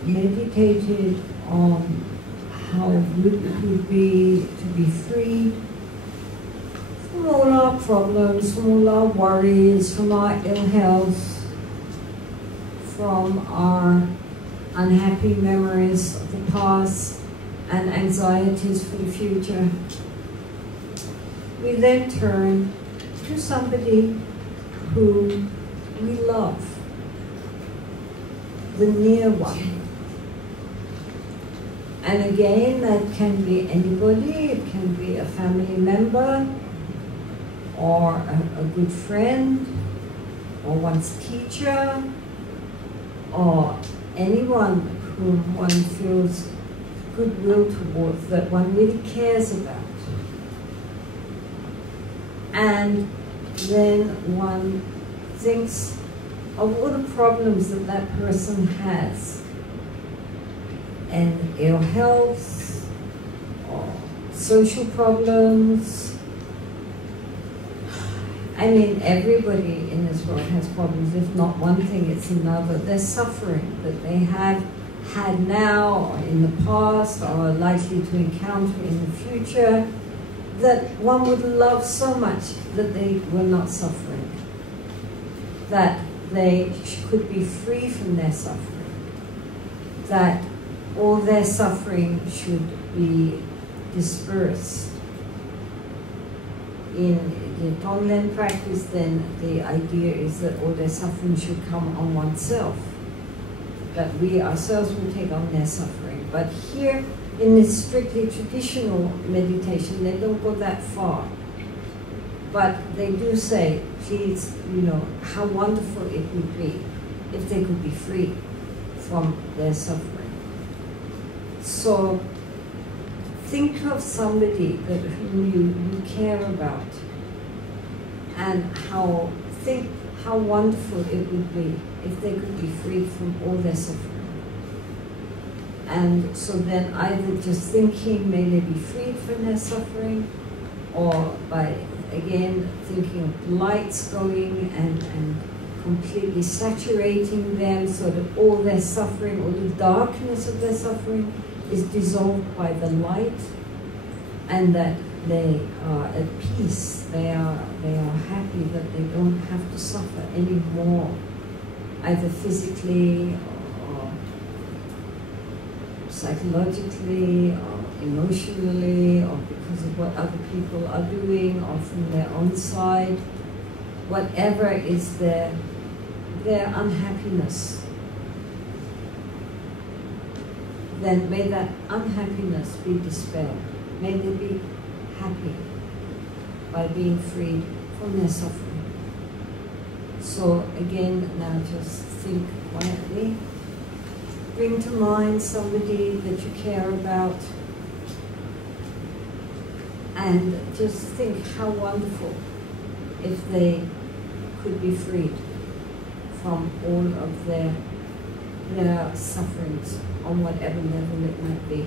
meditated on how good it would be to be free from all our problems, from all our worries, from our ill health, from our unhappy memories of the past and anxieties for the future, we then turn to somebody who we love, the near one. And again, that can be anybody. It can be a family member, or a good friend, or one's teacher, or anyone whom one feels goodwill towards, that one really cares about. And then one thinks of all the problems that that person has, and ill health, or social problems. I mean, everybody in this world has problems. If not one thing, it's another. There's suffering that they have had now, or in the past, or are likely to encounter in the future, that one would love so much that they were not suffering, that they could be free from their suffering, that all their suffering should be dispersed. In the Tonglen practice, then the idea is that all their suffering should come on oneself, that we ourselves will take on their suffering. But here, in this strictly traditional meditation, they don't go that far. But they do say, please, you know, how wonderful it would be if they could be free from their suffering. So think of somebody that whom you care about, and think how wonderful it would be if they could be freed from all their suffering. And so then either just thinking, may they be freed from their suffering, or by, again, thinking of lights going and completely saturating them so that all their suffering, all the darkness of their suffering is dissolved by the light, and that they are at peace, they are happy, that they don't have to suffer anymore, either physically or psychologically or emotionally, or because of what other people are doing, or from their own side, whatever is their unhappiness. Then may that unhappiness be dispelled. May they be happy by being freed from their suffering. So again, now just think quietly. Bring to mind somebody that you care about, and just think how wonderful if they could be freed from all of their sufferings on whatever level it might be.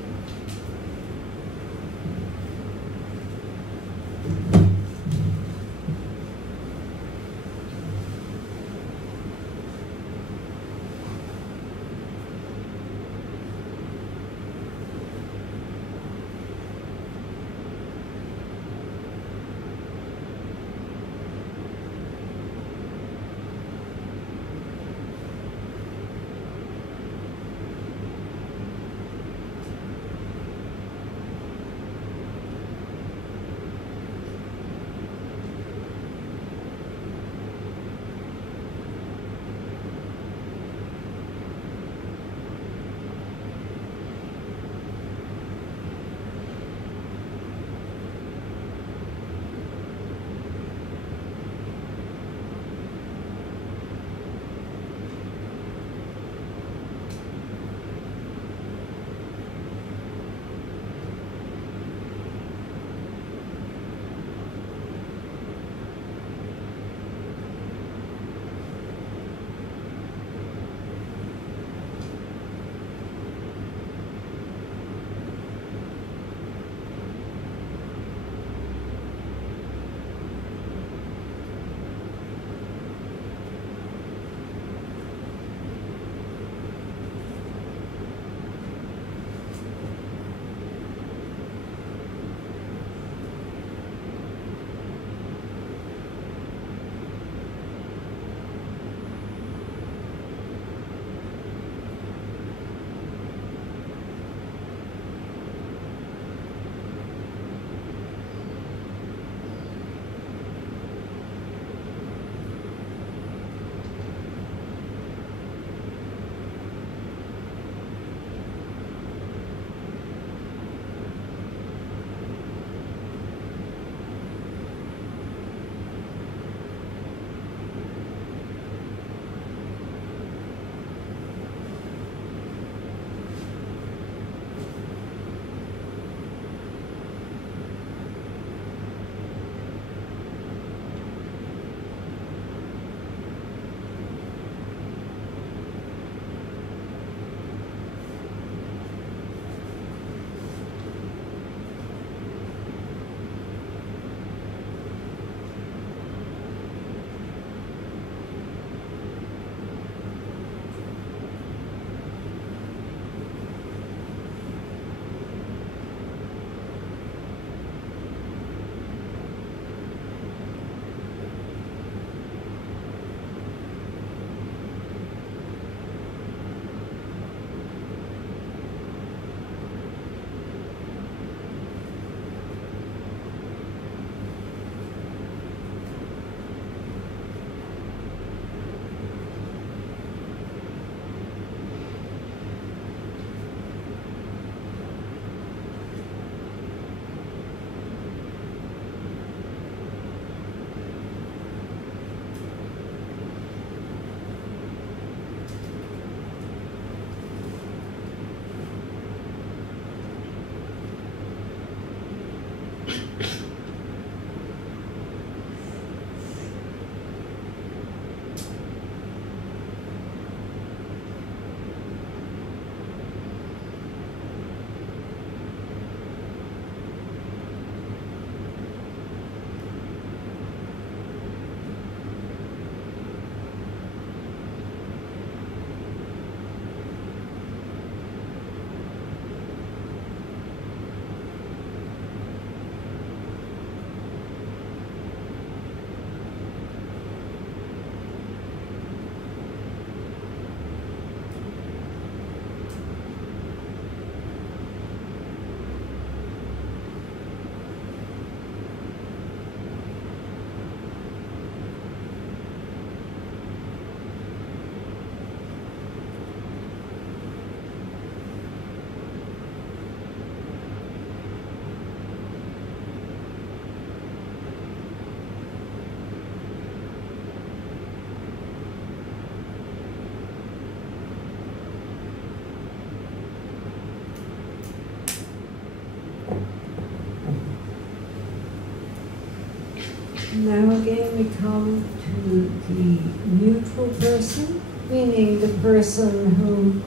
Now again we come to the neutral person, meaning the person who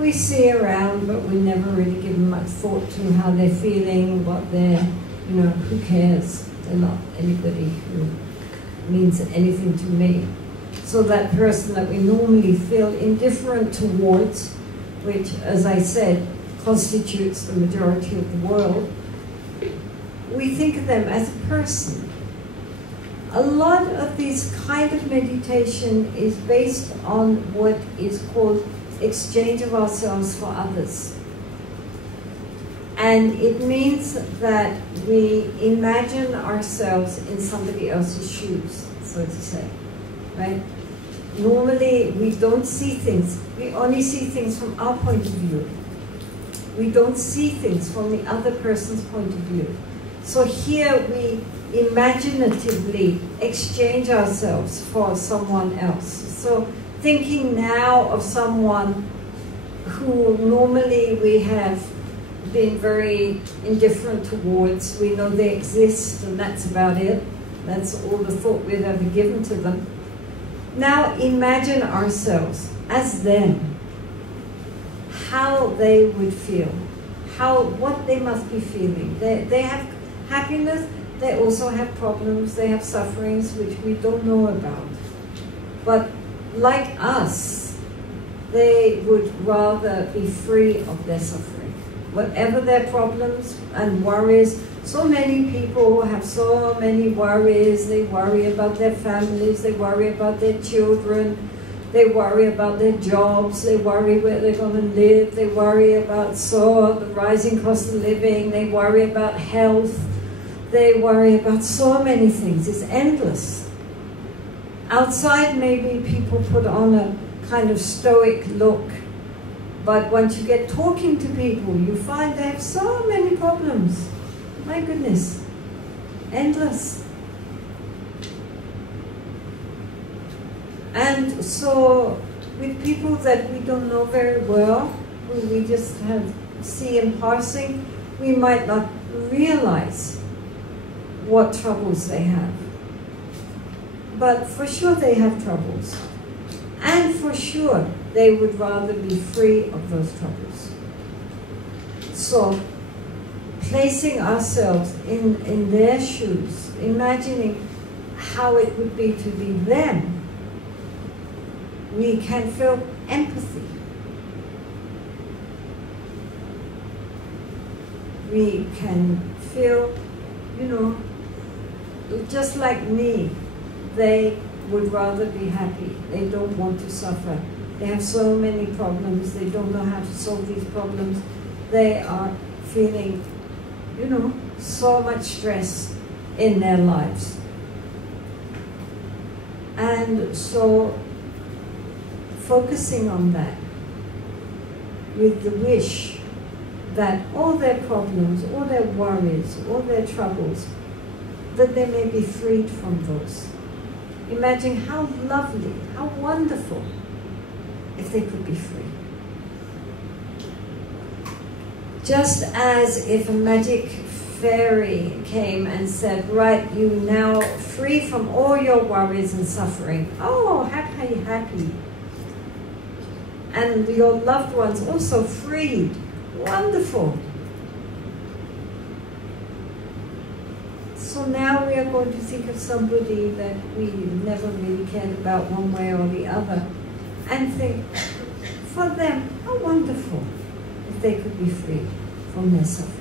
we see around, but we never really give them much thought to how they're feeling, what they're, who cares? They're not anybody who means anything to me. So that person that we normally feel indifferent towards, which, as I said, constitutes the majority of the world, we think of them as a person. A lot of this kind of meditation is based on what is called exchange of ourselves for others. And it means that we imagine ourselves in somebody else's shoes, so to say, right? Normally, we don't see things. We only see things from our point of view. We don't see things from the other person's point of view. So here we imaginatively exchange ourselves for someone else. So thinking now of someone who normally we have been very indifferent towards, we know they exist and that's about it. That's all the thought we've ever given to them. Now imagine ourselves as them, how they would feel, what they must be feeling. They have happiness, they also have problems, they have sufferings which we don't know about. But like us, they would rather be free of their suffering. Whatever their problems and worries, so many people have so many worries. They worry about their families, they worry about their children, they worry about their jobs, they worry where they're going to live, they worry about the rising cost of living, they worry about health, they worry about so many things. It's endless. Outside, maybe people put on a kind of stoic look, but once you get talking to people, you find they have so many problems. My goodness, endless. And so with people that we don't know very well, who we just see in passing, we might not realize what troubles they have. But for sure they have troubles. And for sure they would rather be free of those troubles. So placing ourselves in their shoes, imagining how it would be to be them, we can feel empathy. We can feel, just like me, they would rather be happy. They don't want to suffer. They have so many problems. They don't know how to solve these problems. They are feeling, so much stress in their lives. And so focusing on that with the wish that all their problems, all their worries, all their troubles, that they may be freed from those. Imagine how lovely, how wonderful if they could be free. Just as if a magic fairy came and said, right, you now free from all your worries and suffering. Oh, happy, happy. And your loved ones also freed. Wonderful. So now we are going to think of somebody that we never really cared about one way or the other, and think, for them, how wonderful if they could be freed from their sufferings.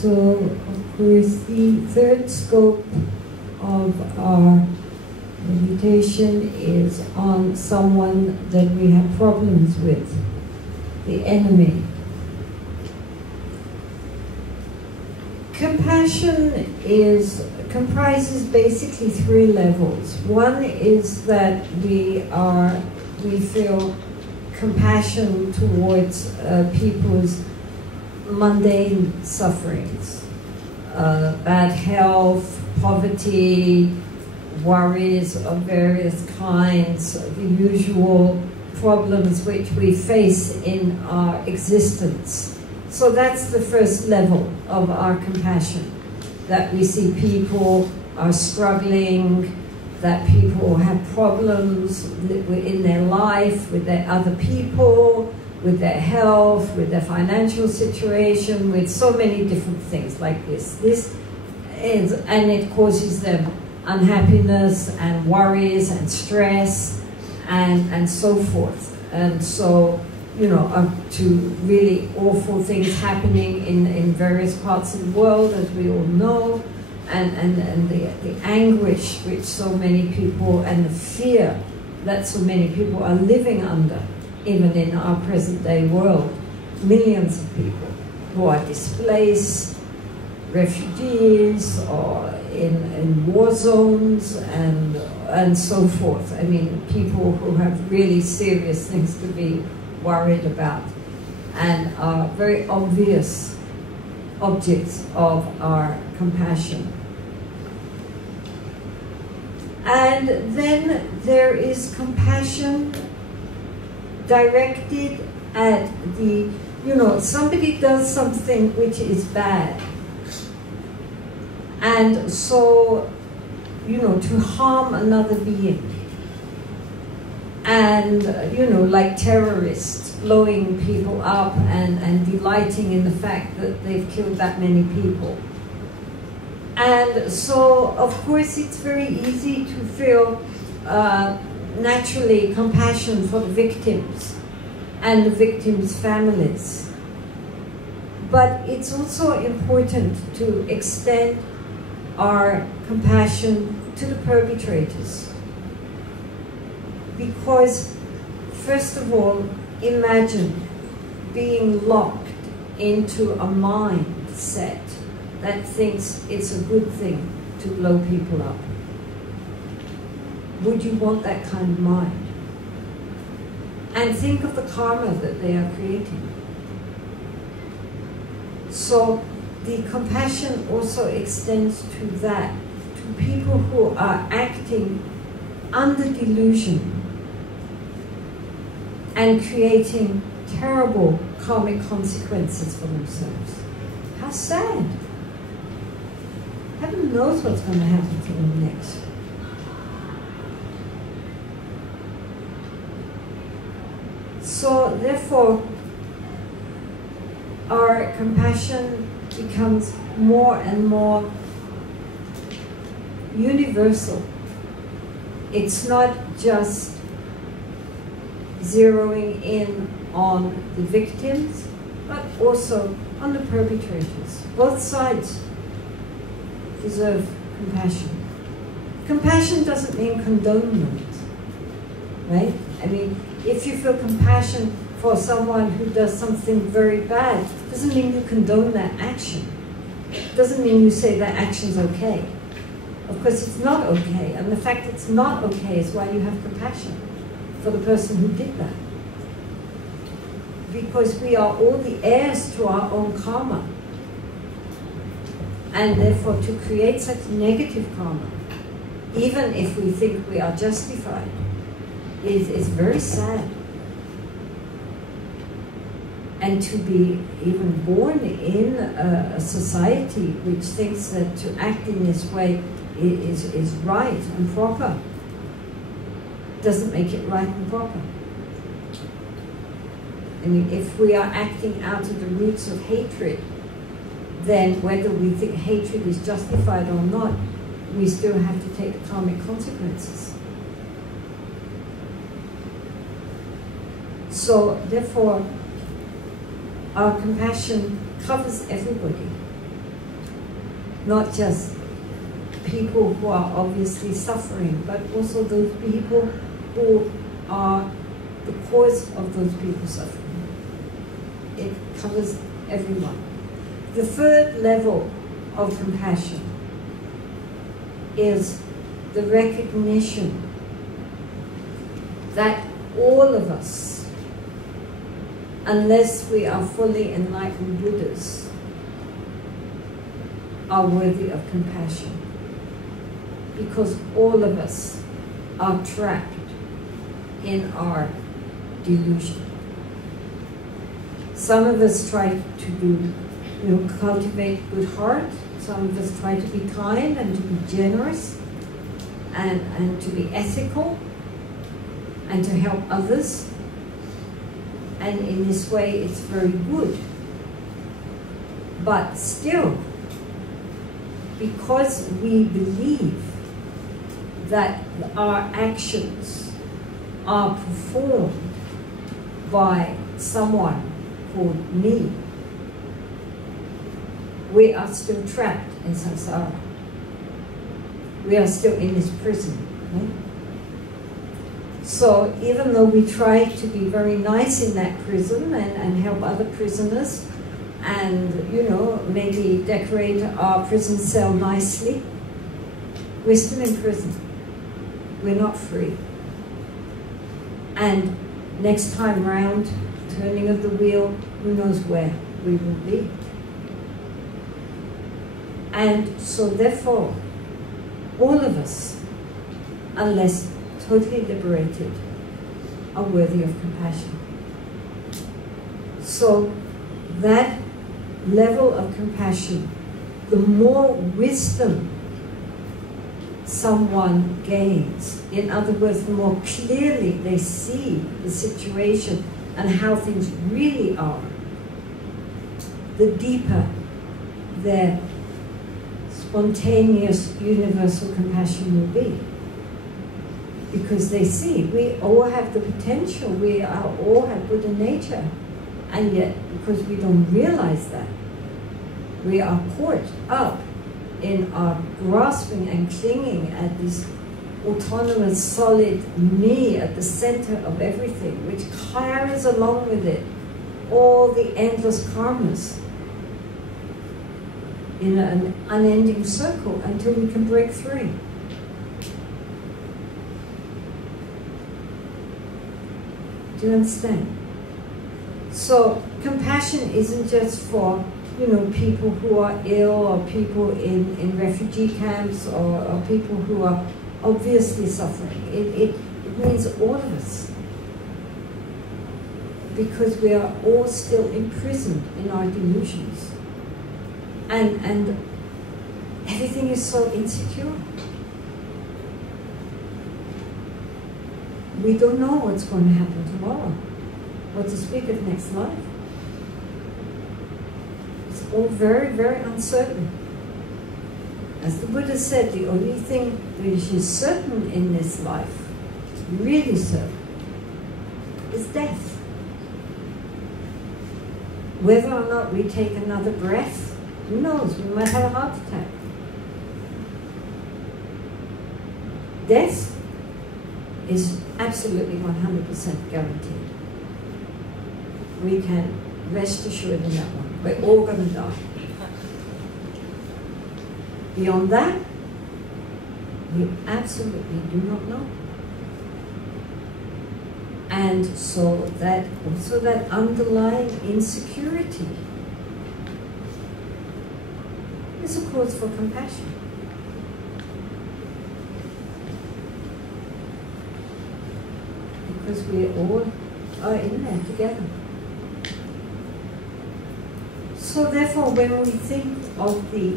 So, of course, the third scope of our meditation is on someone that we have problems with, the enemy. Compassion comprises basically three levels. One is that we feel compassion towards people's mundane sufferings, bad health, poverty, worries of various kinds, the usual problems which we face in our existence. So that's the first level of our compassion, that we see people are struggling, that people have problems in their life, with their other people, with their health, with their financial situation, with so many different things like this. And it causes them unhappiness and worries and stress and so forth. And so, up to really awful things happening in various parts of the world, as we all know, and the anguish which so many people, and the fear that so many people are living under, even in our present day world. Millions of people who are displaced, refugees, or in war zones, and so forth. I mean, people who have really serious things to be worried about, and are very obvious objects of our compassion. And then there is compassion directed at the, somebody does something which is bad. And so, to harm another being. And, like terrorists blowing people up and delighting in the fact that they've killed that many people. And so, of course, it's very easy to feel naturally compassion for the victims and the victims' families. But it's also important to extend our compassion to the perpetrators. Because, first of all, imagine being locked into a mindset that thinks it's a good thing to blow people up. Would you want that kind of mind? And think of the karma that they are creating. So the compassion also extends to that, to people who are acting under delusion and creating terrible karmic consequences for themselves. How sad. Heaven knows what's going to happen to them next. So therefore, our compassion becomes more and more universal. It's not just zeroing in on the victims, but also on the perpetrators. Both sides deserve compassion. Compassion doesn't mean condonement, right? I mean, if you feel compassion for someone who does something very bad, doesn't mean you condone that action. Doesn't mean you say that action's okay. Of course, it's not okay, and the fact it's not okay is why you have compassion for the person who did that. Because we are all the heirs to our own karma. And therefore, to create such negative karma, even if we think we are justified, is very sad. And to be even born in a society which thinks that to act in this way is right and proper, doesn't make it right and proper. I mean, if we are acting out of the roots of hatred, then whether we think hatred is justified or not, we still have to take the karmic consequences. So, therefore, our compassion covers everybody. not just people who are obviously suffering, but also those people who are the cause of those people suffering. It covers everyone. The third level of compassion is the recognition that all of us, unless we are fully enlightened Buddhas, are worthy of compassion. Because all of us are trapped in our delusion. Some of us try to do, cultivate good heart. Some of us try to be kind and to be generous and to be ethical and to help others. And in this way, it's very good. But still, because we believe that our actions are performed by someone called me, we are still trapped in samsara. We are still in this prison. Right? So even though we try to be very nice in that prison and help other prisoners and, maybe decorate our prison cell nicely, we're still in prison. We're not free. And next time round, turning of the wheel, who knows where we will be. And so therefore, all of us, unless totally liberated, are worthy of compassion. So that level of compassion, the more wisdom someone gains, in other words, the more clearly they see the situation and how things really are, the deeper their spontaneous universal compassion will be. Because they see, we all have the potential, we all have Buddha nature, and yet, because we don't realize that, we are caught up in our grasping and clinging at this autonomous, solid me at the center of everything, which carries along with it all the endless karmas in an unending circle until we can break free. Do you understand? So compassion isn't just for people who are ill, or people in refugee camps, or people who are obviously suffering. It means all of us. Because we are all still imprisoned in our delusions. And everything is so insecure. We don't know what's going to happen tomorrow, what to speak of next life. It's all very, very uncertain. As the Buddha said, the only thing which is certain in this life, really certain, is death. Whether or not we take another breath, who knows? We might have a heart attack. Death is absolutely 100% guaranteed. We can rest assured in that one. We're all going to die. Beyond that, we absolutely do not know. And so that also that underlying insecurity is a cause for compassion. Because we all are in there together. So therefore, when we think of the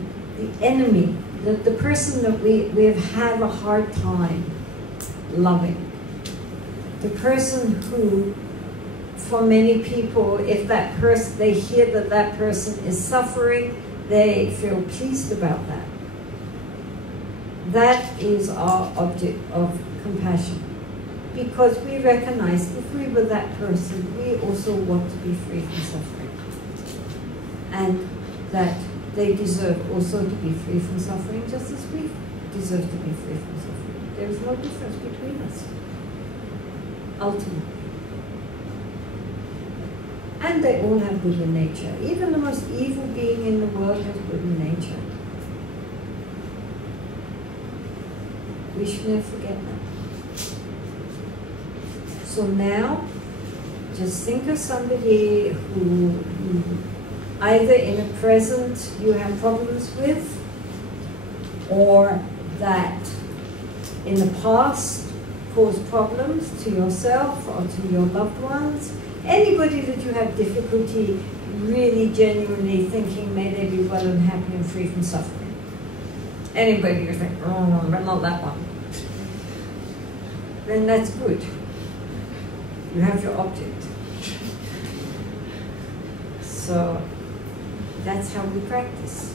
enemy, the person that we have a hard time loving, the person who, for many people, if that person, they hear that that person is suffering, they feel pleased about that. That is our object of compassion. Because we recognize if we were that person, we also want to be free from suffering. And that they deserve also to be free from suffering, just as we deserve to be free from suffering. There is no difference between us, ultimately. And they all have Buddha nature. Even the most evil being in the world has Buddha nature. We should never forget that. So now, just think of somebody who either in the present you have problems with, or that in the past caused problems to yourself or to your loved ones. Anybody that you have difficulty really genuinely thinking, may they be well and happy and free from suffering. Anybody you think, oh no, but not that one. Then that's good. You have your object. So that's how we practice.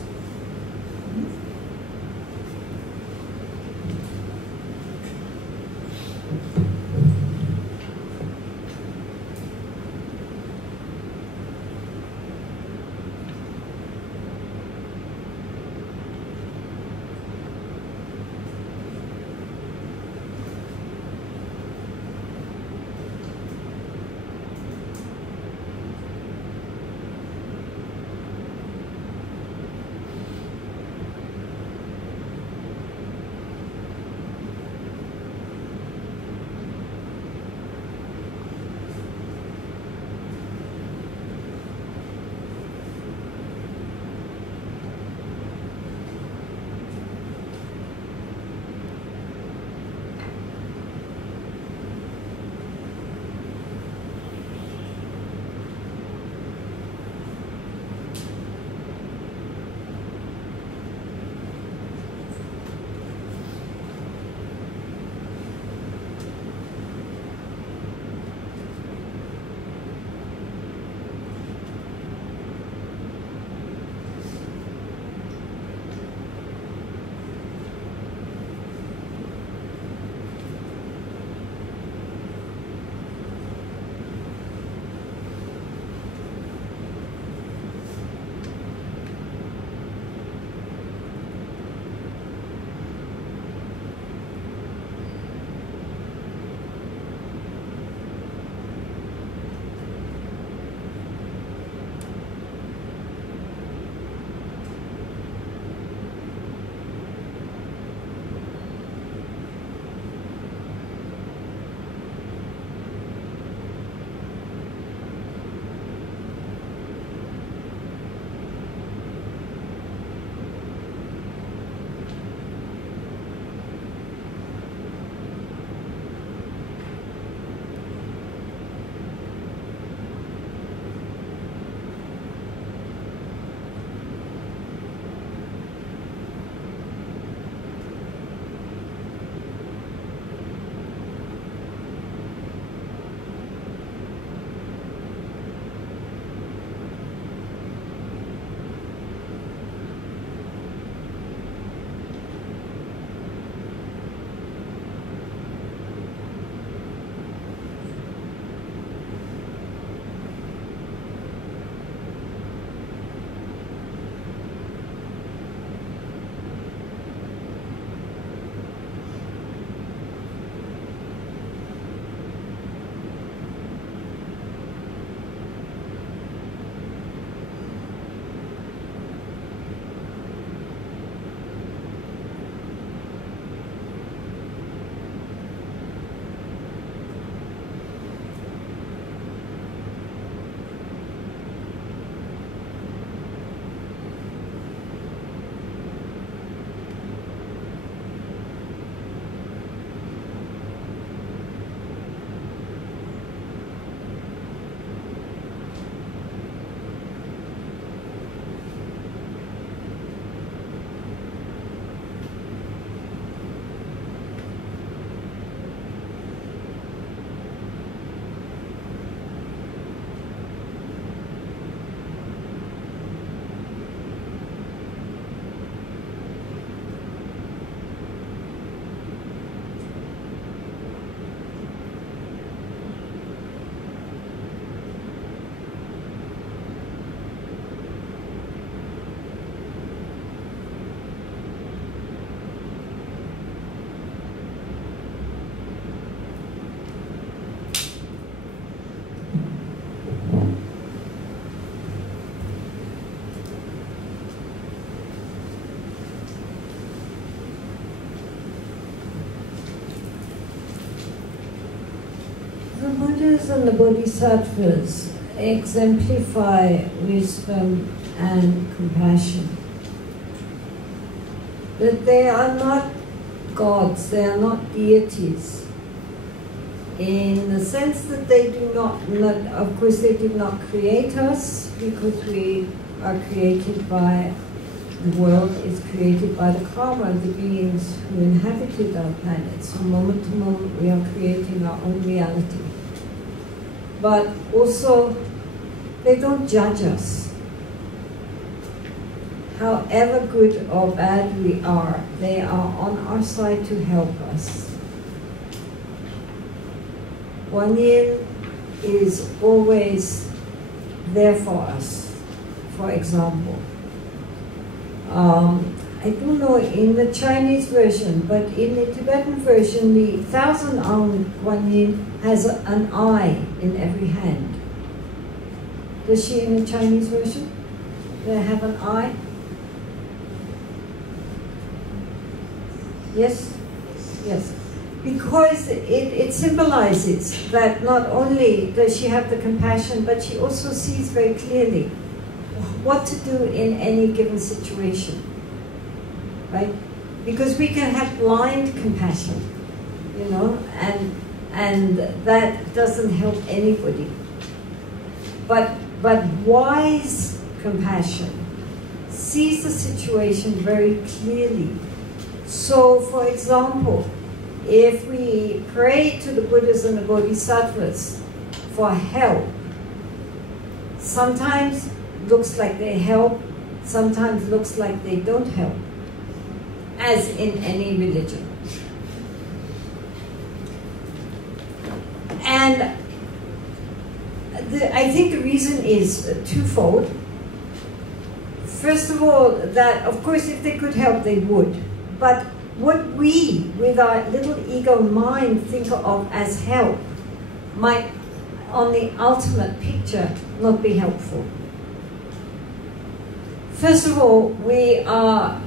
Buddhas and the Bodhisattvas exemplify wisdom and compassion. But they are not gods, they are not deities. In the sense that they do not, of course they did not create us, because we are created by, the world is created by the karma of the beings who inhabited our planet. So moment to moment we are creating our own reality. But also, they don't judge us. However good or bad we are, they are on our side to help us. Guan Yin is always there for us, for example. I don't know in the Chinese version, but in the Tibetan version, the 1,000-armed Guan Yin has an eye in every hand. Does she in the Chinese version? Do they have an eye? Yes? Yes. Because it symbolizes that not only does she have the compassion, but she also sees very clearly what to do in any given situation, right? Because we can have blind compassion, you know, and that doesn't help anybody. But wise compassion sees the situation very clearly. So, for example, if we pray to the Buddhas and the Bodhisattvas for help, sometimes looks like they help, sometimes looks like they don't help, as in any religion. And I think the reason is twofold. First of all, that of course if they could help, they would. But what we, with our little ego mind, think of as help might, on the ultimate picture, not be helpful. First of all, we are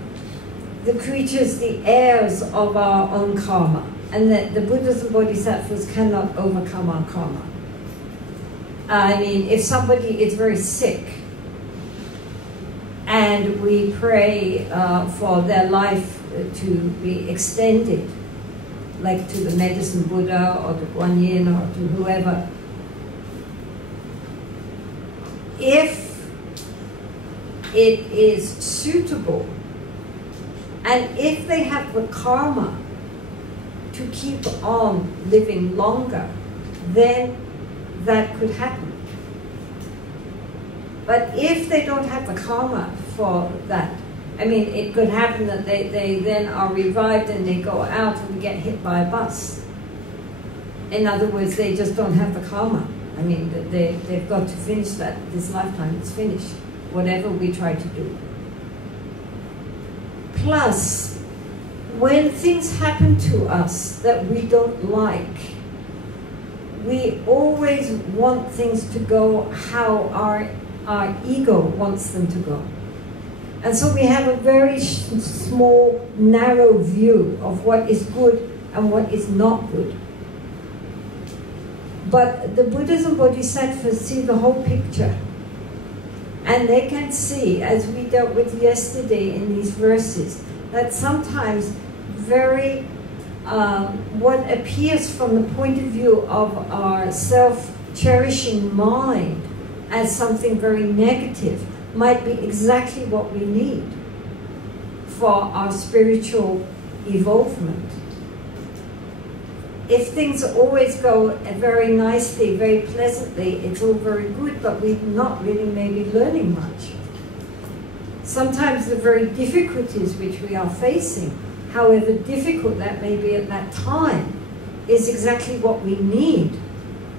the creatures, the heirs of our own karma, and that the Buddhas and Bodhisattvas cannot overcome our karma. I mean, if somebody is very sick, and we pray for their life to be extended, like to the medicine Buddha or to Guan Yin or to whoever, if it is suitable, and if they have the karma to keep on living longer, then that could happen. But if they don't have the karma for that, I mean, it could happen that they then are revived and they go out and get hit by a bus. In other words, they just don't have the karma. I mean, they've got to finish that. This lifetime is finished, whatever we try to do. Plus, when things happen to us that we don't like, we always want things to go how our ego wants them to go. And so we have a very small, narrow view of what is good and what is not good. But the Buddhas and Bodhisattvas see the whole picture. And they can see, as we dealt with yesterday in these verses, that sometimes very, what appears from the point of view of our self-cherishing mind as something very negative might be exactly what we need for our spiritual evolvement. If things always go very nicely, very pleasantly, it's all very good, but we're not really maybe learning much. Sometimes the very difficulties which we are facing, however difficult that may be at that time, is exactly what we need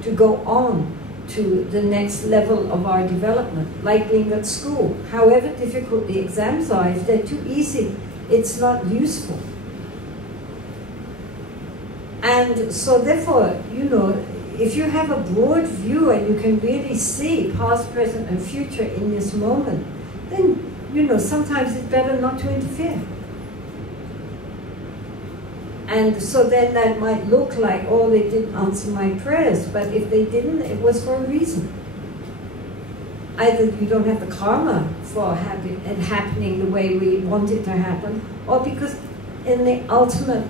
to go on to the next level of our development, like being at school. However difficult the exams are, if they're too easy, it's not useful. And so therefore, you know, if you have a broad view and you can really see past, present, and future in this moment, then, you know, sometimes it's better not to interfere. And so then that might look like, oh, they didn't answer my prayers. But if they didn't, it was for a reason. Either you don't have the karma for it happening the way we want it to happen, or because in the ultimate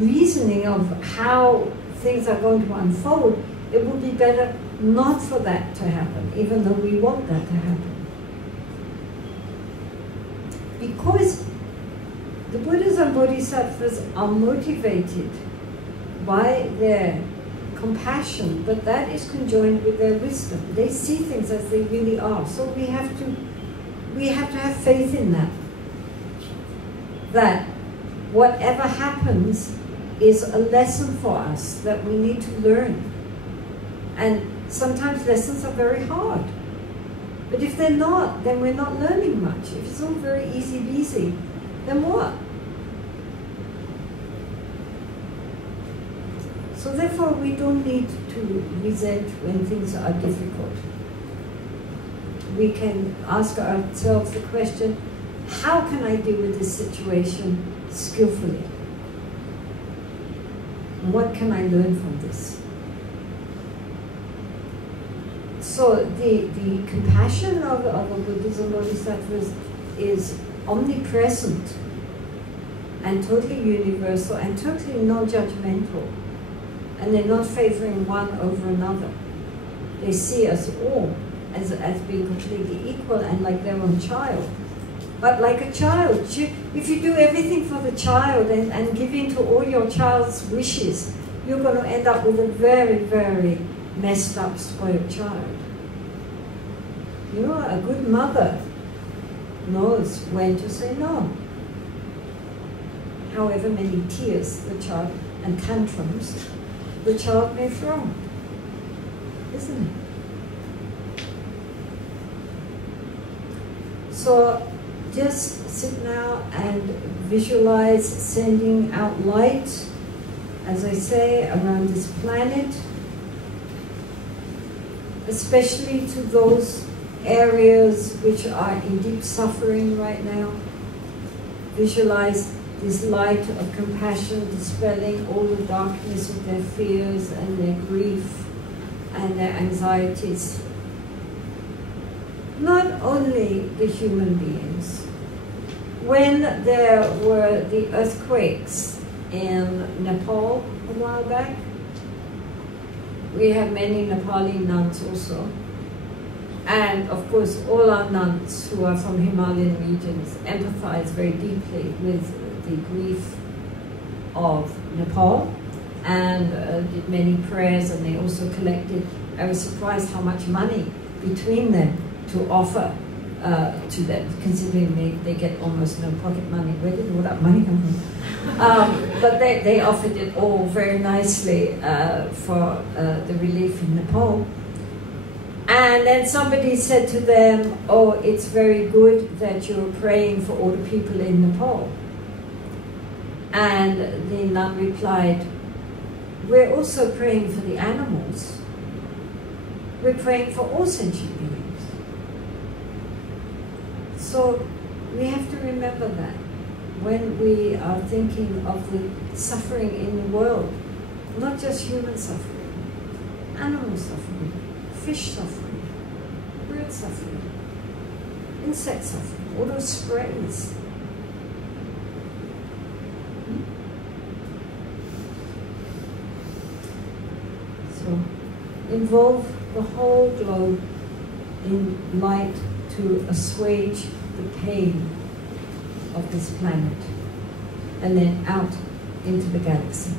reasoning of how things are going to unfold, it would be better not for that to happen, even though we want that to happen. Because the Buddhas and Bodhisattvas are motivated by their compassion, but that is conjoined with their wisdom. They see things as they really are. So we have to have faith in that. That whatever happens is a lesson for us that we need to learn. And sometimes lessons are very hard. But if they're not, then we're not learning much. If it's all very easy-peasy, then what? So therefore, we don't need to resent when things are difficult. We can ask ourselves the question, how can I deal with this situation skillfully? And what can I learn from this? So the compassion of the Buddhas and Bodhisattvas is omnipresent and totally universal and totally non-judgmental. And they're not favoring one over another. They see us all as being completely equal and like their own child. But like a child, if you do everything for the child and give in to all your child's wishes, you're going to end up with a very, very messed up, spoiled child. You know, a good mother knows when to say no. However many tears the child and tantrums the child may throw, isn't it? So just sit now and visualize sending out light, as I say, around this planet, especially to those areas which are in deep suffering right now. Visualize this light of compassion dispelling all the darkness of their fears and their grief and their anxieties. Not only the human beings. When there were the earthquakes in Nepal a while back, we have many Nepali nuns also. And of course, all our nuns who are from Himalayan regions empathize very deeply with the grief of Nepal and did many prayers, and they also collected, I was surprised how much money between them to offer to them, considering they get almost no pocket money. Where did all that money come from? But they offered it all very nicely for the relief in Nepal. And then somebody said to them, oh, it's very good that you're praying for all the people in Nepal. And the nun replied, we're also praying for the animals. We're praying for all sentient beings. So we have to remember that when we are thinking of the suffering in the world, not just human suffering, animal suffering, fish suffering, bird suffering, insect suffering, all those sprays. So involve the whole globe in light to assuage the pain of this planet, and then out into the galaxy.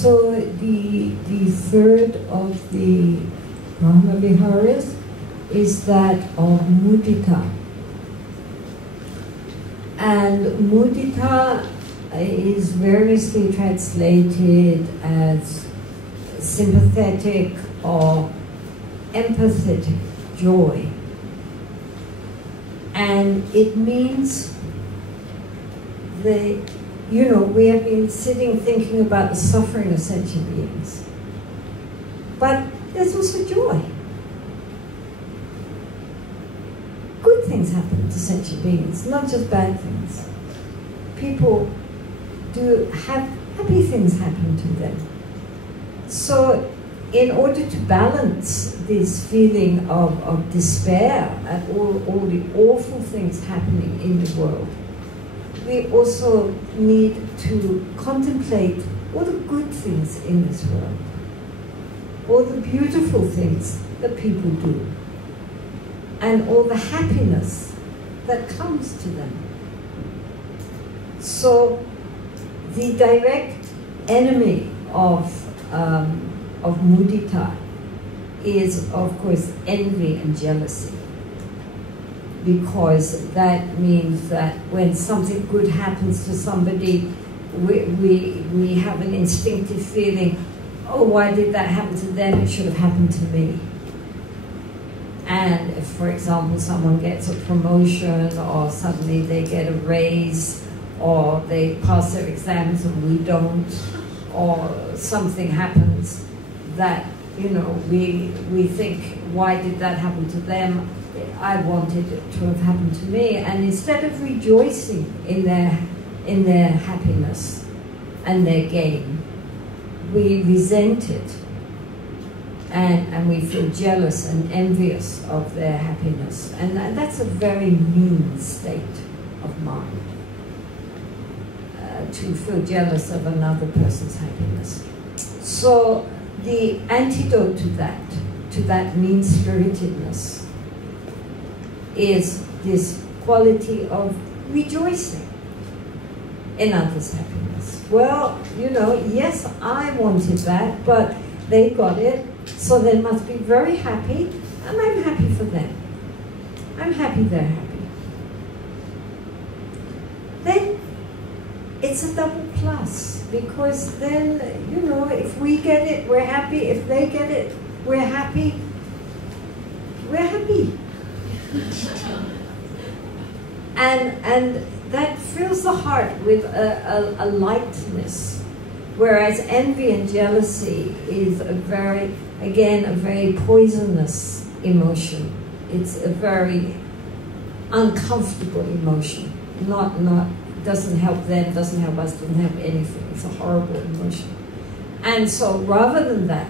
So the third of the Brahma Viharas is that of mudita. And mudita is variously translated as sympathetic or empathetic joy. And it means we have been sitting thinking about the suffering of sentient beings. But there's also joy. Good things happen to sentient beings, not just bad things. People do have happy things happen to them. So in order to balance this feeling of despair at all the awful things happening in the world, we also need to contemplate all the good things in this world, all the beautiful things that people do, and all the happiness that comes to them. So the direct enemy of mudita is, of course, envy and jealousy, because that means that when something good happens to somebody, we have an instinctive feeling, oh, why did that happen to them? It should have happened to me. And if, for example, someone gets a promotion, or suddenly they get a raise, or they pass their exams and we don't, or something happens that, we think, why did that happen to them? I wanted it to have happened to me. And instead of rejoicing in their happiness and their gain, we resent it, and we feel jealous and envious of their happiness. And that's a very mean state of mind, to feel jealous of another person's happiness. So the antidote to that mean-spiritedness, is this quality of rejoicing in others' happiness. Well, yes, I wanted that, but they got it, so they must be very happy, and I'm happy for them. I'm happy they're happy. Then it's a double plus, because then, if we get it, we're happy. If they get it, we're happy. We're happy. And that fills the heart with a lightness, whereas envy and jealousy is a very poisonous emotion. It's a very uncomfortable emotion. Doesn't help them, doesn't help us, doesn't help anything. It's a horrible emotion. And so rather than that,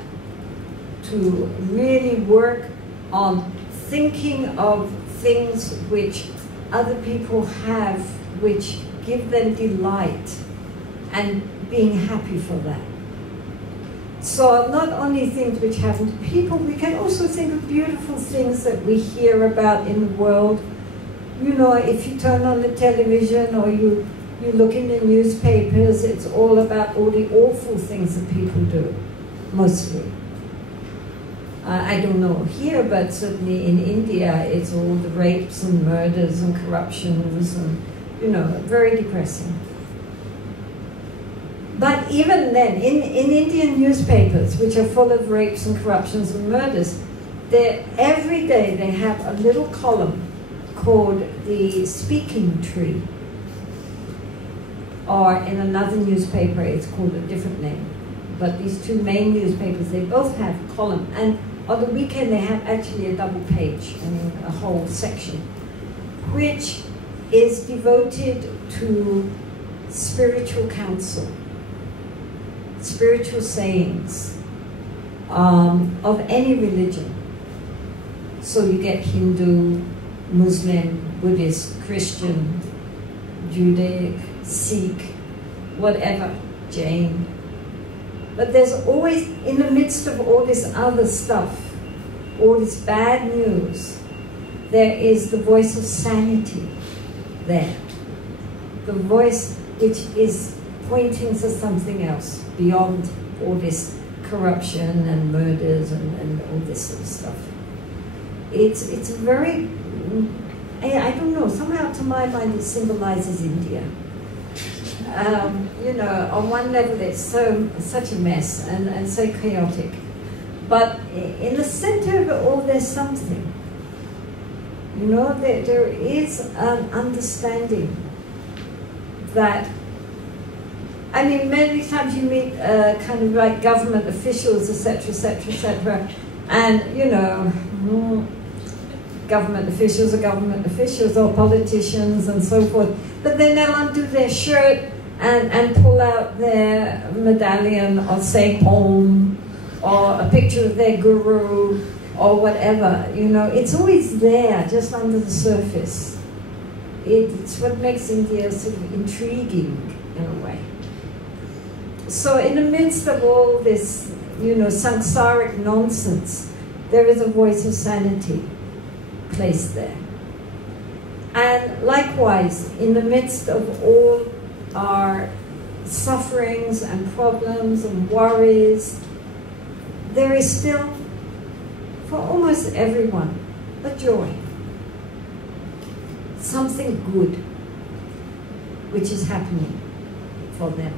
to really work on thinking of things which other people have, which give them delight, and being happy for that. So not only things which happen to people, we can also think of beautiful things that we hear about in the world. If you turn on the television or you look in the newspapers, it's all about all the awful things that people do, mostly. I don't know here, but certainly in India, it's all the rapes and murders and corruptions and, very depressing. But even then, in Indian newspapers, which are full of rapes and corruptions and murders, every day they have a little column called the speaking tree. Or in another newspaper, it's called a different name. But these two main newspapers, they both have a column. And on the weekend, they have actually a double page, a whole section, which is devoted to spiritual counsel, spiritual sayings of any religion. So you get Hindu, Muslim, Buddhist, Christian, Judaic, Sikh, whatever, Jain. But there's always, in the midst of all this other stuff, all this bad news, there is the voice of sanity there. The voice which is pointing to something else beyond all this corruption and murders and all this sort of stuff. It's very, I don't know, somehow to my mind it symbolizes India. You know, on one level it's such a mess and so chaotic. But in the center of it all there's something. You know, there is an understanding that, I mean, many times you meet kind of like government officials, etc., etc., etc., and, you know, government officials are government officials or politicians and so forth, but then they'll undo their shirt and pull out their medallion or say Om or a picture of their guru or whatever. You know, it's always there, just under the surface. It's what makes India sort of intriguing in a way. So in the midst of all this, you know, samsaric nonsense, there is a voice of sanity placed there. And likewise, in the midst of all our sufferings and problems and worries, there is still, for almost everyone, a joy. Something good which is happening for them.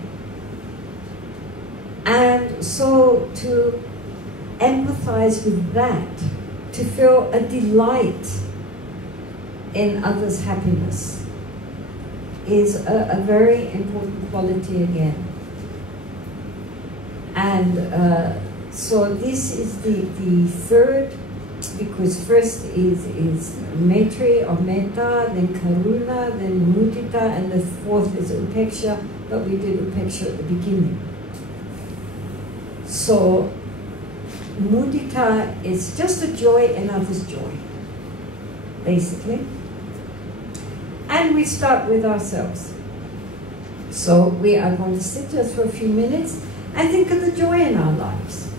And so to empathize with that, to feel a delight in others' happiness, is a very important quality again. And so this is the third, because first is Maitri or Metta, then Karuna, then Mudita, and the fourth is Upeksha, but we did Upeksha at the beginning. So Mudita is just a joy in others' joy, basically. And we start with ourselves. So we are going to sit just for a few minutes and think of the joy in our lives,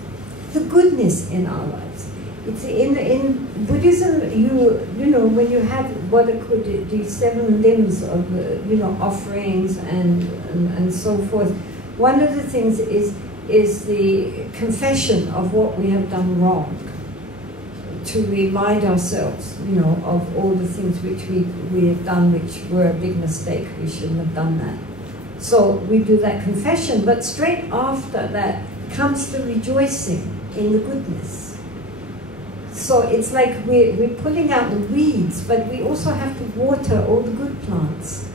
the goodness in our lives. It's in Buddhism, you know, when you have what are called the 7 limbs of you know, offerings and so forth, one of the things is the confession of what we have done wrong, to remind ourselves, you know, of all the things which we have done which were a big mistake. We shouldn't have done that. So we do that confession, but straight after that comes the rejoicing in the goodness. So it's like we're pulling out the weeds, but we also have to water all the good plants.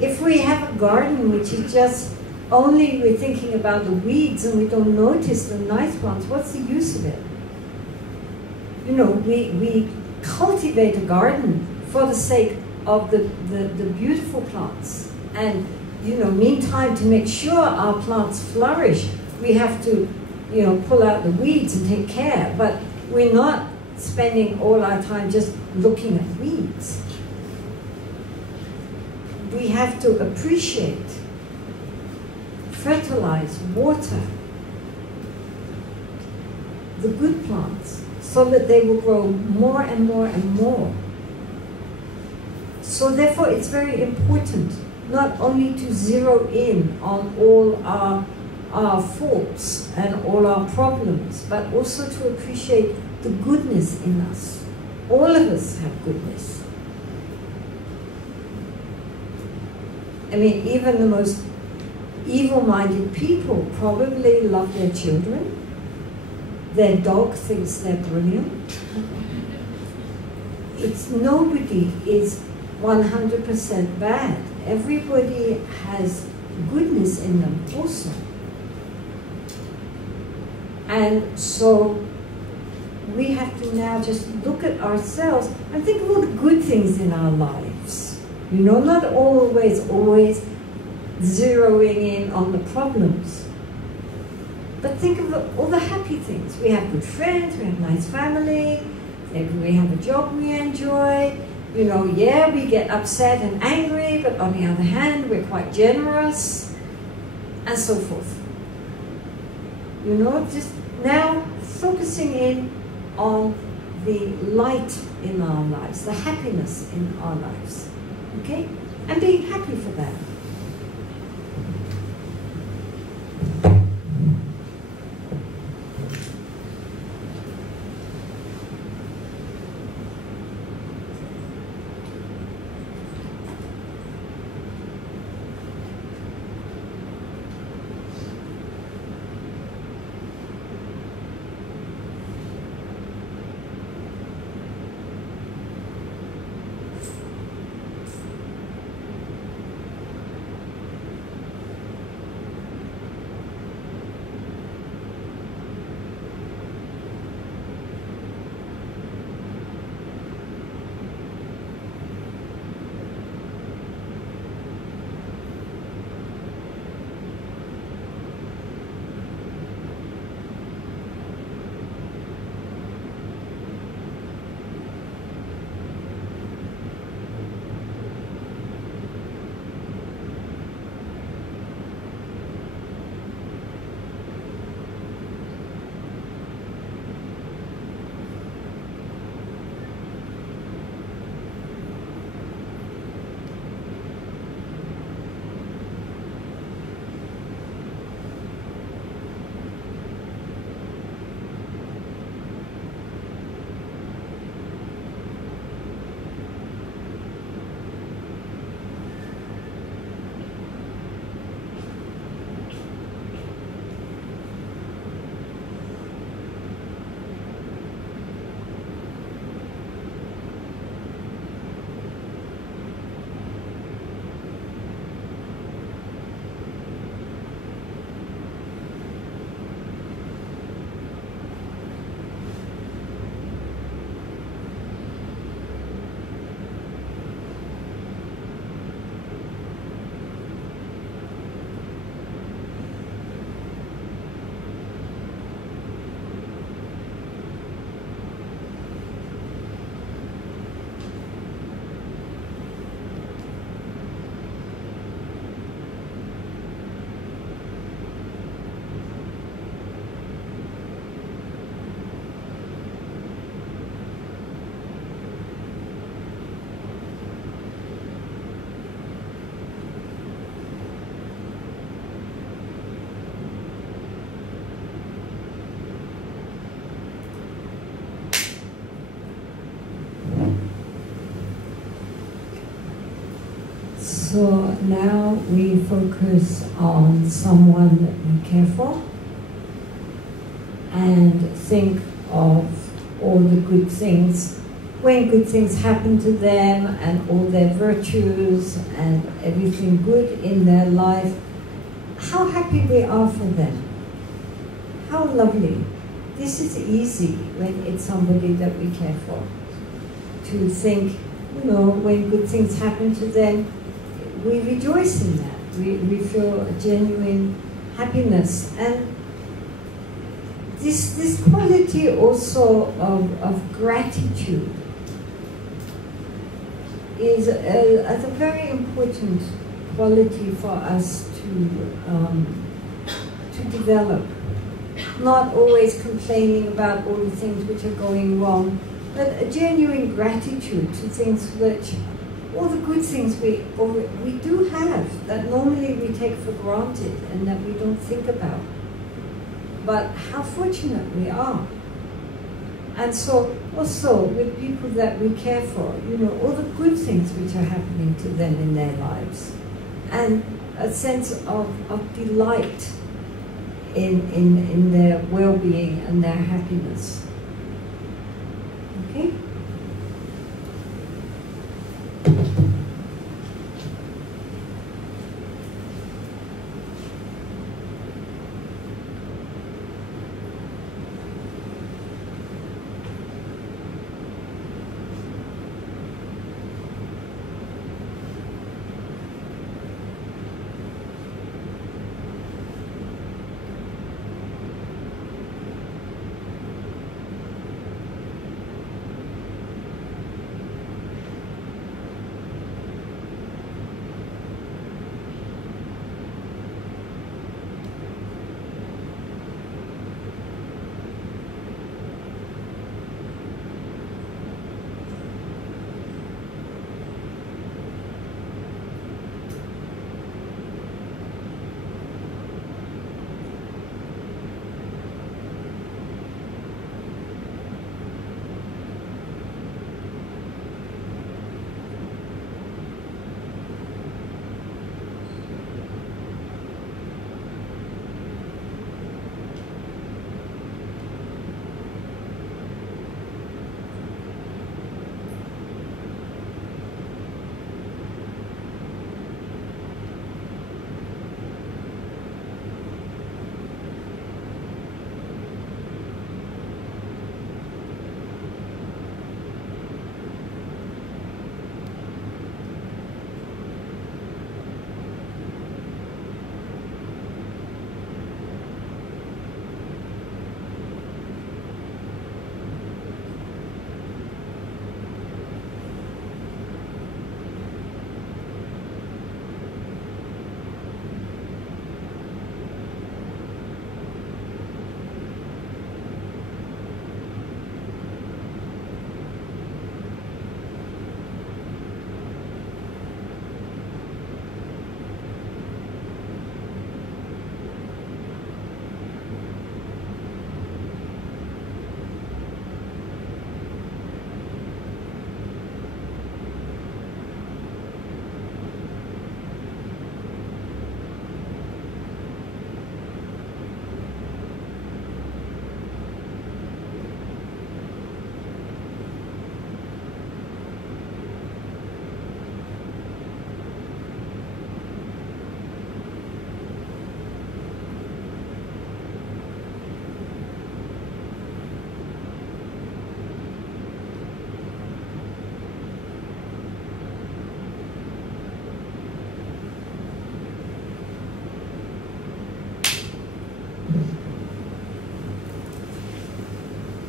If we have a garden which is just only we're thinking about the weeds and we don't notice the nice plants, what's the use of it? You know, we cultivate a garden for the sake of the beautiful plants. And, you know, meantime, to make sure our plants flourish, we have to, you know, pull out the weeds and take care. But we're not spending all our time just looking at weeds. We have to appreciate, fertilize, water the good plants so that they will grow more and more and more. So therefore it's very important not only to zero in on all our faults and all our problems, but also to appreciate the goodness in us. All of us have goodness. I mean, even the most evil-minded people probably love their children. Their dog thinks they're brilliant. Nobody is 100% bad. Everybody has goodness in them also. And so we have to now just look at ourselves and think of all the good things in our lives. You know, not always zeroing in on the problems. But think of all the happy things. We have good friends, we have a nice family, maybe we have a job we enjoy. You know, yeah, we get upset and angry, but on the other hand, we're quite generous, and so forth. You know, just now focusing in on the light in our lives, the happiness in our lives, okay? And being happy for that. So now we focus on someone that we care for and think of all the good things, when good things happen to them and all their virtues and everything good in their life, how happy we are for them. How lovely. This is easy when it's somebody that we care for. To think, you know, when good things happen to them, we rejoice in that. We feel a genuine happiness. And this quality also of gratitude is a very important quality for us to develop. Not always complaining about all the things which are going wrong, but a genuine gratitude to things which, all the good things we do have that normally we take for granted and that we don't think about. But how fortunate we are. And so also with people that we care for, you know, all the good things which are happening to them in their lives. And a sense of delight in their well-being and their happiness. Okay?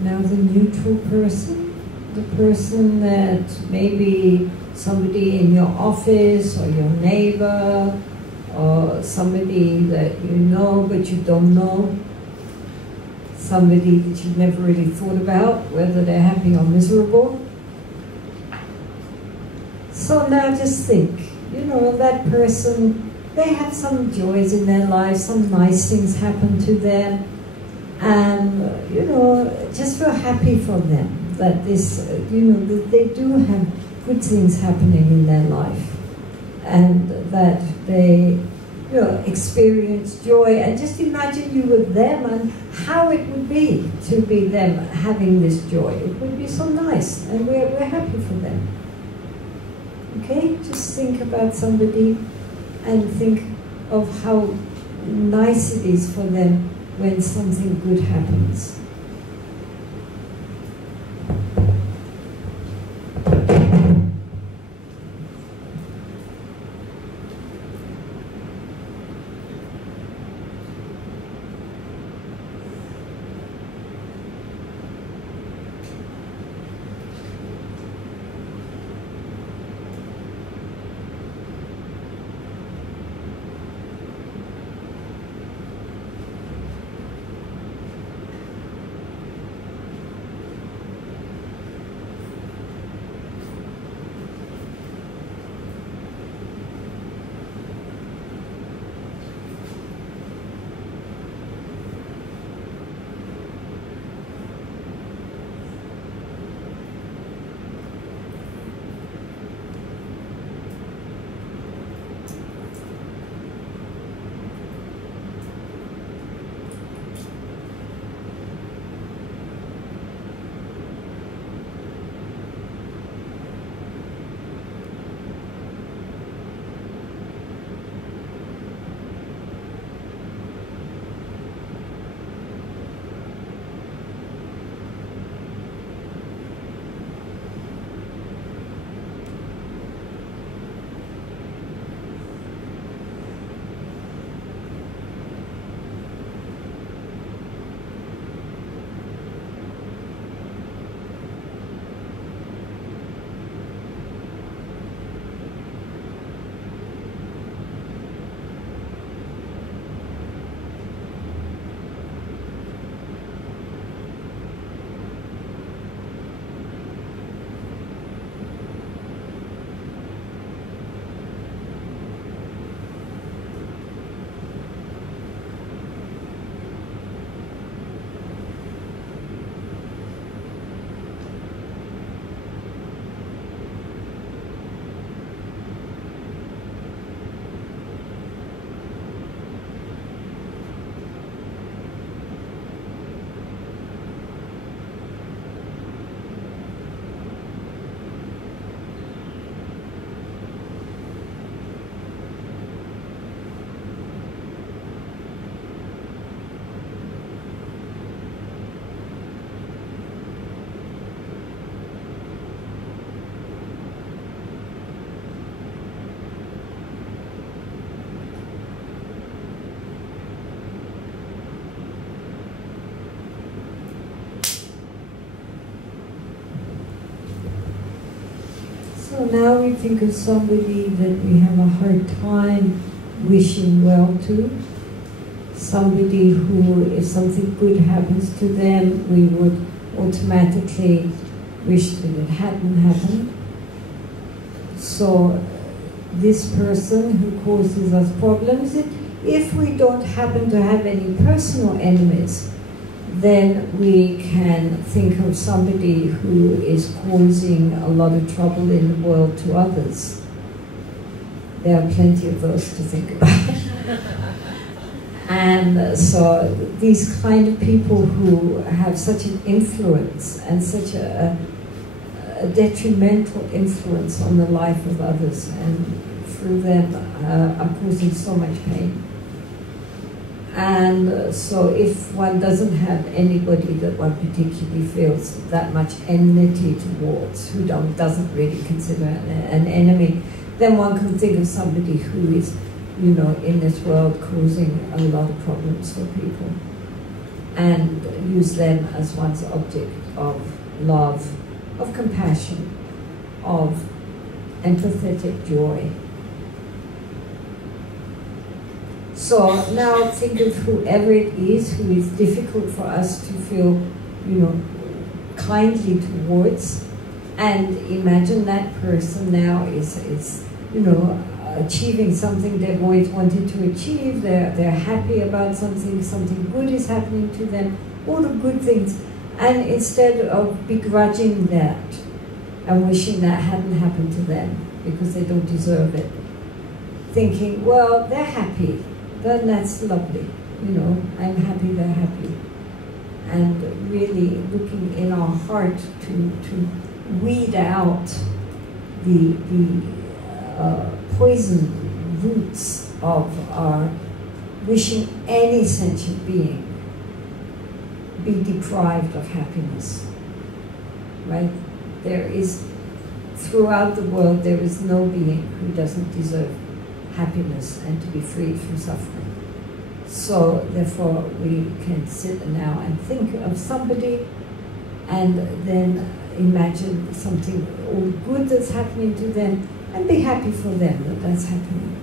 Now the neutral person, the person that maybe somebody in your office or your neighbor or somebody that you know but you don't know, somebody that you've never really thought about, whether they're happy or miserable. So now just think, you know, that person, they have some joys in their lives, some nice things happen to them, and, you know, just feel happy for them that this, you know, that they do have good things happening in their life. and that they experience joy. And just imagine you were them and how it would be to be them having this joy. It would be so nice, and we're happy for them. Okay, just think about somebody and think of how nice it is for them when something good happens. So now we think of somebody that we have a hard time wishing well to. Somebody who, if something good happens to them, we would automatically wish that it hadn't happened. So this person who causes us problems, if we don't happen to have any personal enemies, then we can think of somebody who is causing a lot of trouble in the world to others. There are plenty of those to think about. And so these kind of people who have such an influence and such a detrimental influence on the life of others, and through them are causing so much pain. And so if one doesn't have anybody that one particularly feels that much enmity towards, who doesn't really consider an enemy, then one can think of somebody who is, you know, in this world causing a lot of problems for people, and use them as one's object of love, of compassion, of empathetic joy. So now think of whoever it is who is difficult for us to feel, you know, kindly towards, and imagine that person now is you know, achieving something they've always wanted to achieve. They're happy about something good is happening to them, all the good things. And instead of begrudging that and wishing that hadn't happened to them because they don't deserve it, thinking, well, they're happy, then that's lovely, you know, I'm happy they're happy. And really looking in our heart to weed out the poison roots of our wishing any sentient being be deprived of happiness, right? There is, throughout the world, there is no being who doesn't deserve happiness and to be freed from suffering. So therefore we can sit now and think of somebody and then imagine something all good that's happening to them and be happy for them that that's happening.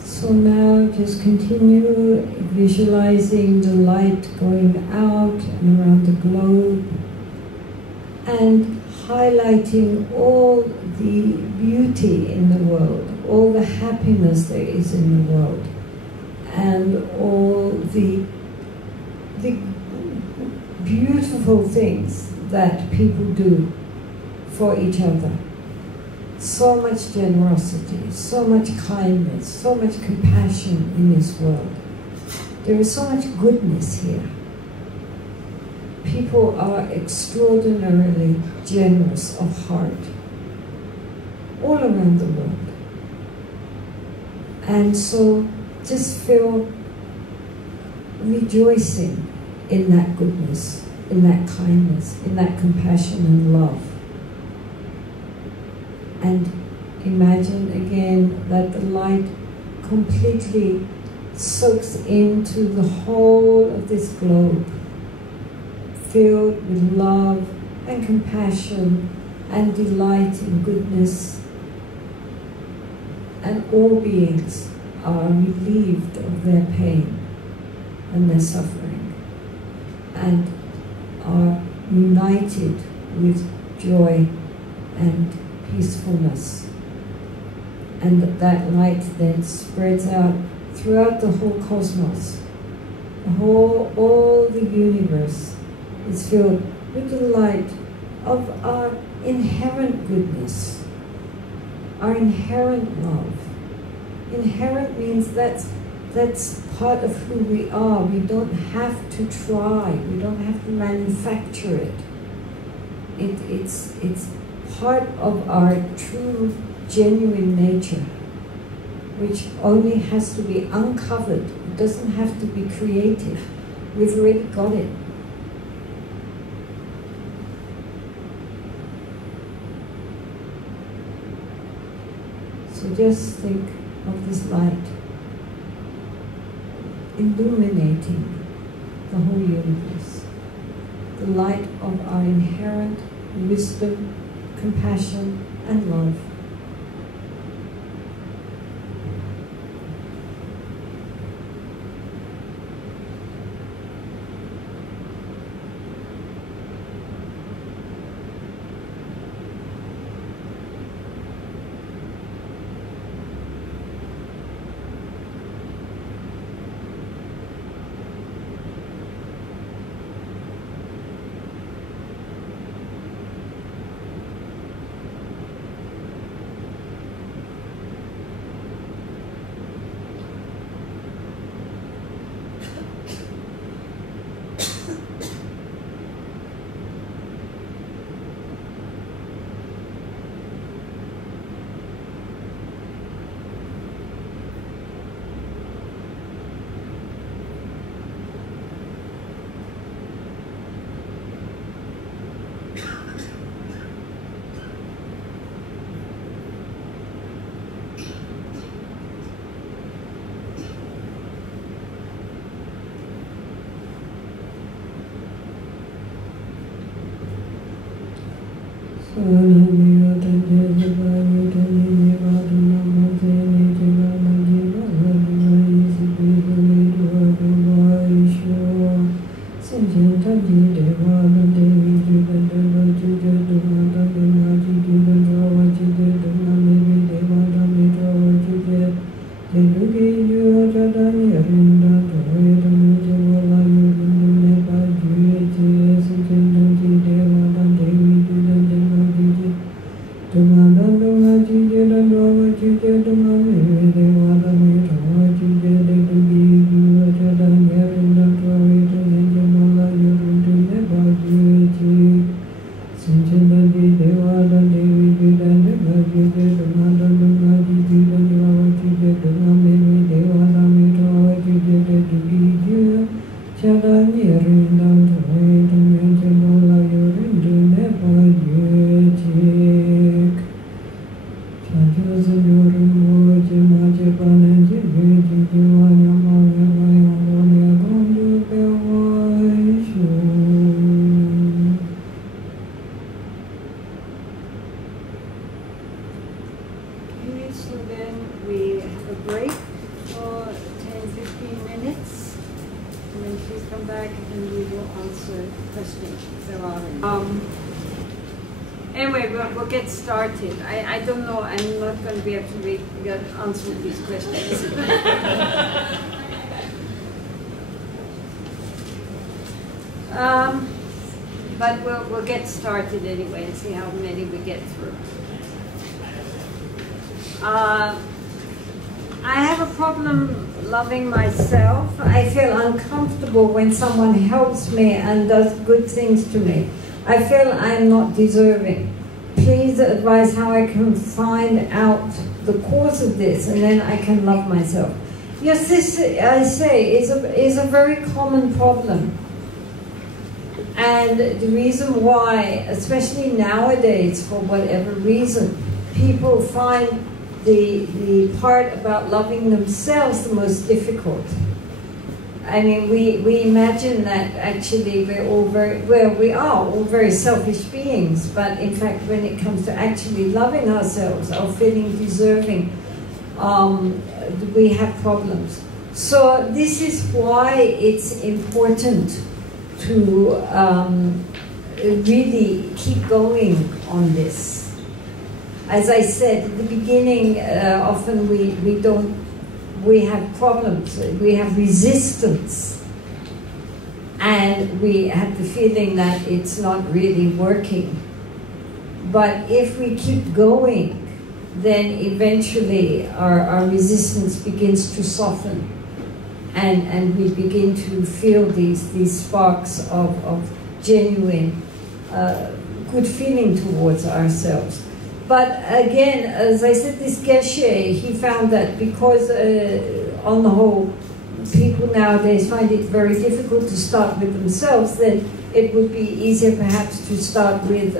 So now just continue visualizing the light going out and around the globe and highlighting all the beauty in the world, all the happiness there is in the world, and all the beautiful things that people do for each other. So much generosity, so much kindness, so much compassion in this world. There is so much goodness here. People are extraordinarily generous of heart all around the world. And so just feel rejoicing in that goodness, in that kindness, in that compassion and love. And imagine again that the light completely soaks into the whole of this globe, filled with love and compassion and delight in goodness. And all beings are relieved of their pain and their suffering and are united with joy and peacefulness, and that light then spreads out throughout the whole cosmos. All the universe is filled with the light of our inherent goodness, our inherent love. Inherent means that's part of who we are. We don't have to try. We don't have to manufacture it. It's part of our true, genuine nature. which only has to be uncovered. It doesn't have to be creative. We've already got it. So just think of this light illuminating the whole universe. The light of our inherent wisdom, compassion, and love. Anyway, we'll get started. I don't know, I'm not going to be able to answer these questions. But we'll get started anyway and see how many we get through. I have a problem loving myself. I feel uncomfortable when someone helps me and does good things to me. I feel I'm not deserving. Please advise how I can find out the cause of this, and then I can love myself. Yes, this, I say, is a very common problem. And the reason why, especially nowadays, for whatever reason, people find the part about loving themselves the most difficult. I mean, we imagine that actually we're all very, well, we are all very selfish beings, but in fact when it comes to actually loving ourselves or feeling deserving, we have problems. So this is why it's important to really keep going on this. As I said at the beginning, often we have problems, we have resistance, and we have the feeling that it's not really working. But if we keep going, then eventually our resistance begins to soften, and we begin to feel these sparks of genuine good feeling towards ourselves. But again, as I said, this Geshe, he found that because on the whole, people nowadays find it very difficult to start with themselves, then it would be easier perhaps to start with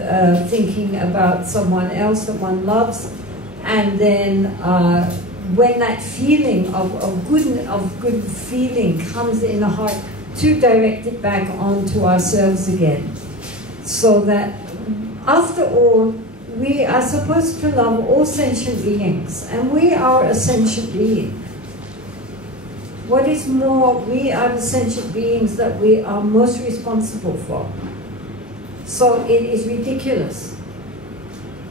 thinking about someone else that one loves, and then when that feeling of good feeling comes in the heart, to direct it back onto ourselves again. So that after all, we are supposed to love all sentient beings, and we are a sentient being. What is more, we are the sentient beings that we are most responsible for. So it is ridiculous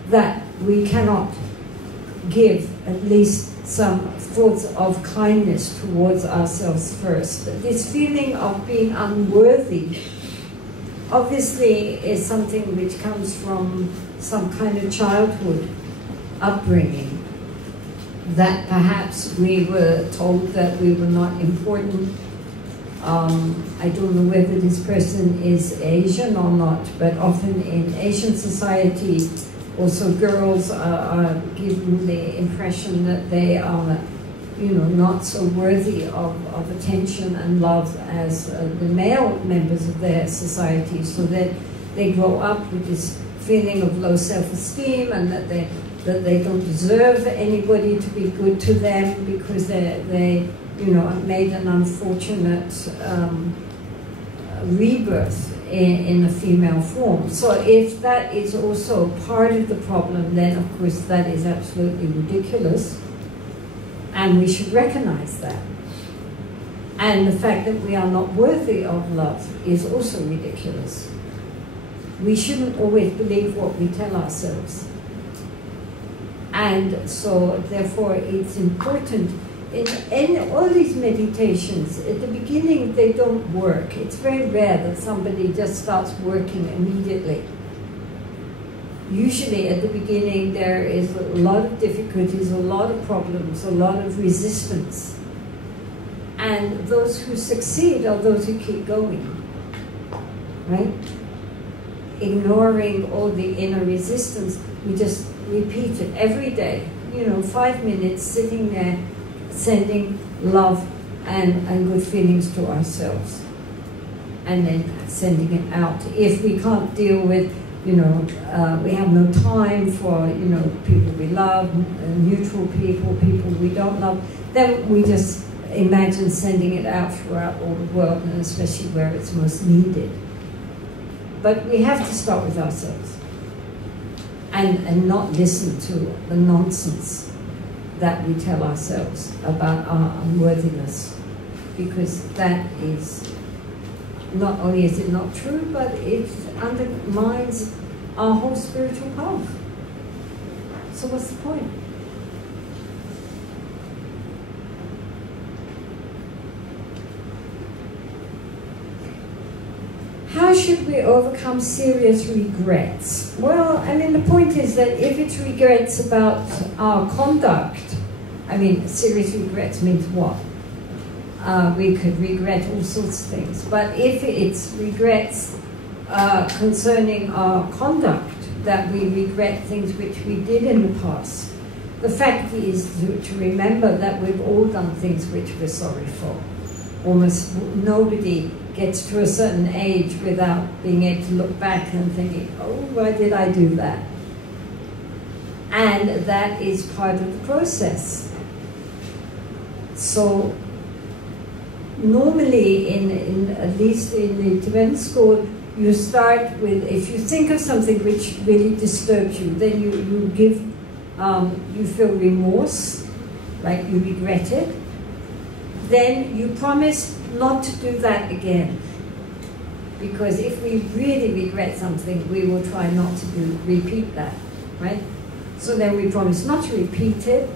that we cannot give at least some thoughts of kindness towards ourselves first. This feeling of being unworthy obviously is something which comes from some kind of childhood upbringing, that perhaps we were told that we were not important. I don't know whether this person is Asian or not, but often in Asian society, also girls are given the impression that they are, not so worthy of attention and love as the male members of their society, so that they grow up with this feeling of low self-esteem, and that they don't deserve anybody to be good to them because they made an unfortunate rebirth in a female form. So if that is also part of the problem, then of course that is absolutely ridiculous, and we should recognize that. And the fact that we are not worthy of love is also ridiculous. We shouldn't always believe what we tell ourselves. And so, therefore, it's important. In all these meditations, at the beginning, they don't work. It's very rare that somebody just starts working immediately. Usually, at the beginning, there is a lot of difficulties, a lot of problems, a lot of resistance. And those who succeed are those who keep going, right? Ignoring all the inner resistance, we just repeat it every day. 5 minutes sitting there, sending love and good feelings to ourselves, and then sending it out. If we can't deal with, we have no time for, people we love, neutral people, people we don't love, then we just imagine sending it out throughout all the world, and especially where it's most needed. But we have to start with ourselves and not listen to the nonsense that we tell ourselves about our unworthiness, because that is, not only is it not true, but it undermines our whole spiritual path. So what's the point? How should we overcome serious regrets? Well, the point is that if it's regrets about our conduct, serious regrets means what? We could regret all sorts of things. But if it's regrets concerning our conduct, that we regret things which we did in the past, the fact is to remember that we've all done things which we're sorry for. Almost nobody gets to a certain age without being able to look back and thinking, oh, why did I do that? And that is part of the process. So normally, at least in the Tibetan school, you start with, if you think of something which really disturbs you, then you feel remorse, like you regret it. Then you promise not to do that again. Because if we really regret something, we will try not to repeat that, right? So then we promise not to repeat it.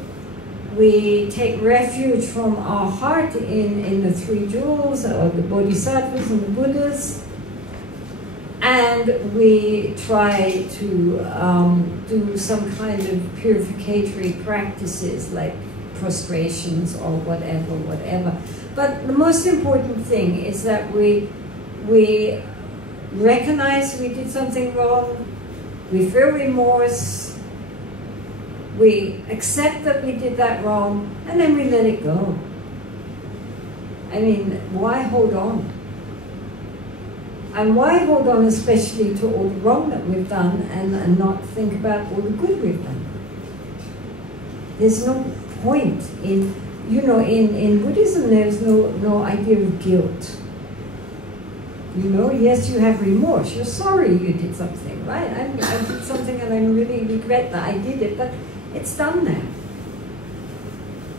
We take refuge from our heart in the three jewels, or the bodhisattvas and the Buddhas. And we try to do some kind of purificatory practices, like prostrations or whatever. But the most important thing is that we recognize we did something wrong, we feel remorse, We accept that we did that wrong, and then we let it go. I mean, why hold on? And why hold on especially to all the wrong that we've done and not think about all the good we've done? There's no point in, you know, in Buddhism there's no idea of guilt. You know, yes, you have remorse. You're sorry you did something, right? I did something and I really regret that I did it, but it's done now.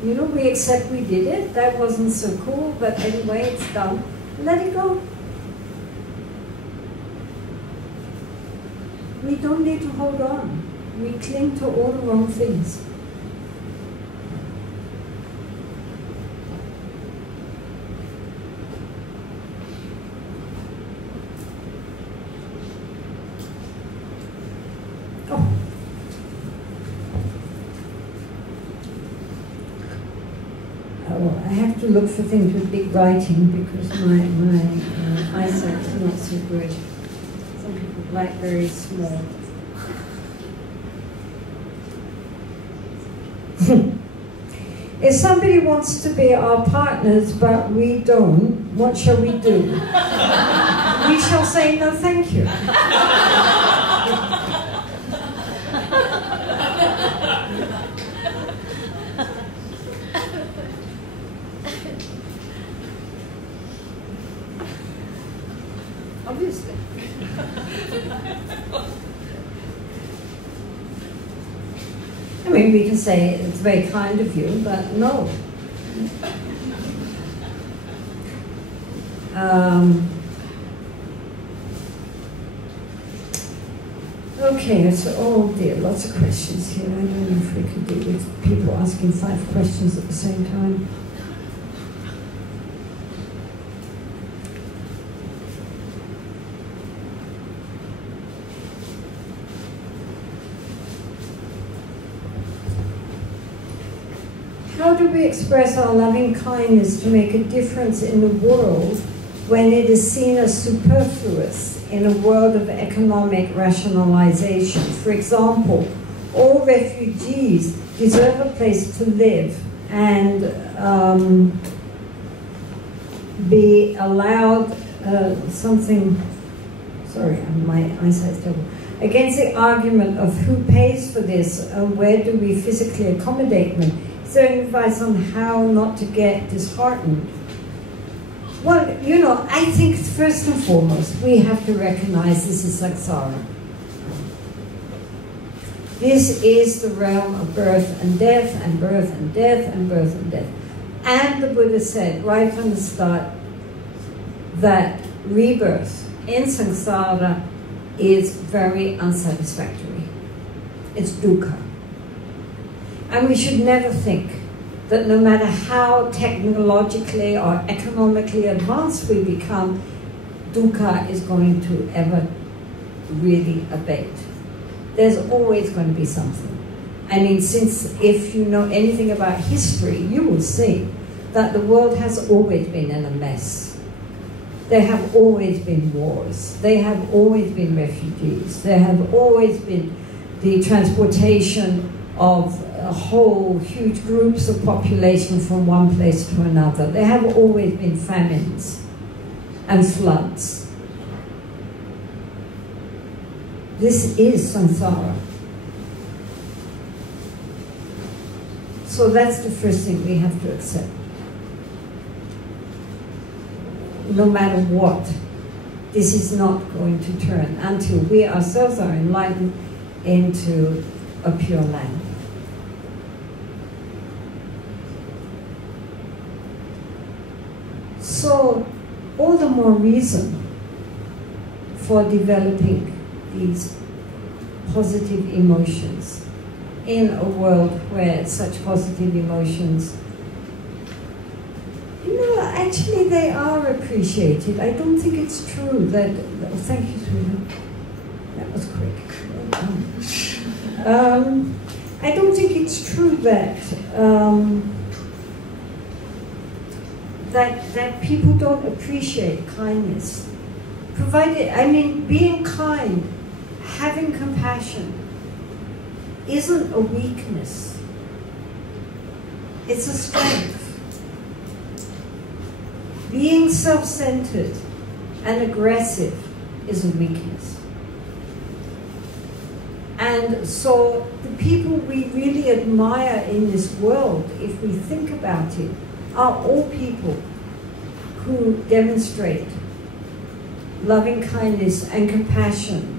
You know, we accept we did it. That wasn't so cool, but anyway, it's done. Let it go. We don't need to hold on. We cling to all the wrong things. I have to look for things with big writing because my eyesight is not so good. Some people write very small. If somebody wants to be our partners but we don't, what shall we do? We shall say no thank you. Obviously. I mean, we can say it's very kind of you, but no. Okay, so, oh dear, lots of questions here. I don't know if we can deal with people asking 5 questions at the same time. How do we express our loving kindness to make a difference in the world when it is seen as superfluous in a world of economic rationalization? For example, all refugees deserve a place to live and be allowed sorry, my eyesight's terrible. Against the argument of who pays for this and where do we physically accommodate them, is there any advice on how not to get disheartened? Well, you know, I think first and foremost, we have to recognize this is samsara. This is the realm of birth and death, and birth and death, and birth and death. And the Buddha said right from the start that rebirth in samsara is very unsatisfactory. It's dukkha. And we should never think that no matter how technologically or economically advanced we become, dukkha is going to ever really abate. There's always going to be something. I mean, since if you know anything about history, you will see that the world has always been in a mess. There have always been wars. There have always been refugees. There have always been the transportation of whole huge groups of population from one place to another. There have always been famines and floods. This is samsara. So that's the first thing we have to accept. No matter what, this is not going to turn until we ourselves are enlightened into a pure land. So, all the more reason for developing these positive emotions in a world where such positive emotions, you know, actually they are appreciated. I don't think it's true that, oh, thank you, sweetheart. That was quick. Well done. I don't think it's true that that people don't appreciate kindness. Provided, I mean, being kind, having compassion, isn't a weakness. It's a strength. Being self-centered and aggressive is a weakness. And so the people we really admire in this world, if we think about it, are all people who demonstrate loving kindness and compassion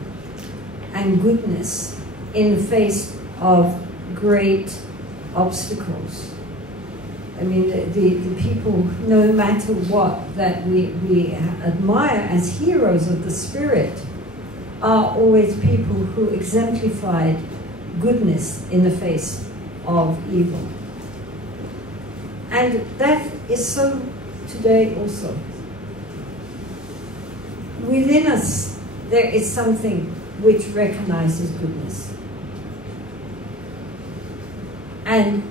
and goodness in the face of great obstacles. I mean, the people, no matter what, that we admire as heroes of the spirit are always people who exemplified goodness in the face of evil. And that is so today also. Within us, there is something which recognizes goodness. And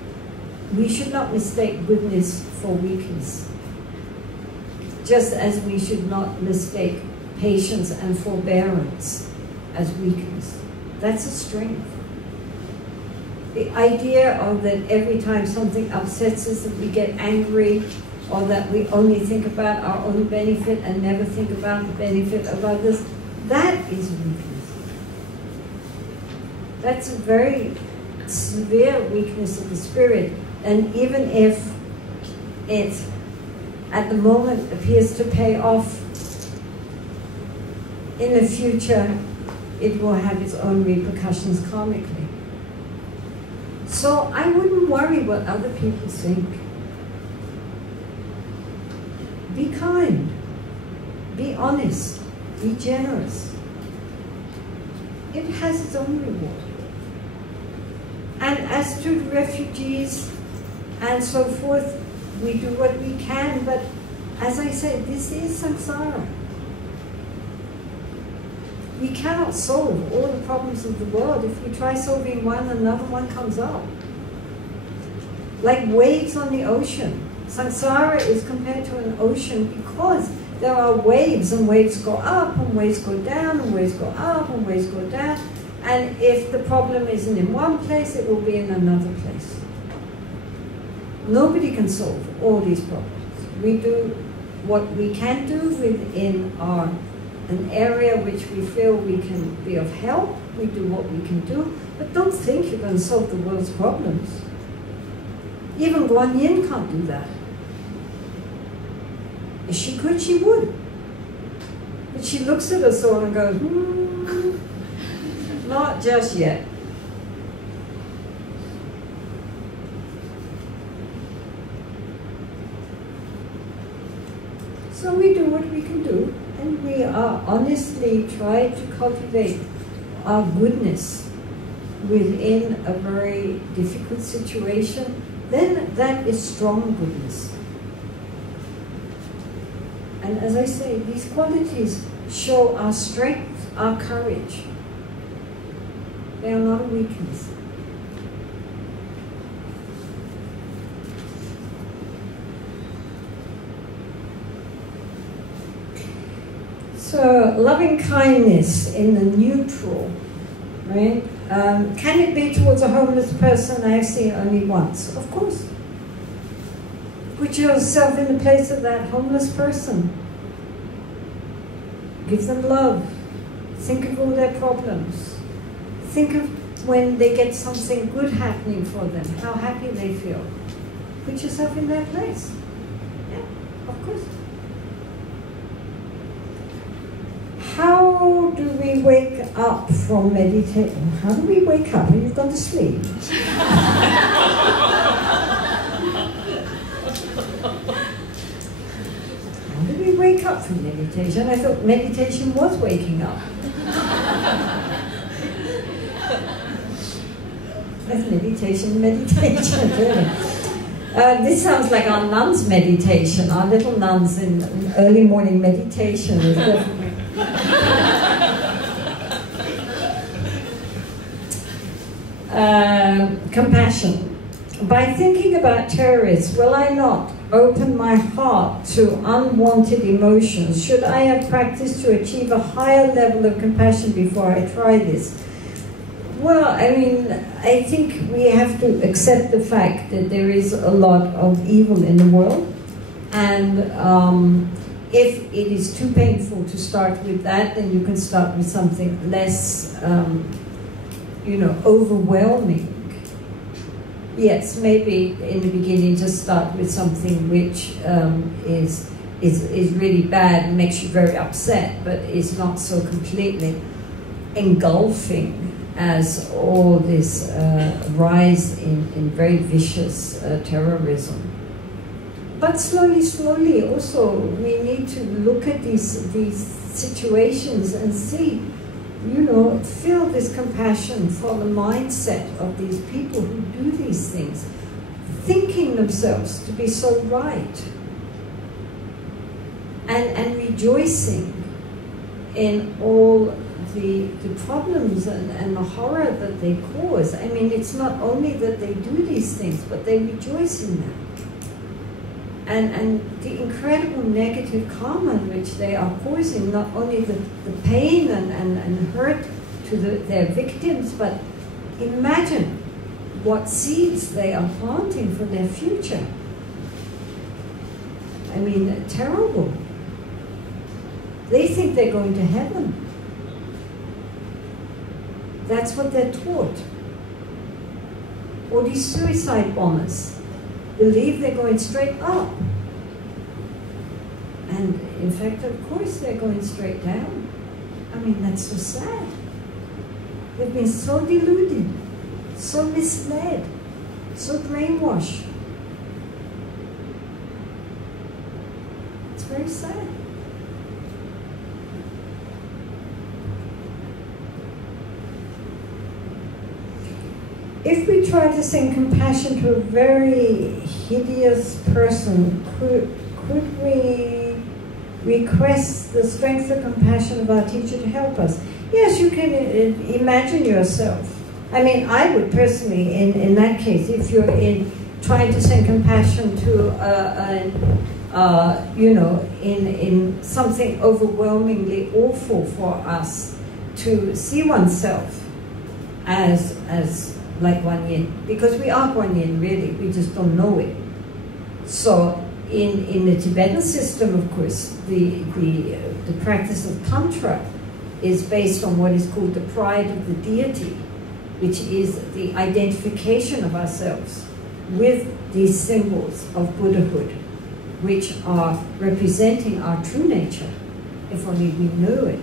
we should not mistake goodness for weakness. Just as we should not mistake patience and forbearance as weakness. That's a strength. The idea of that every time something upsets us that we get angry, or that we only think about our own benefit and never think about the benefit of others, that is weakness. That's a very severe weakness of the spirit. And even if it, at the moment, appears to pay off, in the future, it will have its own repercussions karmically. So I wouldn't worry what other people think. Be kind, be honest, be generous. It has its own reward. And as to the refugees and so forth, we do what we can, but as I said, this is samsara. We cannot solve all the problems of the world. If we try solving one, another one comes up. Like waves on the ocean. Samsara is compared to an ocean because there are waves, and waves go up, and waves go down, and waves go up, and waves go down. And if the problem isn't in one place, it will be in another place. Nobody can solve all these problems. We do what we can do within an area which we feel we can be of help. We do what we can do, but don't think you're going to solve the world's problems. Even Guan Yin can't do that. If she could, she would. But she looks at us all and goes, not just yet. So we do what we can do, and we are honestly try to cultivate our goodness within a very difficult situation. Then that is strong goodness. And as I say, these qualities show our strength, our courage. They are not a weakness. So, loving kindness in the neutral, right? Can it be towards a homeless person? I have seen only once. Of course. Put yourself in the place of that homeless person. Give them love. Think of all their problems. Think of when they get something good happening for them, how happy they feel. Put yourself in their place. Yeah, of course. How do we wake up from meditation? How do we wake up? Are you gone to sleep? How do we wake up from meditation? I thought meditation was waking up. That's meditation, really. This sounds like our nuns' meditation, our little nuns in early morning meditation. Compassion. By thinking about terrorists, will I not open my heart to unwanted emotions? Should I have practiced to achieve a higher level of compassion before I try this? Well, I mean, I think we have to accept the fact that there is a lot of evil in the world, and if it is too painful to start with that, then you can start with something less, you know, overwhelming. Yes, maybe in the beginning just start with something which is really bad and makes you very upset, but is not so completely engulfing as all this rise in very vicious terrorism. But slowly also, we need to look at these situations and see, you know, feel this compassion for the mindset of these people who do these things, thinking themselves to be so right, and rejoicing in all the problems and the horror that they cause. I mean, it's not only that they do these things, but they rejoice in them. And the incredible negative karma which they are causing, not only the pain and hurt to their victims, but imagine what seeds they are planting for their future. I mean, terrible. They think they're going to heaven. That's what they're taught. Or these suicide bombers believe they're going straight up. And in fact, of course, they're going straight down. I mean, that's so sad. They've been so deluded, so misled, so brainwashed. It's very sad. If we try to send compassion to a very hideous person, could we request the strength of compassion of our teacher to help us? Yes, you can imagine yourself. I mean, I would personally, in that case, if you're trying to send compassion to, you know, in something overwhelmingly awful for us, to see oneself as like Guan Yin, because we are Guan Yin, really, we just don't know it. So in the Tibetan system, of course, the practice of Tantra is based on what is called the pride of the deity, which is the identification of ourselves with these symbols of Buddhahood, which are representing our true nature, if only we know it.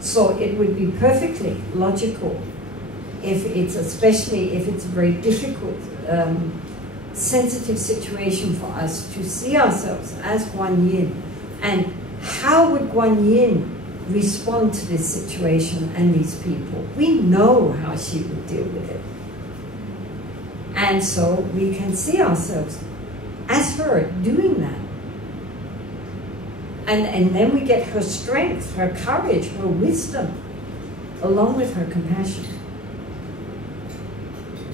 So it would be perfectly logical, especially if it's a very difficult, sensitive situation for us, to see ourselves as Guan Yin. And how would Guan Yin respond to this situation and these people? We know how she would deal with it. And so we can see ourselves as her doing that. And then we get her strength, her courage, her wisdom, along with her compassion,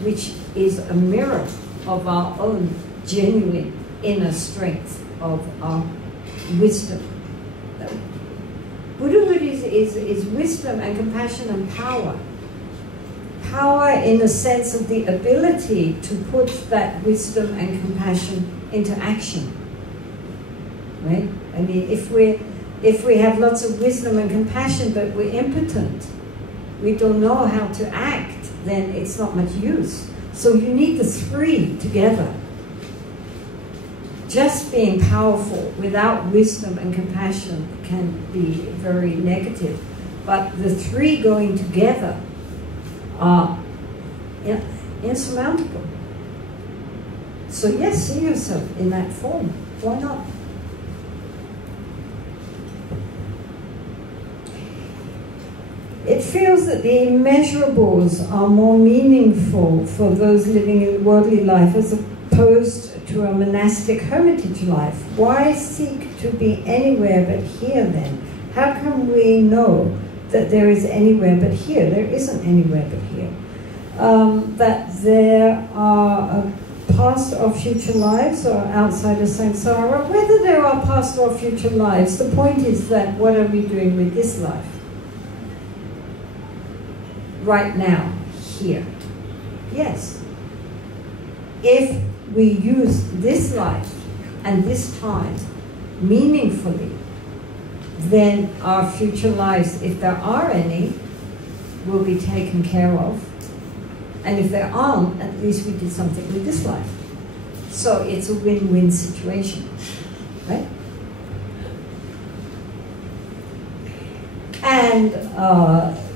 which is a mirror of our own genuine inner strength, of our wisdom. Buddhahood is wisdom and compassion and power. Power in the sense of the ability to put that wisdom and compassion into action. Right? I mean, if we have lots of wisdom and compassion, but we're impotent, we don't know how to act, then it's not much use. So you need the three together. Just being powerful without wisdom and compassion can be very negative. But the three going together are insurmountable. So yes, see yourself in that form. Why not? It feels that the immeasurables are more meaningful for those living in worldly life as opposed to a monastic hermitage life. Why seek to be anywhere but here then? How can we know that there is anywhere but here? There isn't anywhere but here. That there are past or future lives or outside of samsara. Whether there are past or future lives, the point is that what are we doing with this life? Right now, here. Yes. If we use this life and this time meaningfully, then our future lives, if there are any, will be taken care of. And if there aren't, at least we did something with this life. So it's a win-win situation, right? And,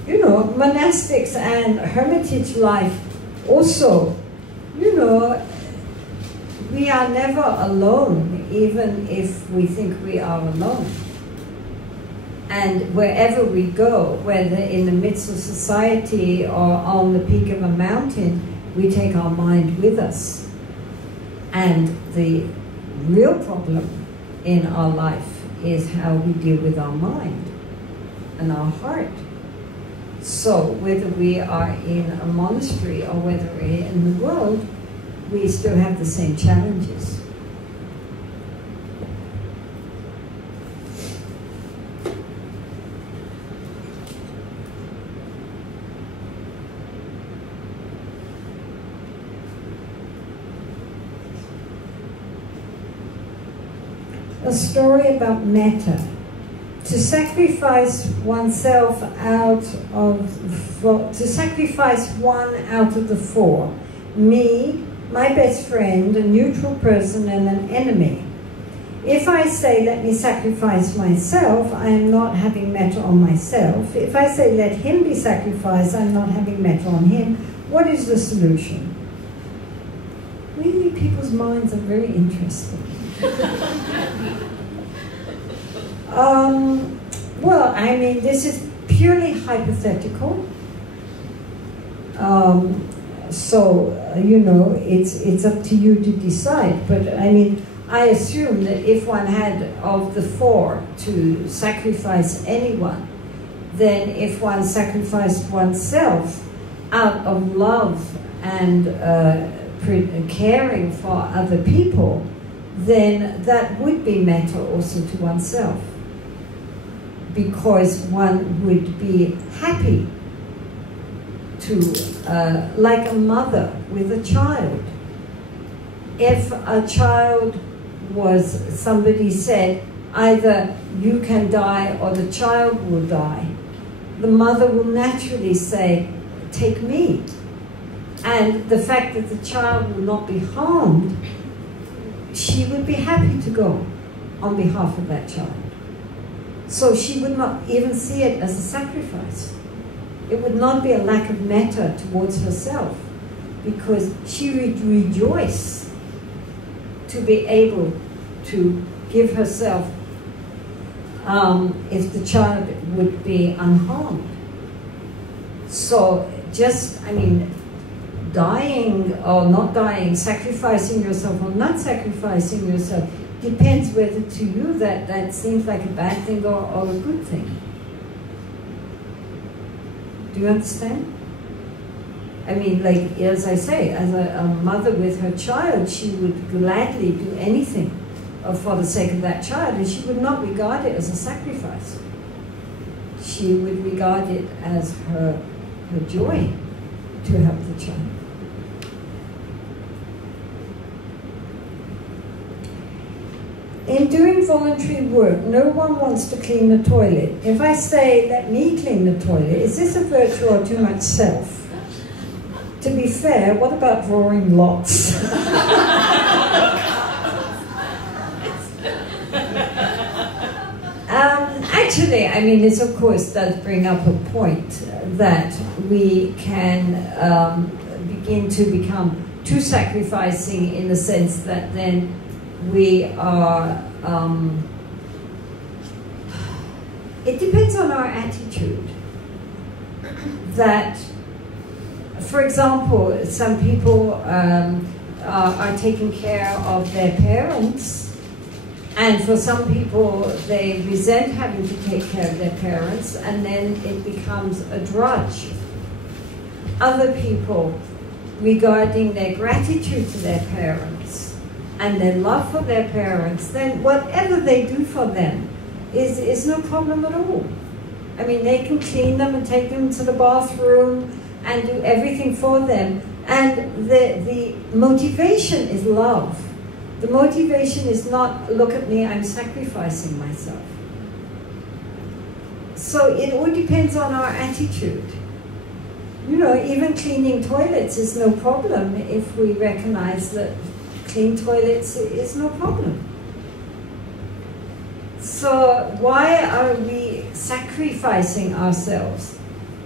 you know, monastics and hermitage life also, you know, we are never alone, even if we think we are alone. And wherever we go, whether in the midst of society or on the peak of a mountain, we take our mind with us. And the real problem in our life is how we deal with our mind and our heart. So whether we are in a monastery or whether we're in the world, we still have the same challenges. A story about metta. To sacrifice oneself out of, to sacrifice one out of the four. Me, my best friend, a neutral person, and an enemy. If I say, let me sacrifice myself, I am not having metta on myself. If I say, let him be sacrificed, I'm not having metta on him. What is the solution? Really, people's minds are very interesting. Well, I mean, this is purely hypothetical. So, you know, it's up to you to decide. But, I mean, I assume that if one had of the four to sacrifice anyone, then if one sacrificed oneself out of love and caring for other people, then that would be metta also to oneself. Because one would be happy to, like a mother with a child. If a child was, somebody said, either you can die or the child will die, the mother will naturally say, take me. And the fact that the child will not be harmed, she would be happy to go on behalf of that child. So she would not even see it as a sacrifice. It would not be a lack of metta towards herself, because she would rejoice to be able to give herself if the child would be unharmed. So just, I mean, dying or not dying, sacrificing yourself or not sacrificing yourself, depends whether to you that seems like a bad thing or a good thing. Do you understand? I mean, like, as I say, as a mother with her child, she would gladly do anything for the sake of that child, and she would not regard it as a sacrifice. She would regard it as her joy to help the child. In doing voluntary work, no one wants to clean the toilet. If I say, let me clean the toilet, is this a virtue or too much self? To be fair, what about drawing lots? Actually, I mean, this of course does bring up a point that we can begin to become too sacrificing, in the sense that then we are, it depends on our attitude. That, for example, some people are taking care of their parents, and for some people they resent having to take care of their parents, and then it becomes a drudge. Other people, regarding their gratitude to their parents and their love for their parents, then whatever they do for them is no problem at all. I mean, they can clean them and take them to the bathroom, and do everything for them. And the motivation is love. The motivation is not, look at me, I'm sacrificing myself. So it all depends on our attitude. You know, even cleaning toilets is no problem if we recognize that clean toilets is no problem. So why are we sacrificing ourselves?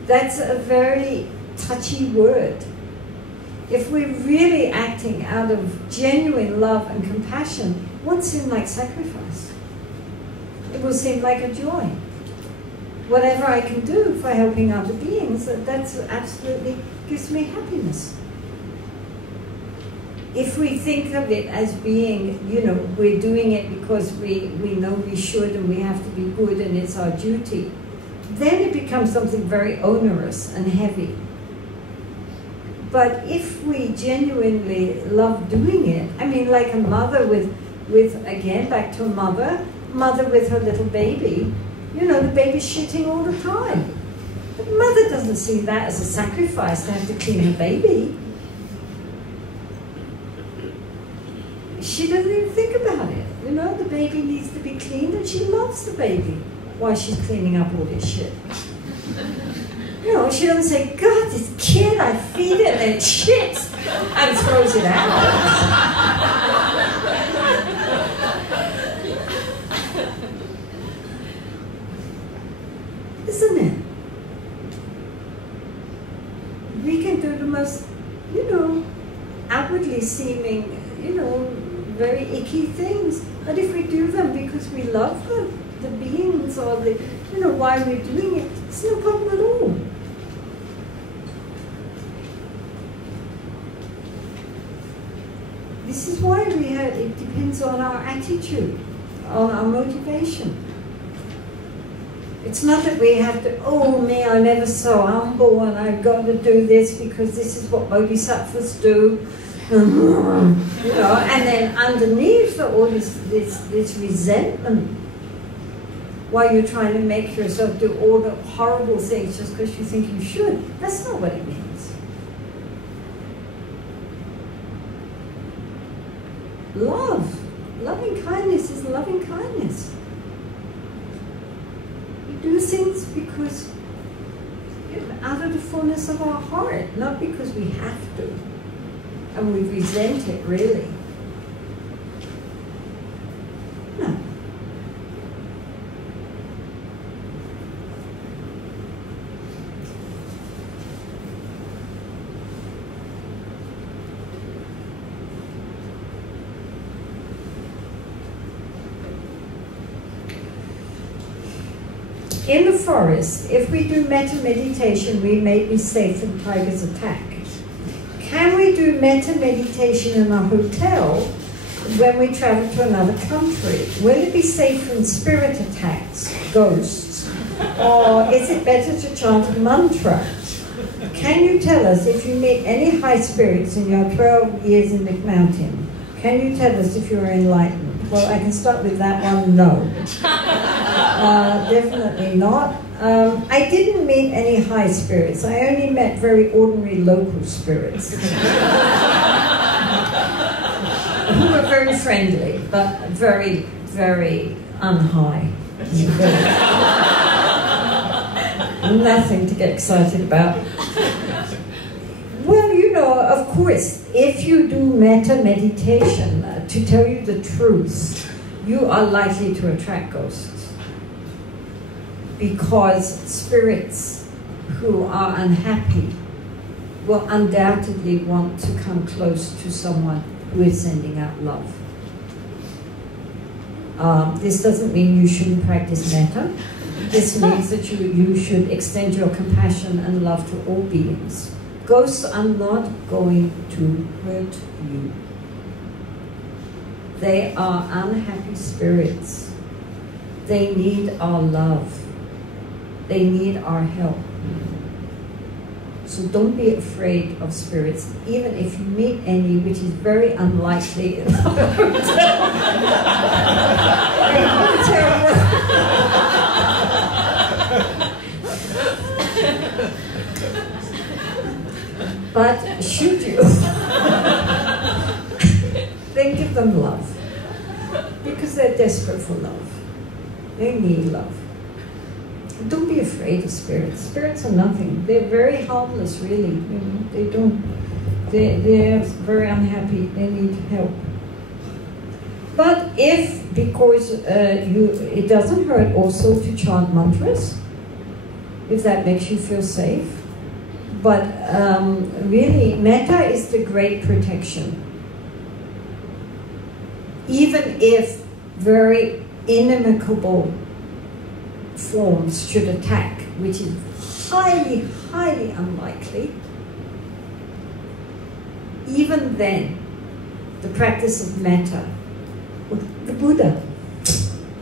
That's a very touchy word. If we're really acting out of genuine love and compassion, it won't seem like sacrifice. It will seem like a joy. Whatever I can do for helping other beings, that's absolutely gives me happiness. If we think of it as being, you know, we're doing it because we know we should and we have to be good and it's our duty, then it becomes something very onerous and heavy. But if we genuinely love doing it, I mean, like a mother with again, back to a mother with her little baby, you know, the baby's shitting all the time. The mother doesn't see that as a sacrifice to have to clean her baby. She doesn't even think about it. You know, the baby needs to be cleaned and she loves the baby while she's cleaning up all this shit. You know, she doesn't say, God, this kid, I feed it and it shits and throws it out. Isn't it? We can do the most, you know, outwardly seeming, you know, very icky things. But if we do them because we love the beings or the, you know, why we're doing it, it's no problem at all. This is why it depends on our attitude, on our motivation. It's not that we have to, oh me, I'm ever so humble and I've got to do this because this is what bodhisattvas do. You know, and then underneath all this resentment, while you're trying to make yourself do all the horrible things just because you think you should. That's not what it means. Love. Loving kindness is loving kindness. We do things because, you know, out of the fullness of our heart, not because we have to. And we resent it, really. No. In the forest, if we do metta meditation, we may be safe from tiger's attack. Can we do metta meditation in a hotel when we travel to another country? Will it be safe from spirit attacks, ghosts? Or is it better to chant a mantra? Can you tell us if you meet any high spirits in your 12 years in the mountain? Can you tell us if you are enlightened? Well, I can start with that one, no. Definitely not. I didn't meet any high spirits. I only met very ordinary local spirits. Who were very friendly, but very, very unhigh. Nothing to get excited about. Well, you know, of course, if you do metta meditation, to tell you the truth, you are likely to attract ghosts. Because spirits who are unhappy will undoubtedly want to come close to someone who is sending out love. This doesn't mean you shouldn't practice metta. This means that you should extend your compassion and love to all beings. Ghosts are not going to hurt you. They are unhappy spirits. They need our love. They need our help. So don't be afraid of spirits, even if you meet any, which is very unlikely in the hotel. them love. Because they're desperate for love. They need love. Don't be afraid of spirits. Spirits are nothing. They're very harmless, really. You know, they don't. They're very unhappy. They need help. But if, because it doesn't hurt also to chant mantras, if that makes you feel safe. But really, metta is the great protection. Even if very inimical forms should attack, which is highly, highly unlikely, even then, the practice of metta, the Buddha,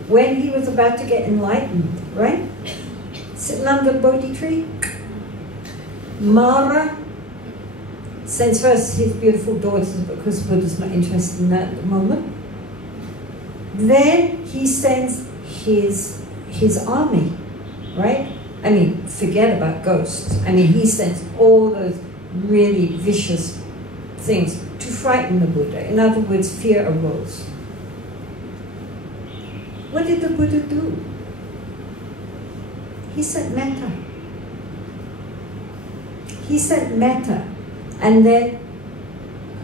when he was about to get enlightened, right? Sitting under the Bodhi tree, Mara sends first his beautiful daughters, because Buddha's not interested in that at the moment. Then he sends his army, right? I mean, forget about ghosts. I mean, he sends all those really vicious things to frighten the Buddha. In other words, fear arose. What did the Buddha do? He sent metta. He sent metta. And then,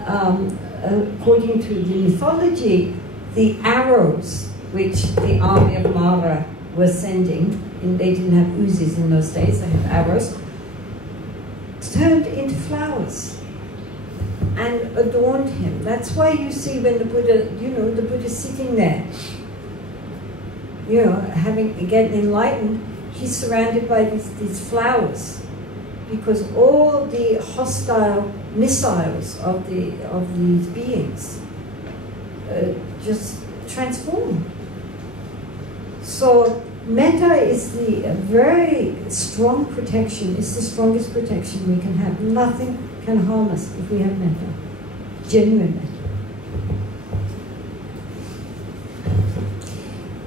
according to the mythology, the arrows which the army of Mara was sending, and they didn't have Uzis in those days, they had arrows, turned into flowers and adorned him. That's why you see when the Buddha, you know, the Buddha's sitting there, you know, getting enlightened, he's surrounded by these flowers, because all the hostile missiles of these beings just transform. So metta is the very strong protection. It's the strongest protection we can have. Nothing can harm us if we have metta, genuine metta.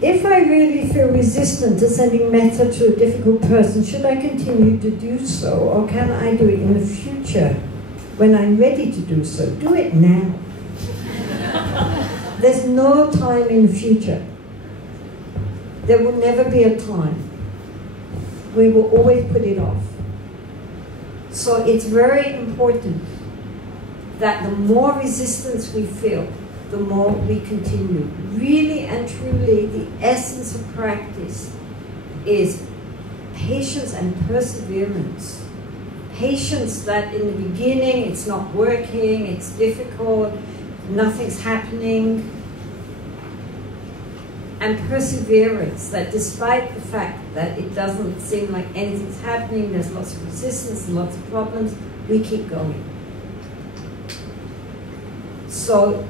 If I really feel resistant to sending metta to a difficult person, should I continue to do so, or can I do it in the future when I'm ready to do so? Do it now. There's no time in the future. There will never be a time. We will always put it off. So it's very important that the more resistance we feel, the more we continue. Really and truly, the essence of practice is patience and perseverance. Patience that in the beginning it's not working, it's difficult, nothing's happening. And perseverance, that despite the fact that it doesn't seem like anything's happening, there's lots of resistance and lots of problems, we keep going. So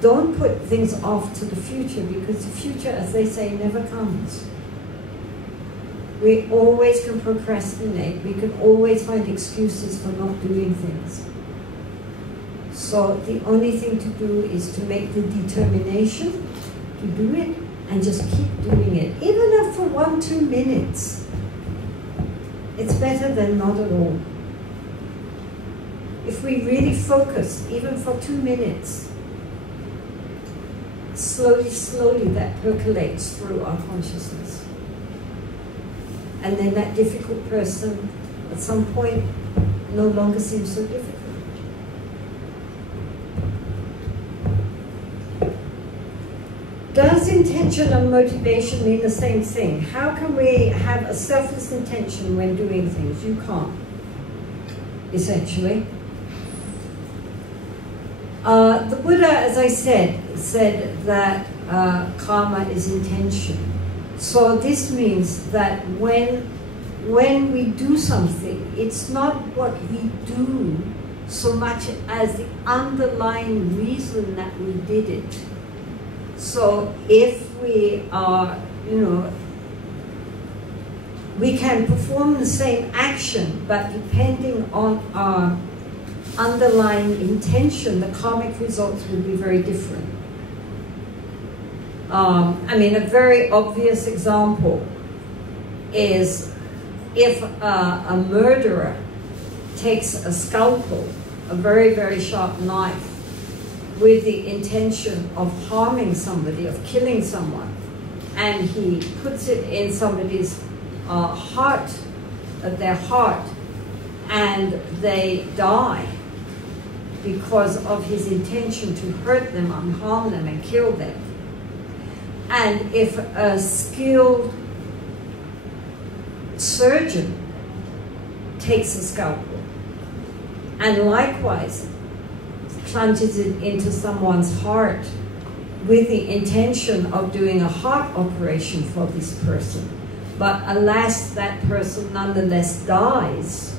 don't put things off to the future, because the future, as they say, never comes. We always can procrastinate. We can always find excuses for not doing things. So the only thing to do is to make the determination to do it and just keep doing it. Even if for 1-2 minutes, it's better than not at all. If we really focus, even for 2 minutes, slowly, slowly that percolates through our consciousness. And then that difficult person, at some point, no longer seems so difficult. Does intention and motivation mean the same thing? How can we have a selfless intention when doing things? You can't, essentially. The Buddha, as I said that karma is intention. So this means that when we do something, it's not what we do so much as the underlying reason that we did it. So if we are, we can perform the same action, but depending on our underlying intention, the karmic results will be very different. I mean, a very obvious example is if a murderer takes a scalpel, a very, very sharp knife, with the intention of harming somebody, of killing someone, and he puts it in somebody's heart, their heart, and they die because of his intention to hurt them and harm them and kill them. And if a skilled surgeon takes a scalpel and likewise plunges it into someone's heart with the intention of doing a heart operation for this person, but alas, that person nonetheless dies,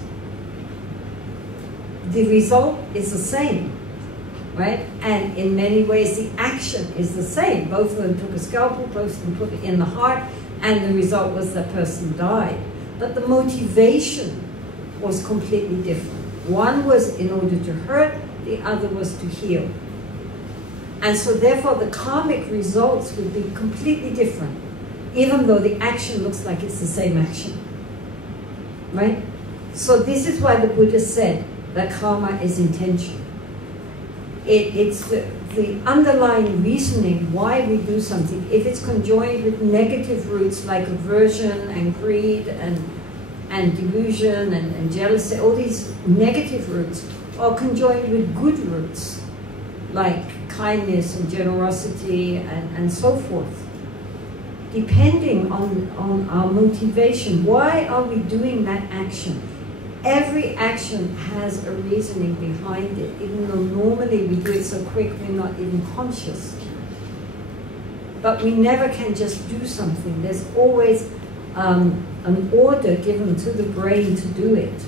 the result is the same, right? And in many ways, the action is the same. Both of them took a scalpel, both of them put it in the heart, and the result was that person died. But the motivation was completely different. One was in order to hurt, the other was to heal. And so therefore, the karmic results would be completely different, even though the action looks like it's the same action, right? So this is why the Buddha said that karma is intention. It's the underlying reasoning why we do something. If it's conjoined with negative roots like aversion and greed and delusion and jealousy, all these negative roots, or conjoined with good roots like kindness and generosity and so forth, depending on our motivation. Why are we doing that action? Every action has a reasoning behind it, even though normally we do it so quick we're not even conscious. But we never can just do something. There's always an order given to the brain to do it.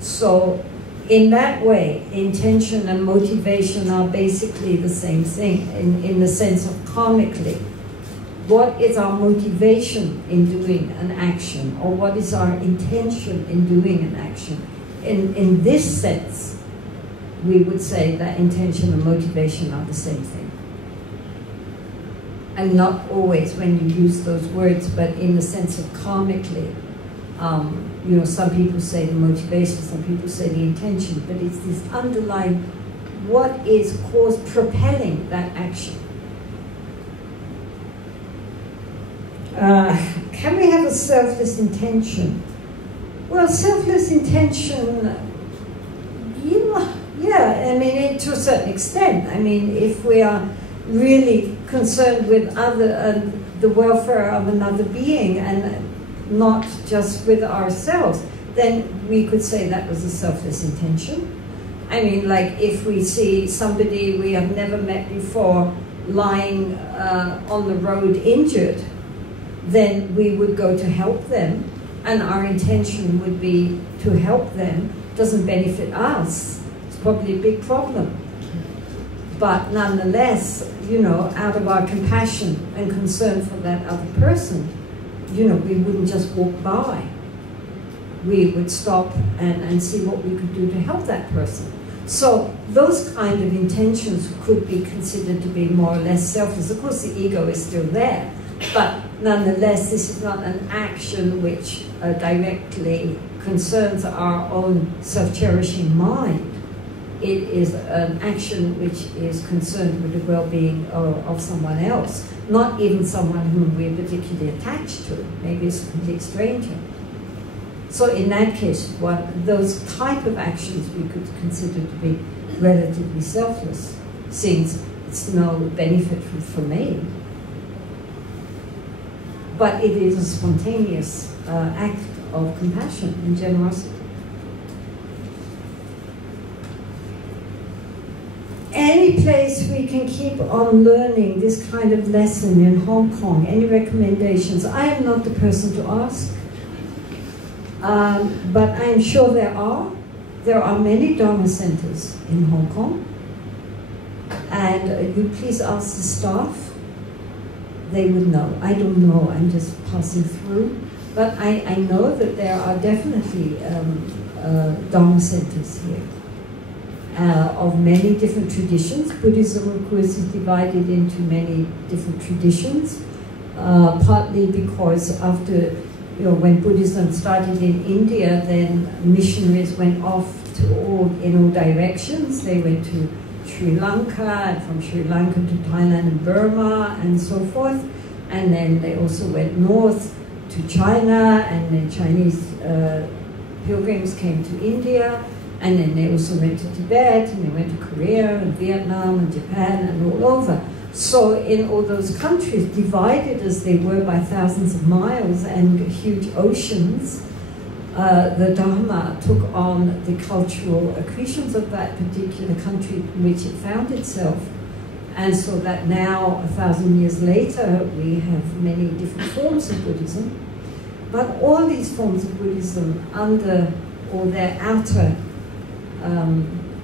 So in that way, intention and motivation are basically the same thing in the sense of karmically. What is our motivation in doing an action, or what is our intention in doing an action? In this sense, we would say that intention and motivation are the same thing. And not always when you use those words, but in the sense of karmically. You know, some people say the motivation, some people say the intention, but it's this underlying, what is propelling that action? Can we have a selfless intention? Well, selfless intention, yeah, I mean, to a certain extent. I mean, if we are really concerned with the welfare of another being and not just with ourselves, then we could say that was a selfless intention. I mean, like if we see somebody we have never met before lying on the road injured, then we would go to help them, and our intention would be to help them. Doesn't benefit us. It's probably a big problem. But nonetheless, you know, out of our compassion and concern for that other person, you know, we wouldn't just walk by. We would stop and see what we could do to help that person. So those kind of intentions could be considered to be more or less selfless. Of course, the ego is still there, but nonetheless, this is not an action which directly concerns our own self-cherishing mind. It is an action which is concerned with the well-being of someone else, not even someone whom we're particularly attached to. Maybe it's a complete stranger. So in that case, those type of actions we could consider to be relatively selfless, since it's no benefit for me. But it is a spontaneous act of compassion and generosity. Any place we can keep on learning this kind of lesson in Hong Kong? Any recommendations? I am not the person to ask, but I am sure there are. There are many Dharma centers in Hong Kong, and you please ask the staff. They would know. I don't know, I'm just passing through. But I know that there are definitely Dharma centers here of many different traditions. Buddhism, of course, is divided into many different traditions, partly because after, when Buddhism started in India, then missionaries went off in all directions. They went to Sri Lanka, and from Sri Lanka to Thailand and Burma, and so forth. And then they also went north to China, and then Chinese pilgrims came to India, and then they also went to Tibet, and they went to Korea, and Vietnam, and Japan, and all over. So in all those countries, divided as they were by thousands of miles and huge oceans, the Dharma took on the cultural accretions of that particular country in which it found itself. And so that now, 1,000 years later, we have many different forms of Buddhism. But all these forms of Buddhism, under all their outer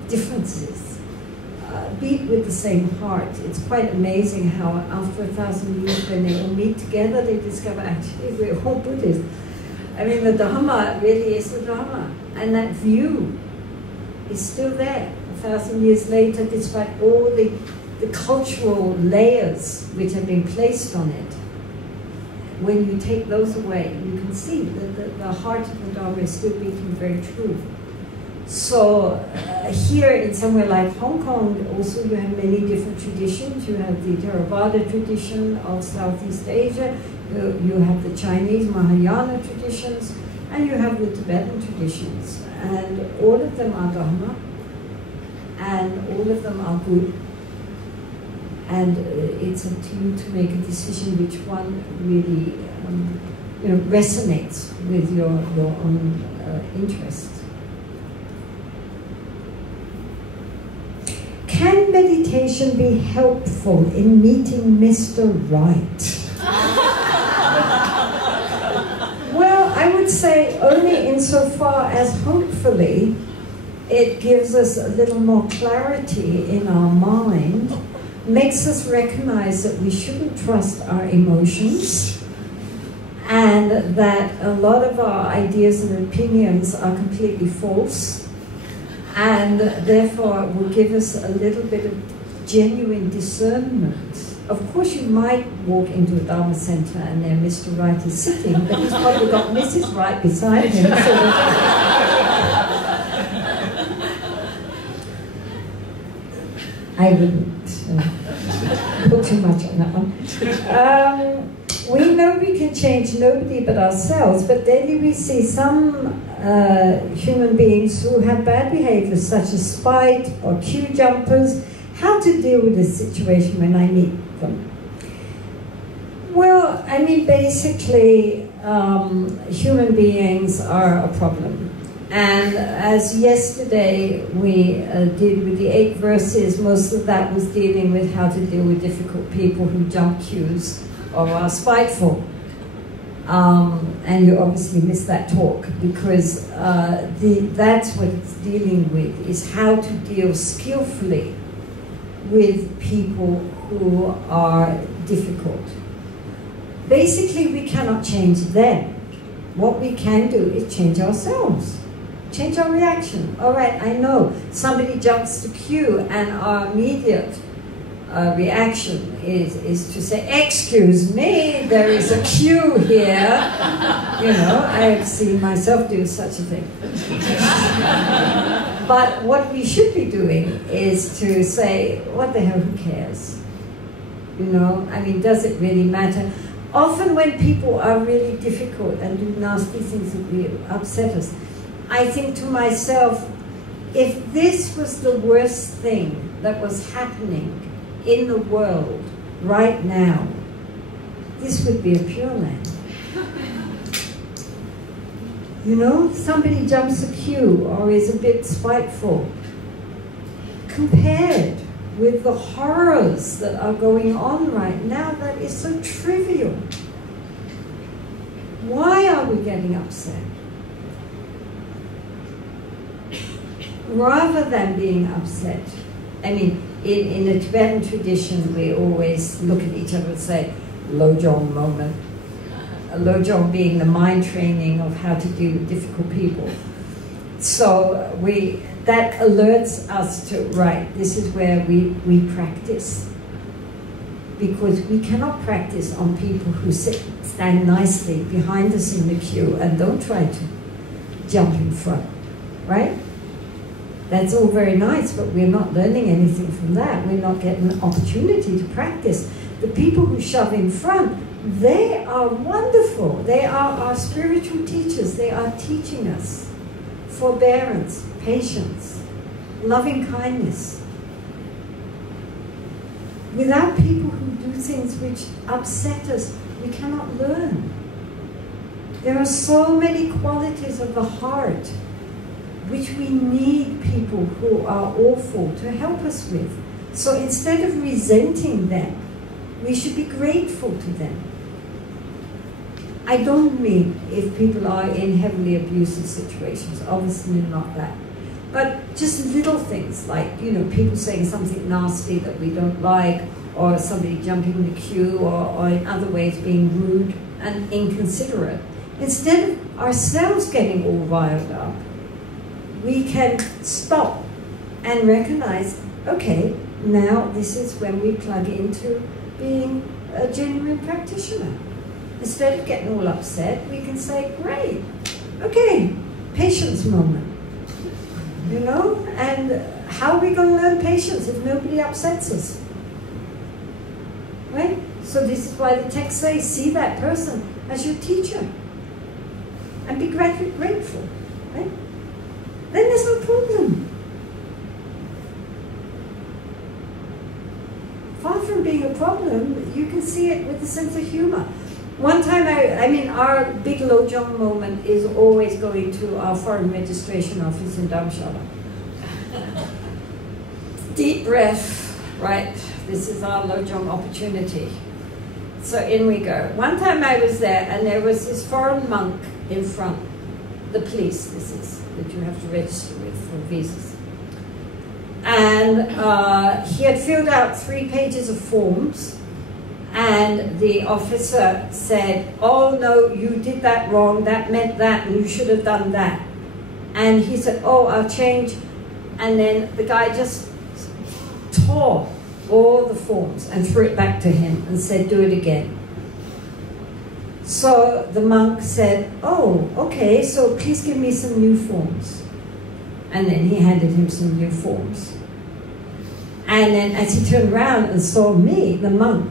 differences, beat with the same heart. It's quite amazing how after 1,000 years, when they all meet together, they discover actually we're all Buddhists. I mean, the Dharma really is the Dharma. And that view is still there 1,000 years later, despite all the cultural layers which have been placed on it. When you take those away, you can see that the heart of the Dharma is still beating very true. So here in somewhere like Hong Kong, also you have many different traditions. You have the Theravada tradition of Southeast Asia, you have the Chinese Mahayana traditions, and you have the Tibetan traditions. And all of them are Dharma, and all of them are good. And it's up to you to make a decision which one really resonates with your own interests. Can meditation be helpful in meeting Mr. Right? Well, I would say only insofar as hopefully it gives us a little more clarity in our mind, makes us recognize that we shouldn't trust our emotions, and that a lot of our ideas and opinions are completely false, and therefore will give us a little bit of genuine discernment. Of course, you might walk into a Dharma center and there Mr. Right is sitting, but he's probably got Mrs. Right beside him. I wouldn't put too much on that one. We know we can change nobody but ourselves, but daily we see some human beings who have bad behaviors, such as spite or queue jumpers. How to deal with this situation when I meet them? Well, I mean, basically, human beings are a problem. And as yesterday we did with the 8 verses, most of that was dealing with how to deal with difficult people who jump queues or are spiteful. And you obviously missed that talk, because that's what it's dealing with, is how to deal skillfully with people who are difficult. Basically, we cannot change them. What we can do is change ourselves. Change our reaction. All right, I know somebody jumps the queue and our immediate reaction is to say, excuse me, there is a queue here. You know, I've seen myself do such a thing. But what we should be doing is to say, what the hell, who cares? You know, I mean, does it really matter? Often when people are really difficult and do nasty things that really upset us, I think to myself, if this was the worst thing that was happening in the world right now, this would be a Pure Land. You know, somebody jumps a queue or is a bit spiteful. Compared with the horrors that are going on right now, that is so trivial. Why are we getting upset? Rather than being upset, I mean, in the Tibetan tradition, we always look at each other and say, Lojong moment. Lojong being the mind training of how to deal with difficult people. So that alerts us to, right, this is where we practice. Because we cannot practice on people who stand nicely behind us in the queue and don't try to jump in front, right? That's all very nice, but we're not learning anything from that. We're not getting an opportunity to practice. The people who shove in front, they are wonderful. They are our spiritual teachers. They are teaching us forbearance, patience, loving kindness. Without people who do things which upset us, we cannot learn. There are so many qualities of the heart which we need people who are awful to help us with. So instead of resenting them, we should be grateful to them. I don't mean if people are in heavily abusive situations, obviously not that. But just little things like, people saying something nasty that we don't like, or somebody jumping the queue, or in other ways being rude and inconsiderate. Instead of ourselves getting all riled up, we can stop and recognize, okay, now this is when we plug into being a genuine practitioner. Instead of getting all upset, we can say, great, okay, patience moment. And how are we going to learn patience if nobody upsets us? Right? So this is why the text says, see that person as your teacher. And be grateful. Right? Then there's no problem. Far from being a problem, you can see it with a sense of humor. One time, our big Lojong moment is always going to our foreign registration office in Dharamshala. Deep breath, right? This is our Lojong opportunity. So in we go. One time I was there, and there was this foreign monk in front. The police, this is, that you have to register with for visas. And he had filled out 3 pages of forms, and the officer said, oh no, you did that wrong, that meant that, and you should have done that. And he said, oh, I'll change. And then the guy just tore all the forms and threw it back to him and said, do it again. So the monk said, oh, okay, so please give me some new forms. And then he handed him some new forms. And then as he turned around and saw me, the monk,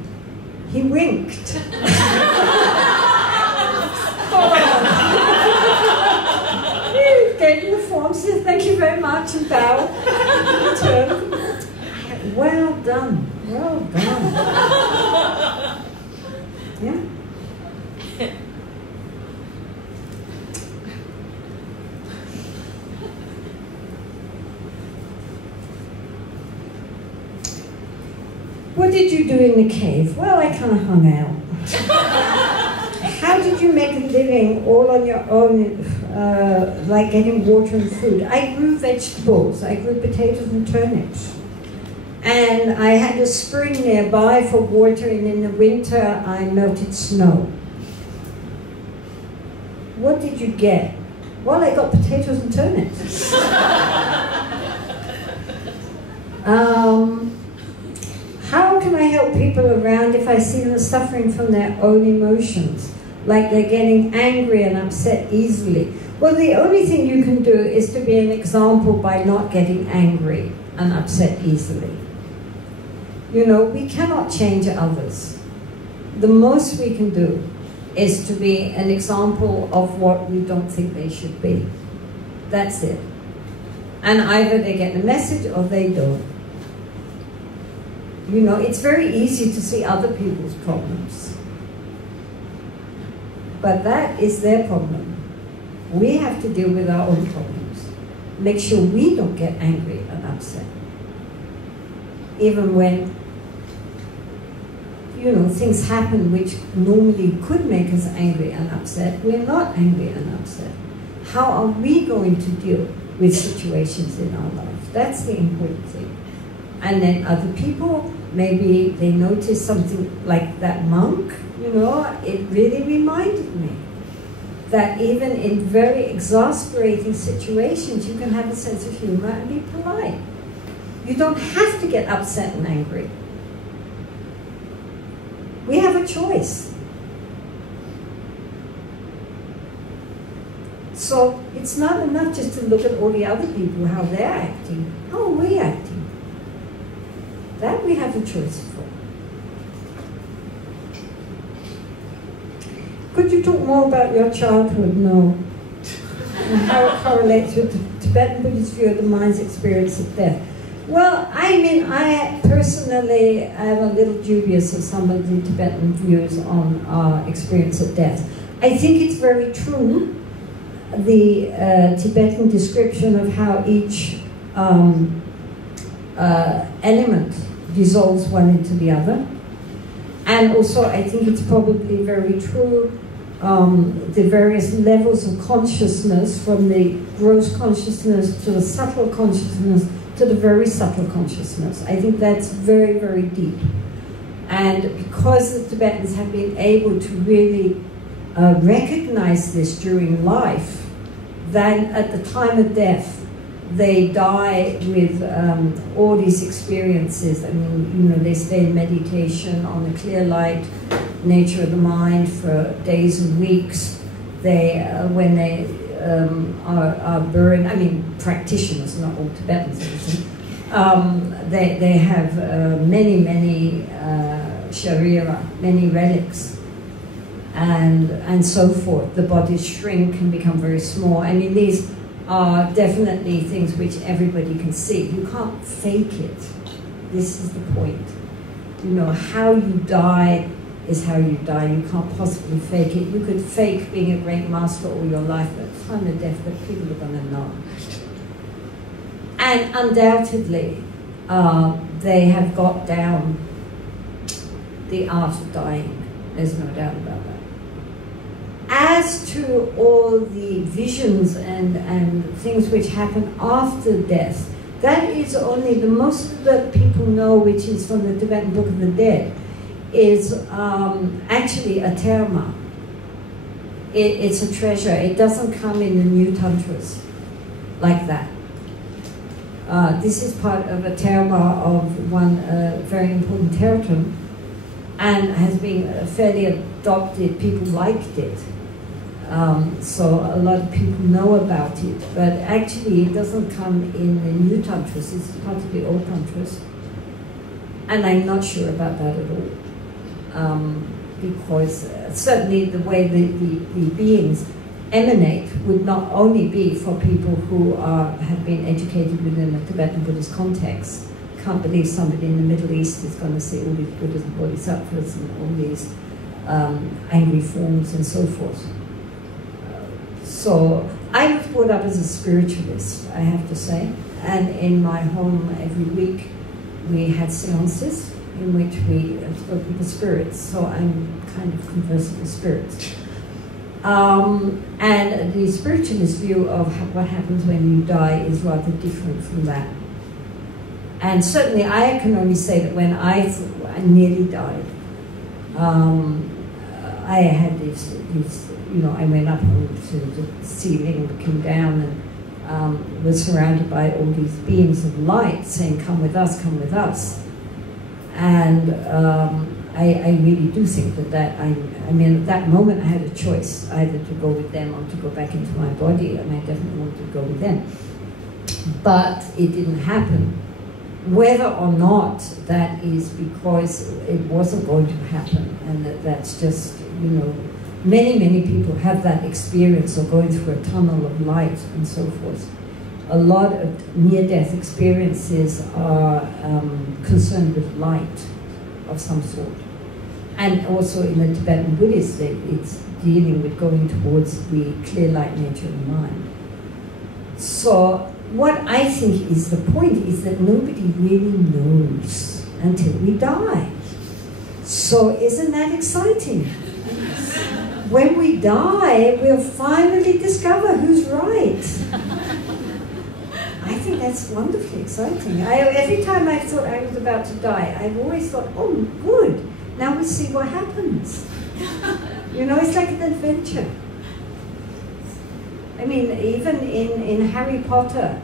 he winked. He gave me the forms, said thank you very much, and bowed. He turned. Well done, well done. Yeah? What did you do in the cave? Well, I kind of hung out. How did you make a living all on your own, like getting water and food? I grew vegetables. I grew potatoes and turnips. And I had a spring nearby for water, and in the winter I melted snow. What did you get? Well, I got potatoes and turnips. How can I help people around if I see them suffering from their own emotions? Like they're getting angry and upset easily. Well, the only thing you can do is to be an example by not getting angry and upset easily. We cannot change others. The most we can do is to be an example of what we don't think they should be. That's it. And either they get the message or they don't. It's very easy to see other people's problems. But that is their problem. We have to deal with our own problems. Make sure we don't get angry and upset. Even when, things happen which normally could make us angry and upset, we're not angry and upset. How are we going to deal with situations in our life? That's the important thing. And then other people, maybe they notice something like that monk, it really reminded me that even in very exasperating situations, you can have a sense of humor and be polite. You don't have to get upset and angry. We have a choice. So it's not enough just to look at all the other people, how they're acting. How are we acting? That we have a choice for. Could you talk more about your childhood? No. And how it correlates with the Tibetan Buddhist view of the mind's experience of death? Well, I mean, I personally am a little dubious of some of the Tibetan views on our experience of death. I think it's very true, the Tibetan description of how each element dissolves one into the other. And also, I think it's probably very true, the various levels of consciousness, from the gross consciousness to the subtle consciousness to the very subtle consciousness. I think that's very, very deep. And because the Tibetans have been able to really recognize this during life, then at the time of death, they die with all these experiences. I mean, you know, they stay in meditation on the clear light nature of the mind for days and weeks. They, when they are burned, I mean, practitioners, not all Tibetans, they have many sharira, many relics, and so forth. The bodies shrink and become very small. I mean, these are definitely things which everybody can see. You can't fake it. This is the point. You know, how you die is how you die. You can't possibly fake it. You could fake being a great master all your life, but at the time of death, the people are going to know. And undoubtedly, they have got down the art of dying. There's no doubt about that. As to all the visions and things which happen after death, that is only the most that people know, which is from the Tibetan Book of the Dead, is actually a terma. It's a treasure. It doesn't come in the new tantras like that. This is part of a terma of one very important teratun, and has been fairly adopted. People liked it. So a lot of people know about it, but actually it doesn't come in the new tantras. It's part of the old tantras, and I'm not sure about that at all, because certainly the way the beings emanate would not only be for people who have been educated within a Tibetan Buddhist context. Can't believe somebody in the Middle East is going to see all these Buddhas and Bodhisattvas and all these angry forms and so forth. So I was brought up as a spiritualist, I have to say, and in my home every week we had seances in which we spoke with the spirits, so I'm kind of conversant with spirits. And the spiritualist view of what happens when you die is rather different from that. And certainly I can only say that when I nearly died, I had these, you know, I went up to the ceiling, looking down, and was surrounded by all these beings of light saying, come with us, come with us. And I really do think that I mean, at that moment I had a choice, either to go with them or to go back into my body, and I definitely wanted to go with them. But it didn't happen. Whether or not that is because it wasn't going to happen, and that's just, you know, many people have that experience of going through a tunnel of light and so forth. A lot of near-death experiences are concerned with light of some sort. And also in the Tibetan Buddhist, it's dealing with going towards the clear light nature of the mind. So what I think is the point is that nobody really knows until we die. So isn't that exciting? When we die, we'll finally discover who's right. I think that's wonderfully exciting. Every time I thought I was about to die, I've always thought, oh, good, now we'll see what happens. You know, it's like an adventure. I mean, even in Harry Potter,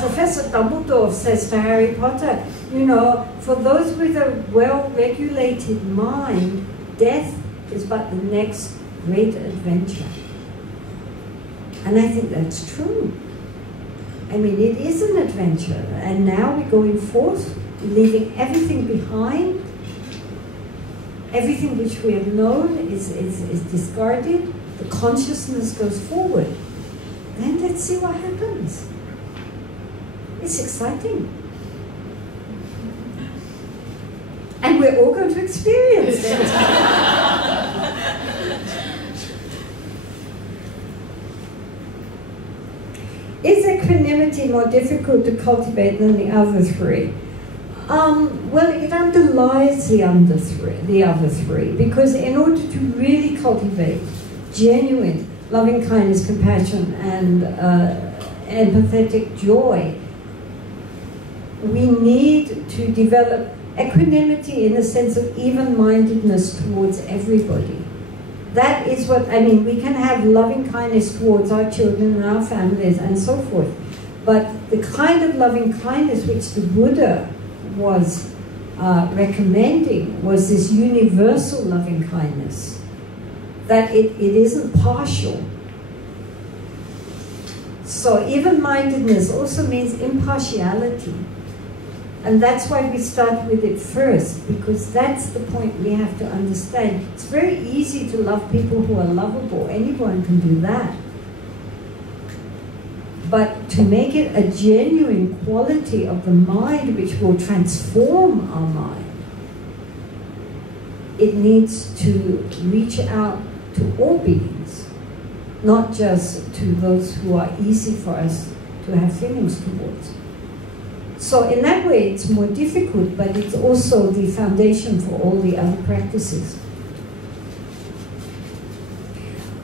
Professor Dumbledore says to Harry Potter, you know, for those with a well-regulated mind, death is but the next great adventure. And I think that's true. I mean, it is an adventure. And now we're going forth, leaving everything behind. Everything which we have known is discarded. The consciousness goes forward. Then let's see what happens. It's exciting. And we're all going to experience it. Is equanimity more difficult to cultivate than the other three? Well, it underlies the other three, because in order to really cultivate genuine loving kindness, compassion, and empathetic joy, we need to develop equanimity in the sense of even-mindedness towards everybody. That is what, I mean, we can have loving kindness towards our children and our families and so forth, but the kind of loving kindness which the Buddha was recommending was this universal loving kindness, that it isn't partial. So even-mindedness also means impartiality. And that's why we start with it first, because that's the point we have to understand. It's very easy to love people who are lovable. Anyone can do that. But to make it a genuine quality of the mind which will transform our mind, it needs to reach out to all beings, not just to those who are easy for us to have feelings towards. So in that way, it's more difficult, but it's also the foundation for all the other practices.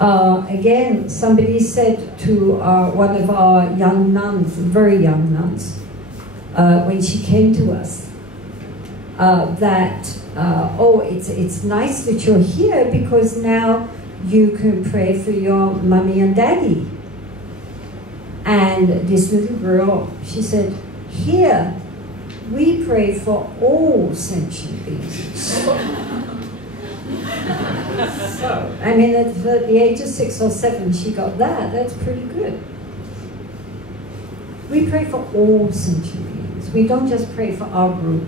Again, somebody said to one of our young nuns, very young nuns, when she came to us, that, oh, it's nice that you're here because now you can pray for your mommy and daddy. And this little girl, she said, here, we pray for all sentient beings. So, I mean, at the age of 6 or 7, she got that. That's pretty good. We pray for all sentient beings. We don't just pray for our group.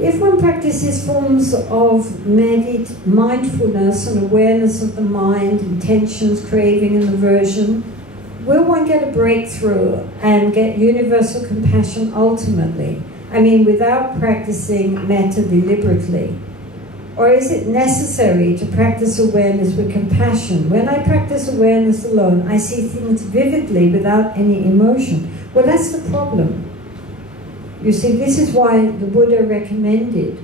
If one practices forms of mindfulness and awareness of the mind, intentions, craving, and aversion, will one get a breakthrough and get universal compassion ultimately? I mean, without practicing metta deliberately? Or is it necessary to practice awareness with compassion? When I practice awareness alone, I see things vividly without any emotion. Well, that's the problem. You see, this is why the Buddha recommended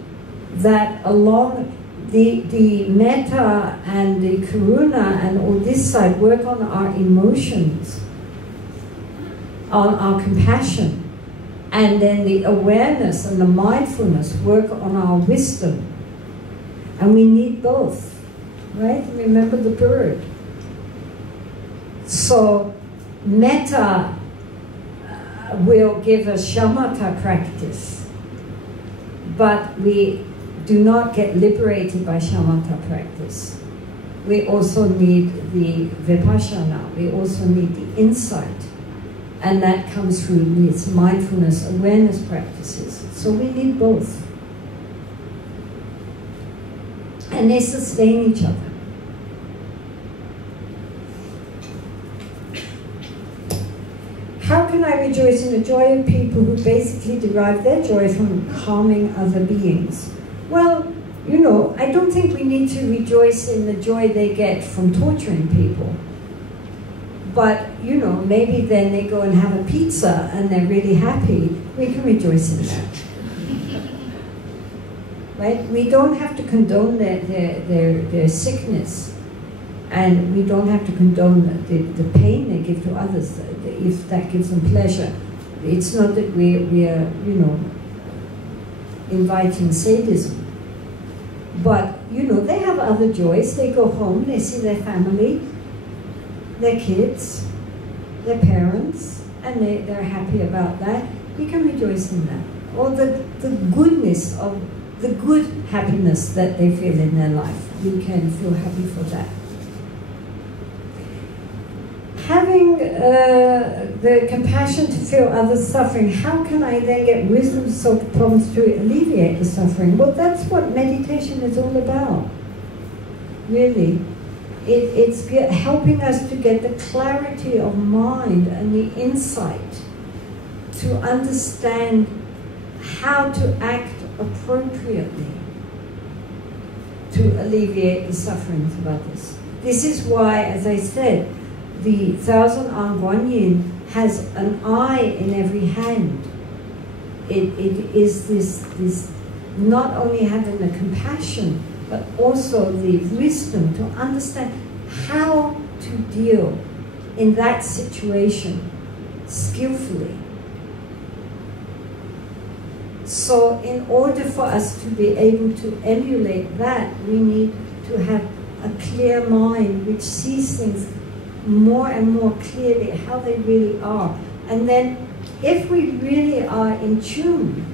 that along the metta and the karuna and all this side, work on our emotions, on our compassion, and then the awareness and the mindfulness work on our wisdom. And we need both, right? Remember the bird. So metta will give us shamatha practice, but we do not get liberated by shamatha practice. We also need the vipassana, we also need the insight, and that comes through these mindfulness awareness practices. So we need both. And they sustain each other. How can I rejoice in the joy of people who basically derive their joy from harming other beings? Well, you know, I don't think we need to rejoice in the joy they get from torturing people. But, you know, maybe then they go and have a pizza and they're really happy. We can rejoice in that. Right? We don't have to condone their sickness. And we don't have to condone the pain they give to others if that gives them pleasure. It's not that we are, you know, inviting sadism. But, you know, they have other joys. They go home, they see their family, their kids, their parents, and they're happy about that, we can rejoice in that. Or the goodness of the good happiness that they feel in their life, we can feel happy for that. Having the compassion to feel others' suffering, how can I then get wisdom to solve the problems to alleviate the suffering? Well, that's what meditation is all about, really. It's helping us to get the clarity of mind and the insight to understand how to act appropriately to alleviate the sufferings of others. This is why, as I said, the 1,000-armed Guanyin has an eye in every hand. It is this not only having the compassion, but also the wisdom to understand how to deal in that situation skillfully. So in order for us to be able to emulate that, we need to have a clear mind which sees things more and more clearly how they really are. And then if we really are in tune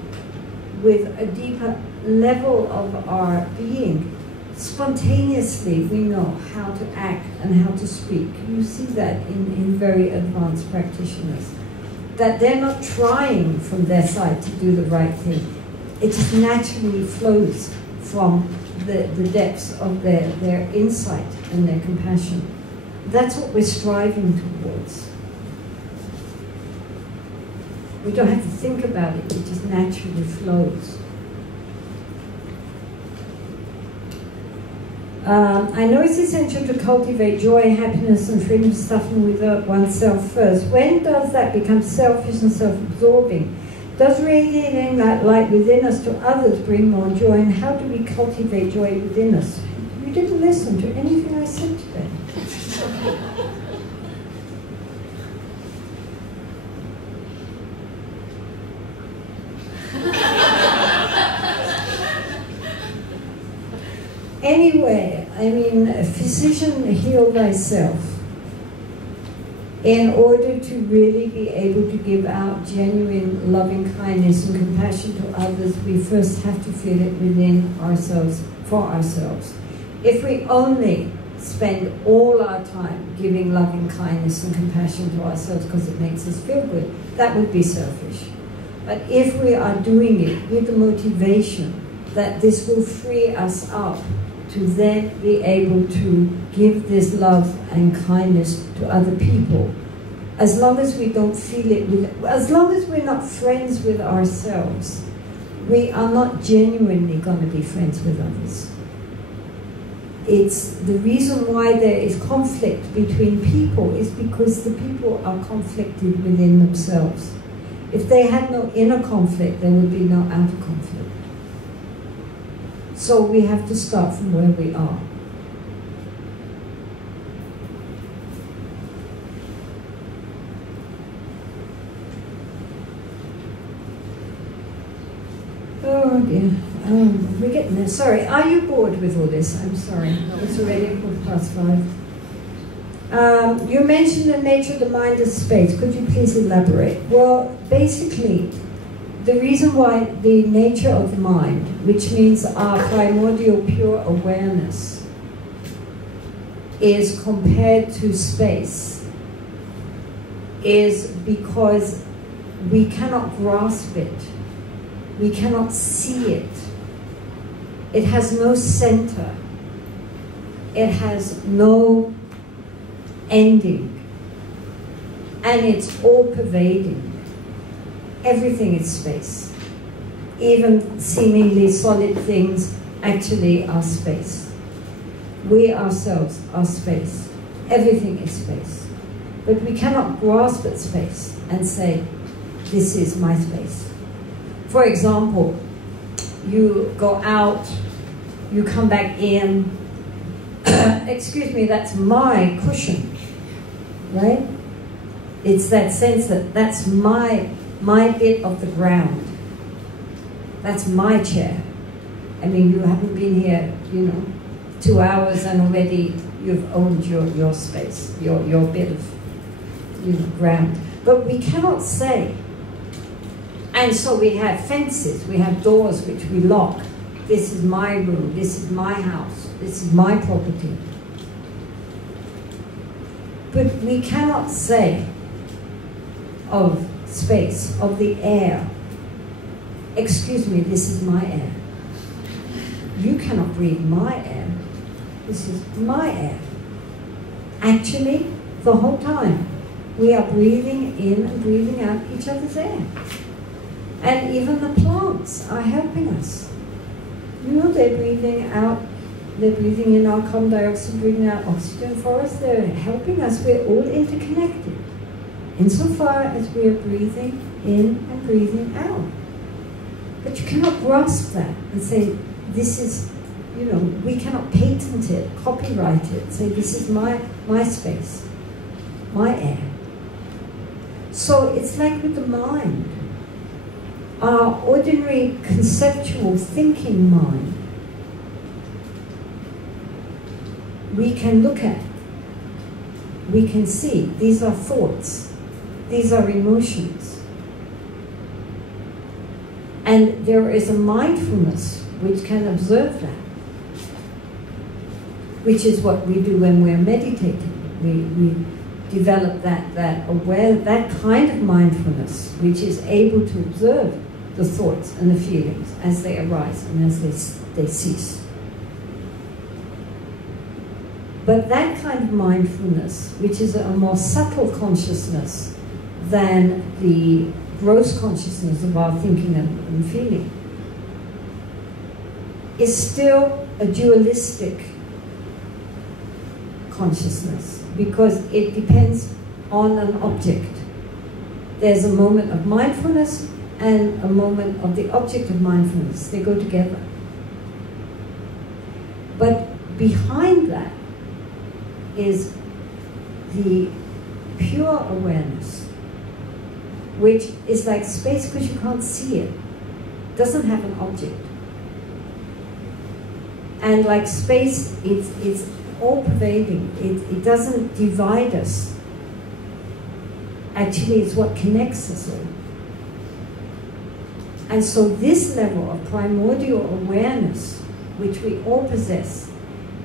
with a deeper level of our being, spontaneously we know how to act and how to speak. You see that in very advanced practitioners, that they're not trying from their side to do the right thing. It just naturally flows from the depths of their insight and their compassion. That's what we're striving towards. We don't have to think about it, it just naturally flows. I know it's essential to cultivate joy, happiness, and freedom to suffer without oneself first. When does that become selfish and self-absorbing? Does radiating that light within us to others bring more joy? And how do we cultivate joy within us? You didn't listen to anything I said today. Anyway, I mean, physician, heal thyself. In order to really be able to give out genuine loving kindness and compassion to others, we first have to feel it within ourselves, for ourselves. If we only spend all our time giving loving kindness and compassion to ourselves because it makes us feel good, that would be selfish. But if we are doing it with the motivation that this will free us up to then be able to give this love and kindness to other people, as long as we don't feel it, as long as we're not friends with ourselves, we are not genuinely going to be friends with others. It's the reason why there is conflict between people is because the people are conflicted within themselves. If they had no inner conflict, there would be no outer conflict. So we have to start from where we are. Oh dear, we're getting there. Sorry, are you bored with all this? I'm sorry, it's already 5:15. You mentioned the nature of the mind as space. Could you please elaborate? Well, basically, the reason why the nature of the mind, which means our primordial pure awareness, is compared to space, is because we cannot grasp it. We cannot see it. It has no center. It has no ending. And it's all-pervading. Everything is space. Even seemingly solid things actually are space. We ourselves are space. Everything is space. But we cannot grasp at space and say, this is my space. For example, you go out, you come back in, excuse me, that's my cushion, right? It's that sense that that's my bit of the ground. That's my chair. I mean, you haven't been here, 2 hours and already you've owned your space, your bit of ground. But we cannot say. And so we have fences, we have doors which we lock. This is my room, this is my house, this is my property. But we cannot say of space, of the air, excuse me, this is my air. You cannot breathe my air. This is my air. Actually, the whole time, we are breathing in and breathing out each other's air. And even the plants are helping us. You know, they're breathing out, they're breathing in our carbon dioxide, breathing out oxygen for us. They're helping us. We're all interconnected, insofar as we are breathing in and breathing out. But you cannot grasp that and say, this is, you know, we cannot patent it, copyright it, say this is my space, my air. So it's like with the mind. Our ordinary conceptual thinking mind, we can look at, we can see, these are thoughts, these are emotions. And there is a mindfulness which can observe that, which is what we do when we're meditating. We develop that aware, that kind of mindfulness, which is able to observe the thoughts and the feelings as they arise and as they cease. But that kind of mindfulness, which is a more subtle consciousness than the gross consciousness of our thinking and feeling, is still a dualistic consciousness, because it depends on an object. There's a moment of mindfulness and a moment of the object of mindfulness. They go together. But behind that is the pure awareness, which is like space because you can't see it. It doesn't have an object. And like space, it's all-pervading. It doesn't divide us. Actually, it's what connects us all. And so this level of primordial awareness, which we all possess,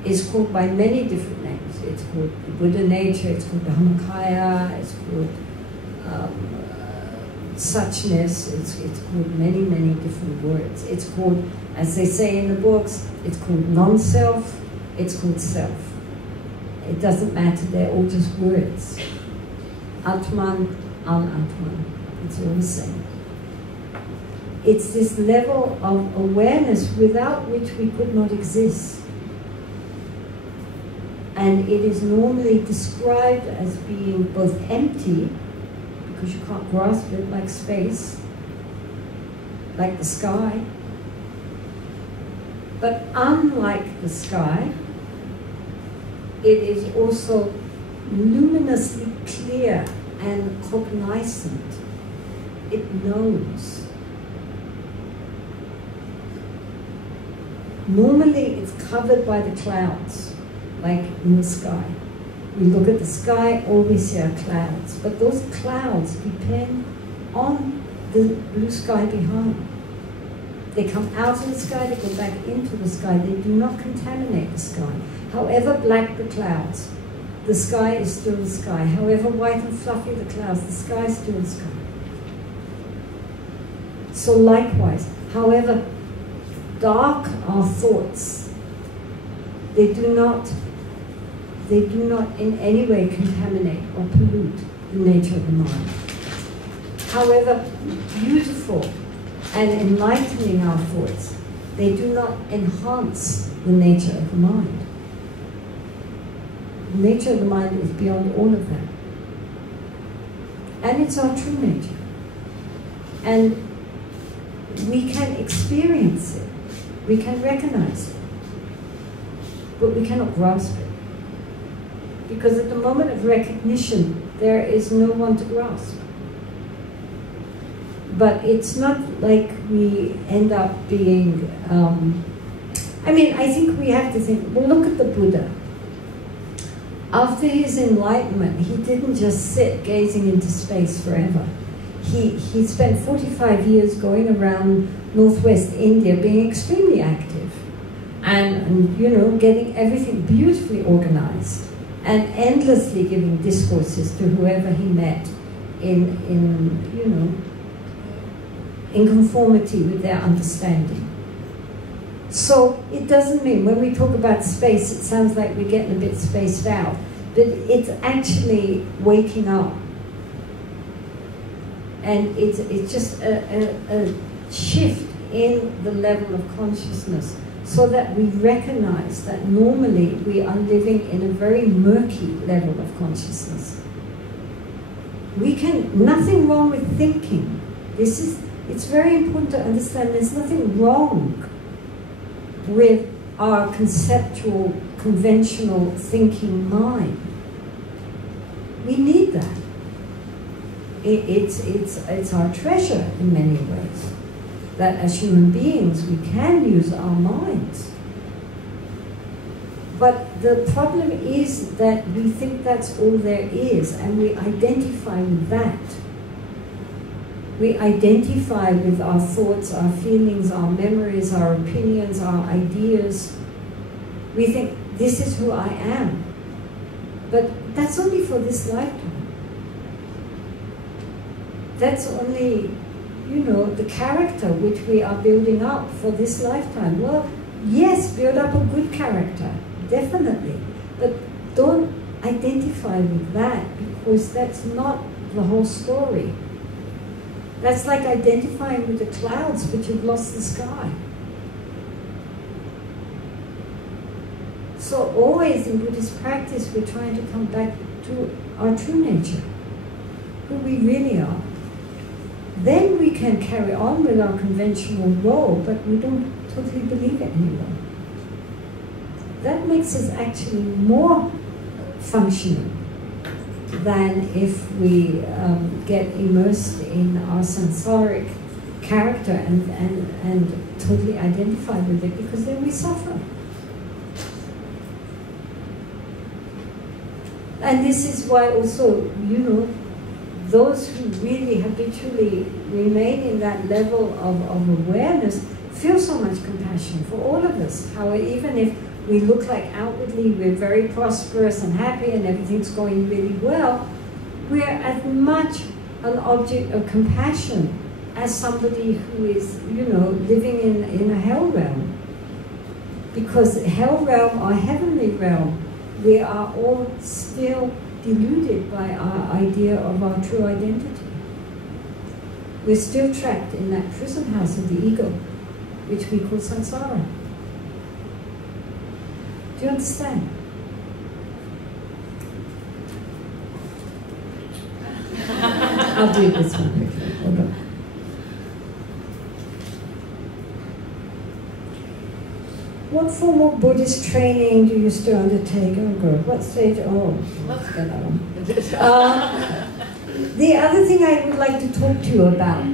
is called by many different names. It's called the Buddha nature, it's called Dhammakaya, it's called suchness, it's called many, many different words. It's called, as they say in the books, it's called non-self, it's called self. It doesn't matter, they're all just words. Atman, Al-Atman, it's all the same. It's this level of awareness without which we could not exist. And it is normally described as being both empty, because you can't grasp it, like space, like the sky. But unlike the sky, it is also luminously clear and cognizant. It knows. Normally it's covered by the clouds, like in the sky. We look at the sky, all we see are clouds. But those clouds depend on the blue sky behind. They come out of the sky, they go back into the sky. They do not contaminate the sky. However black the clouds, the sky is still the sky. However white and fluffy the clouds, the sky is still the sky. So likewise, however dark our thoughts, they do not in any way contaminate or pollute the nature of the mind. However beautiful and enlightening our thoughts, they do not enhance the nature of the mind. The nature of the mind is beyond all of that. And it's our true nature. And we can experience it. We can recognize it. But we cannot grasp it. Because at the moment of recognition, there is no one to grasp. But it's not like we end up being, I mean, I think we have to think, well, look at the Buddha. After his enlightenment, he didn't just sit gazing into space forever. He spent 45 years going around northwest India being extremely active and you know, getting everything beautifully organized and endlessly giving discourses to whoever he met in you know, in conformity with their understanding. So it doesn't mean, when we talk about space, it sounds like we're getting a bit spaced out, but it's actually waking up. And it's just a shift in the level of consciousness, so that we recognize that normally we are living in a very murky level of consciousness. Nothing wrong with thinking. It's very important to understand there's nothing wrong with our conceptual, conventional thinking mind. We need that. It's our treasure in many ways. That as human beings we can use our minds. But the problem is that we think that's all there is, and we identify with that. We identify with our thoughts, our feelings, our memories, our opinions, our ideas. We think, this is who I am. But that's only for this lifetime. That's only, you know, the character which we are building up for this lifetime. Well, yes, build up a good character, definitely. But don't identify with that, because that's not the whole story. That's like identifying with the clouds, but you've lost the sky. So always in Buddhist practice, we're trying to come back to our true nature, who we really are. Then we can carry on with our conventional role, but we don't totally believe it anymore. That makes us actually more functioning than if we get immersed in our samsaric character and totally identify with it, because then we suffer. And this is why also, you know, those who really habitually remain in that level of awareness feel so much compassion for all of us. How even if we look like outwardly we're very prosperous and happy and everything's going really well, we're as much an object of compassion as somebody who is, you know, living in a hell realm. Because hell realm or heavenly realm, we are all still deluded by our idea of our true identity. We're still trapped in that prison house of the ego, which we call samsara. Do you understand? I'll do this one quickly. Hold on. What form of Buddhist training do you still undertake? Oh God, what stage? Oh, let's get that one. The other thing I would like to talk to you about,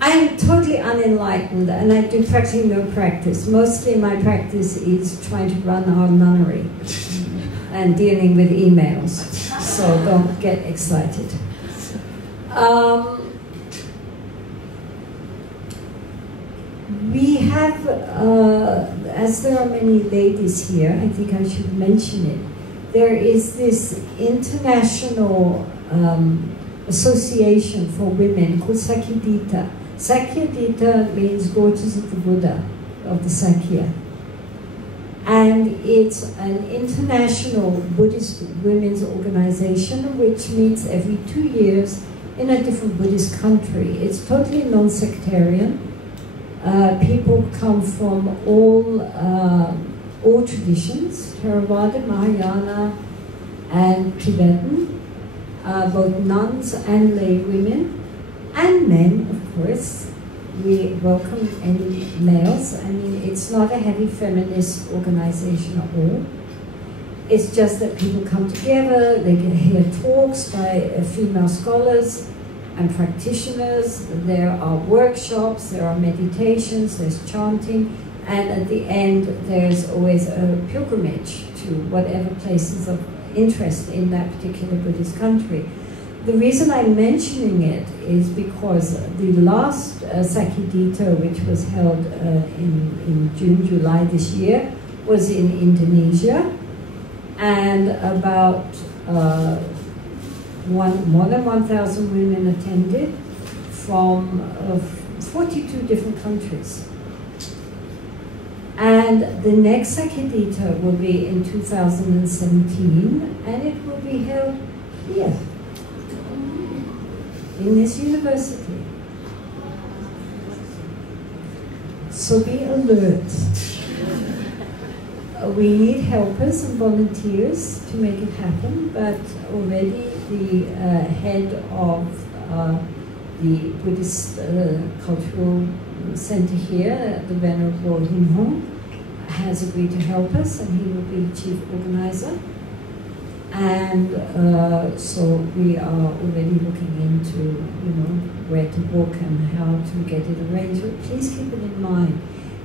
I'm totally unenlightened and I do practically no practice. Mostly my practice is trying to run our nunnery and dealing with emails, so don't get excited. We have, as there are many ladies here, I think I should mention it, there is this international association for women called Sakyadhita. Sakyadhita means daughters of the Buddha, of the Sakya. And it's an international Buddhist women's organization which meets every 2 years in a different Buddhist country. It's totally non-sectarian. People come from all traditions, Theravada, Mahayana, and Tibetan, both nuns and lay women, and men, of course. We welcome any males. I mean, it's not a heavy feminist organization at all. It's just that people come together, they can hear talks by female scholars and practitioners, there are workshops, there are meditations, there's chanting, and at the end there's always a pilgrimage to whatever places of interest in that particular Buddhist country. The reason I'm mentioning it is because the last Sakidito, which was held in June, July this year, was in Indonesia, and about more than 1,000 women attended from 42 different countries. And the next Sakidito will be in 2017, and it will be held here, in this university. So be alert. We need helpers and volunteers to make it happen, but already the head of the Buddhist Cultural Center here, the Venerable Himho, has agreed to help us, and he will be the chief organizer. And so we are already looking into, where to book and how to get it arranged. But please keep it in mind.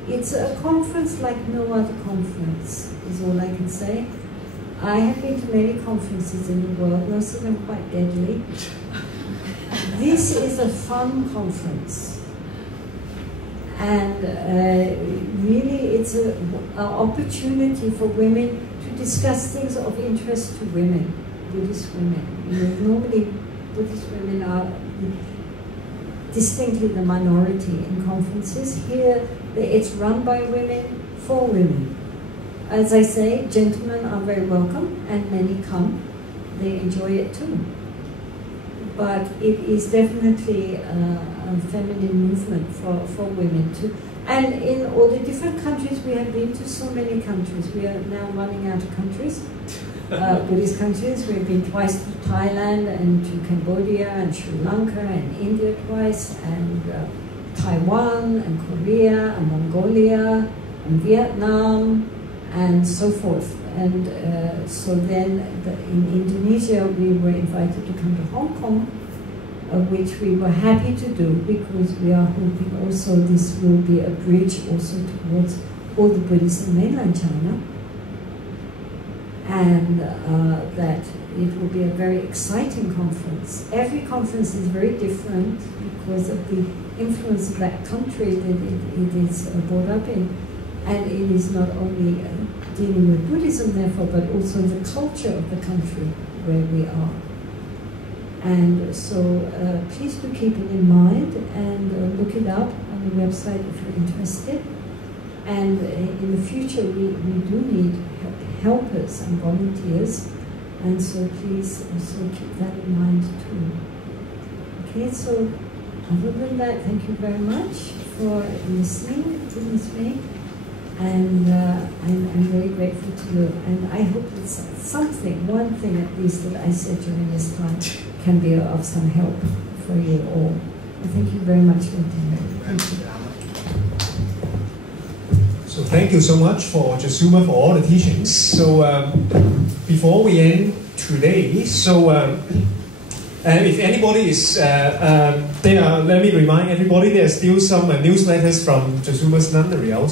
It's a conference like no other conference, is all I can say. I have been to many conferences in the world, most of them quite deadly. This is a fun conference. And really it's an opportunity for women to discuss things of interest to women, Buddhist women. Normally Buddhist women are distinctly the minority in conferences. Here it's run by women, for women. As I say, gentlemen are very welcome, and many come. They enjoy it too. But it is definitely a feminine movement for women too. And in all the different countries, we have been to so many countries. We are now running out of countries, Buddhist countries. We've been twice to Thailand and to Cambodia and Sri Lanka and India twice, and Taiwan and Korea and Mongolia and Vietnam and so forth. And so then in Indonesia we were invited to come to Hong Kong, which we were happy to do, because we are hoping also this will be a bridge also towards all the Buddhists in mainland China, and that it will be a very exciting conference. Every conference is very different because of the influence of that country that it is brought up in, and it is not only dealing with Buddhism therefore, but also the culture of the country where we are. And so please do keep it in mind, and look it up on the website if you're interested. And in the future we do need helpers and volunteers, and so please also keep that in mind too. Okay, so other than that, thank you very much for listening to me, and I'm very grateful to you, and I hope that something, one thing at least that I said during this time can be of some help for you all. Thank you very much for attending. Thank you. So thank you so much for Jasuma for all the teachings. So before we end today, so if anybody is let me remind everybody, there are still some newsletters from Jasuma's nunnery outside.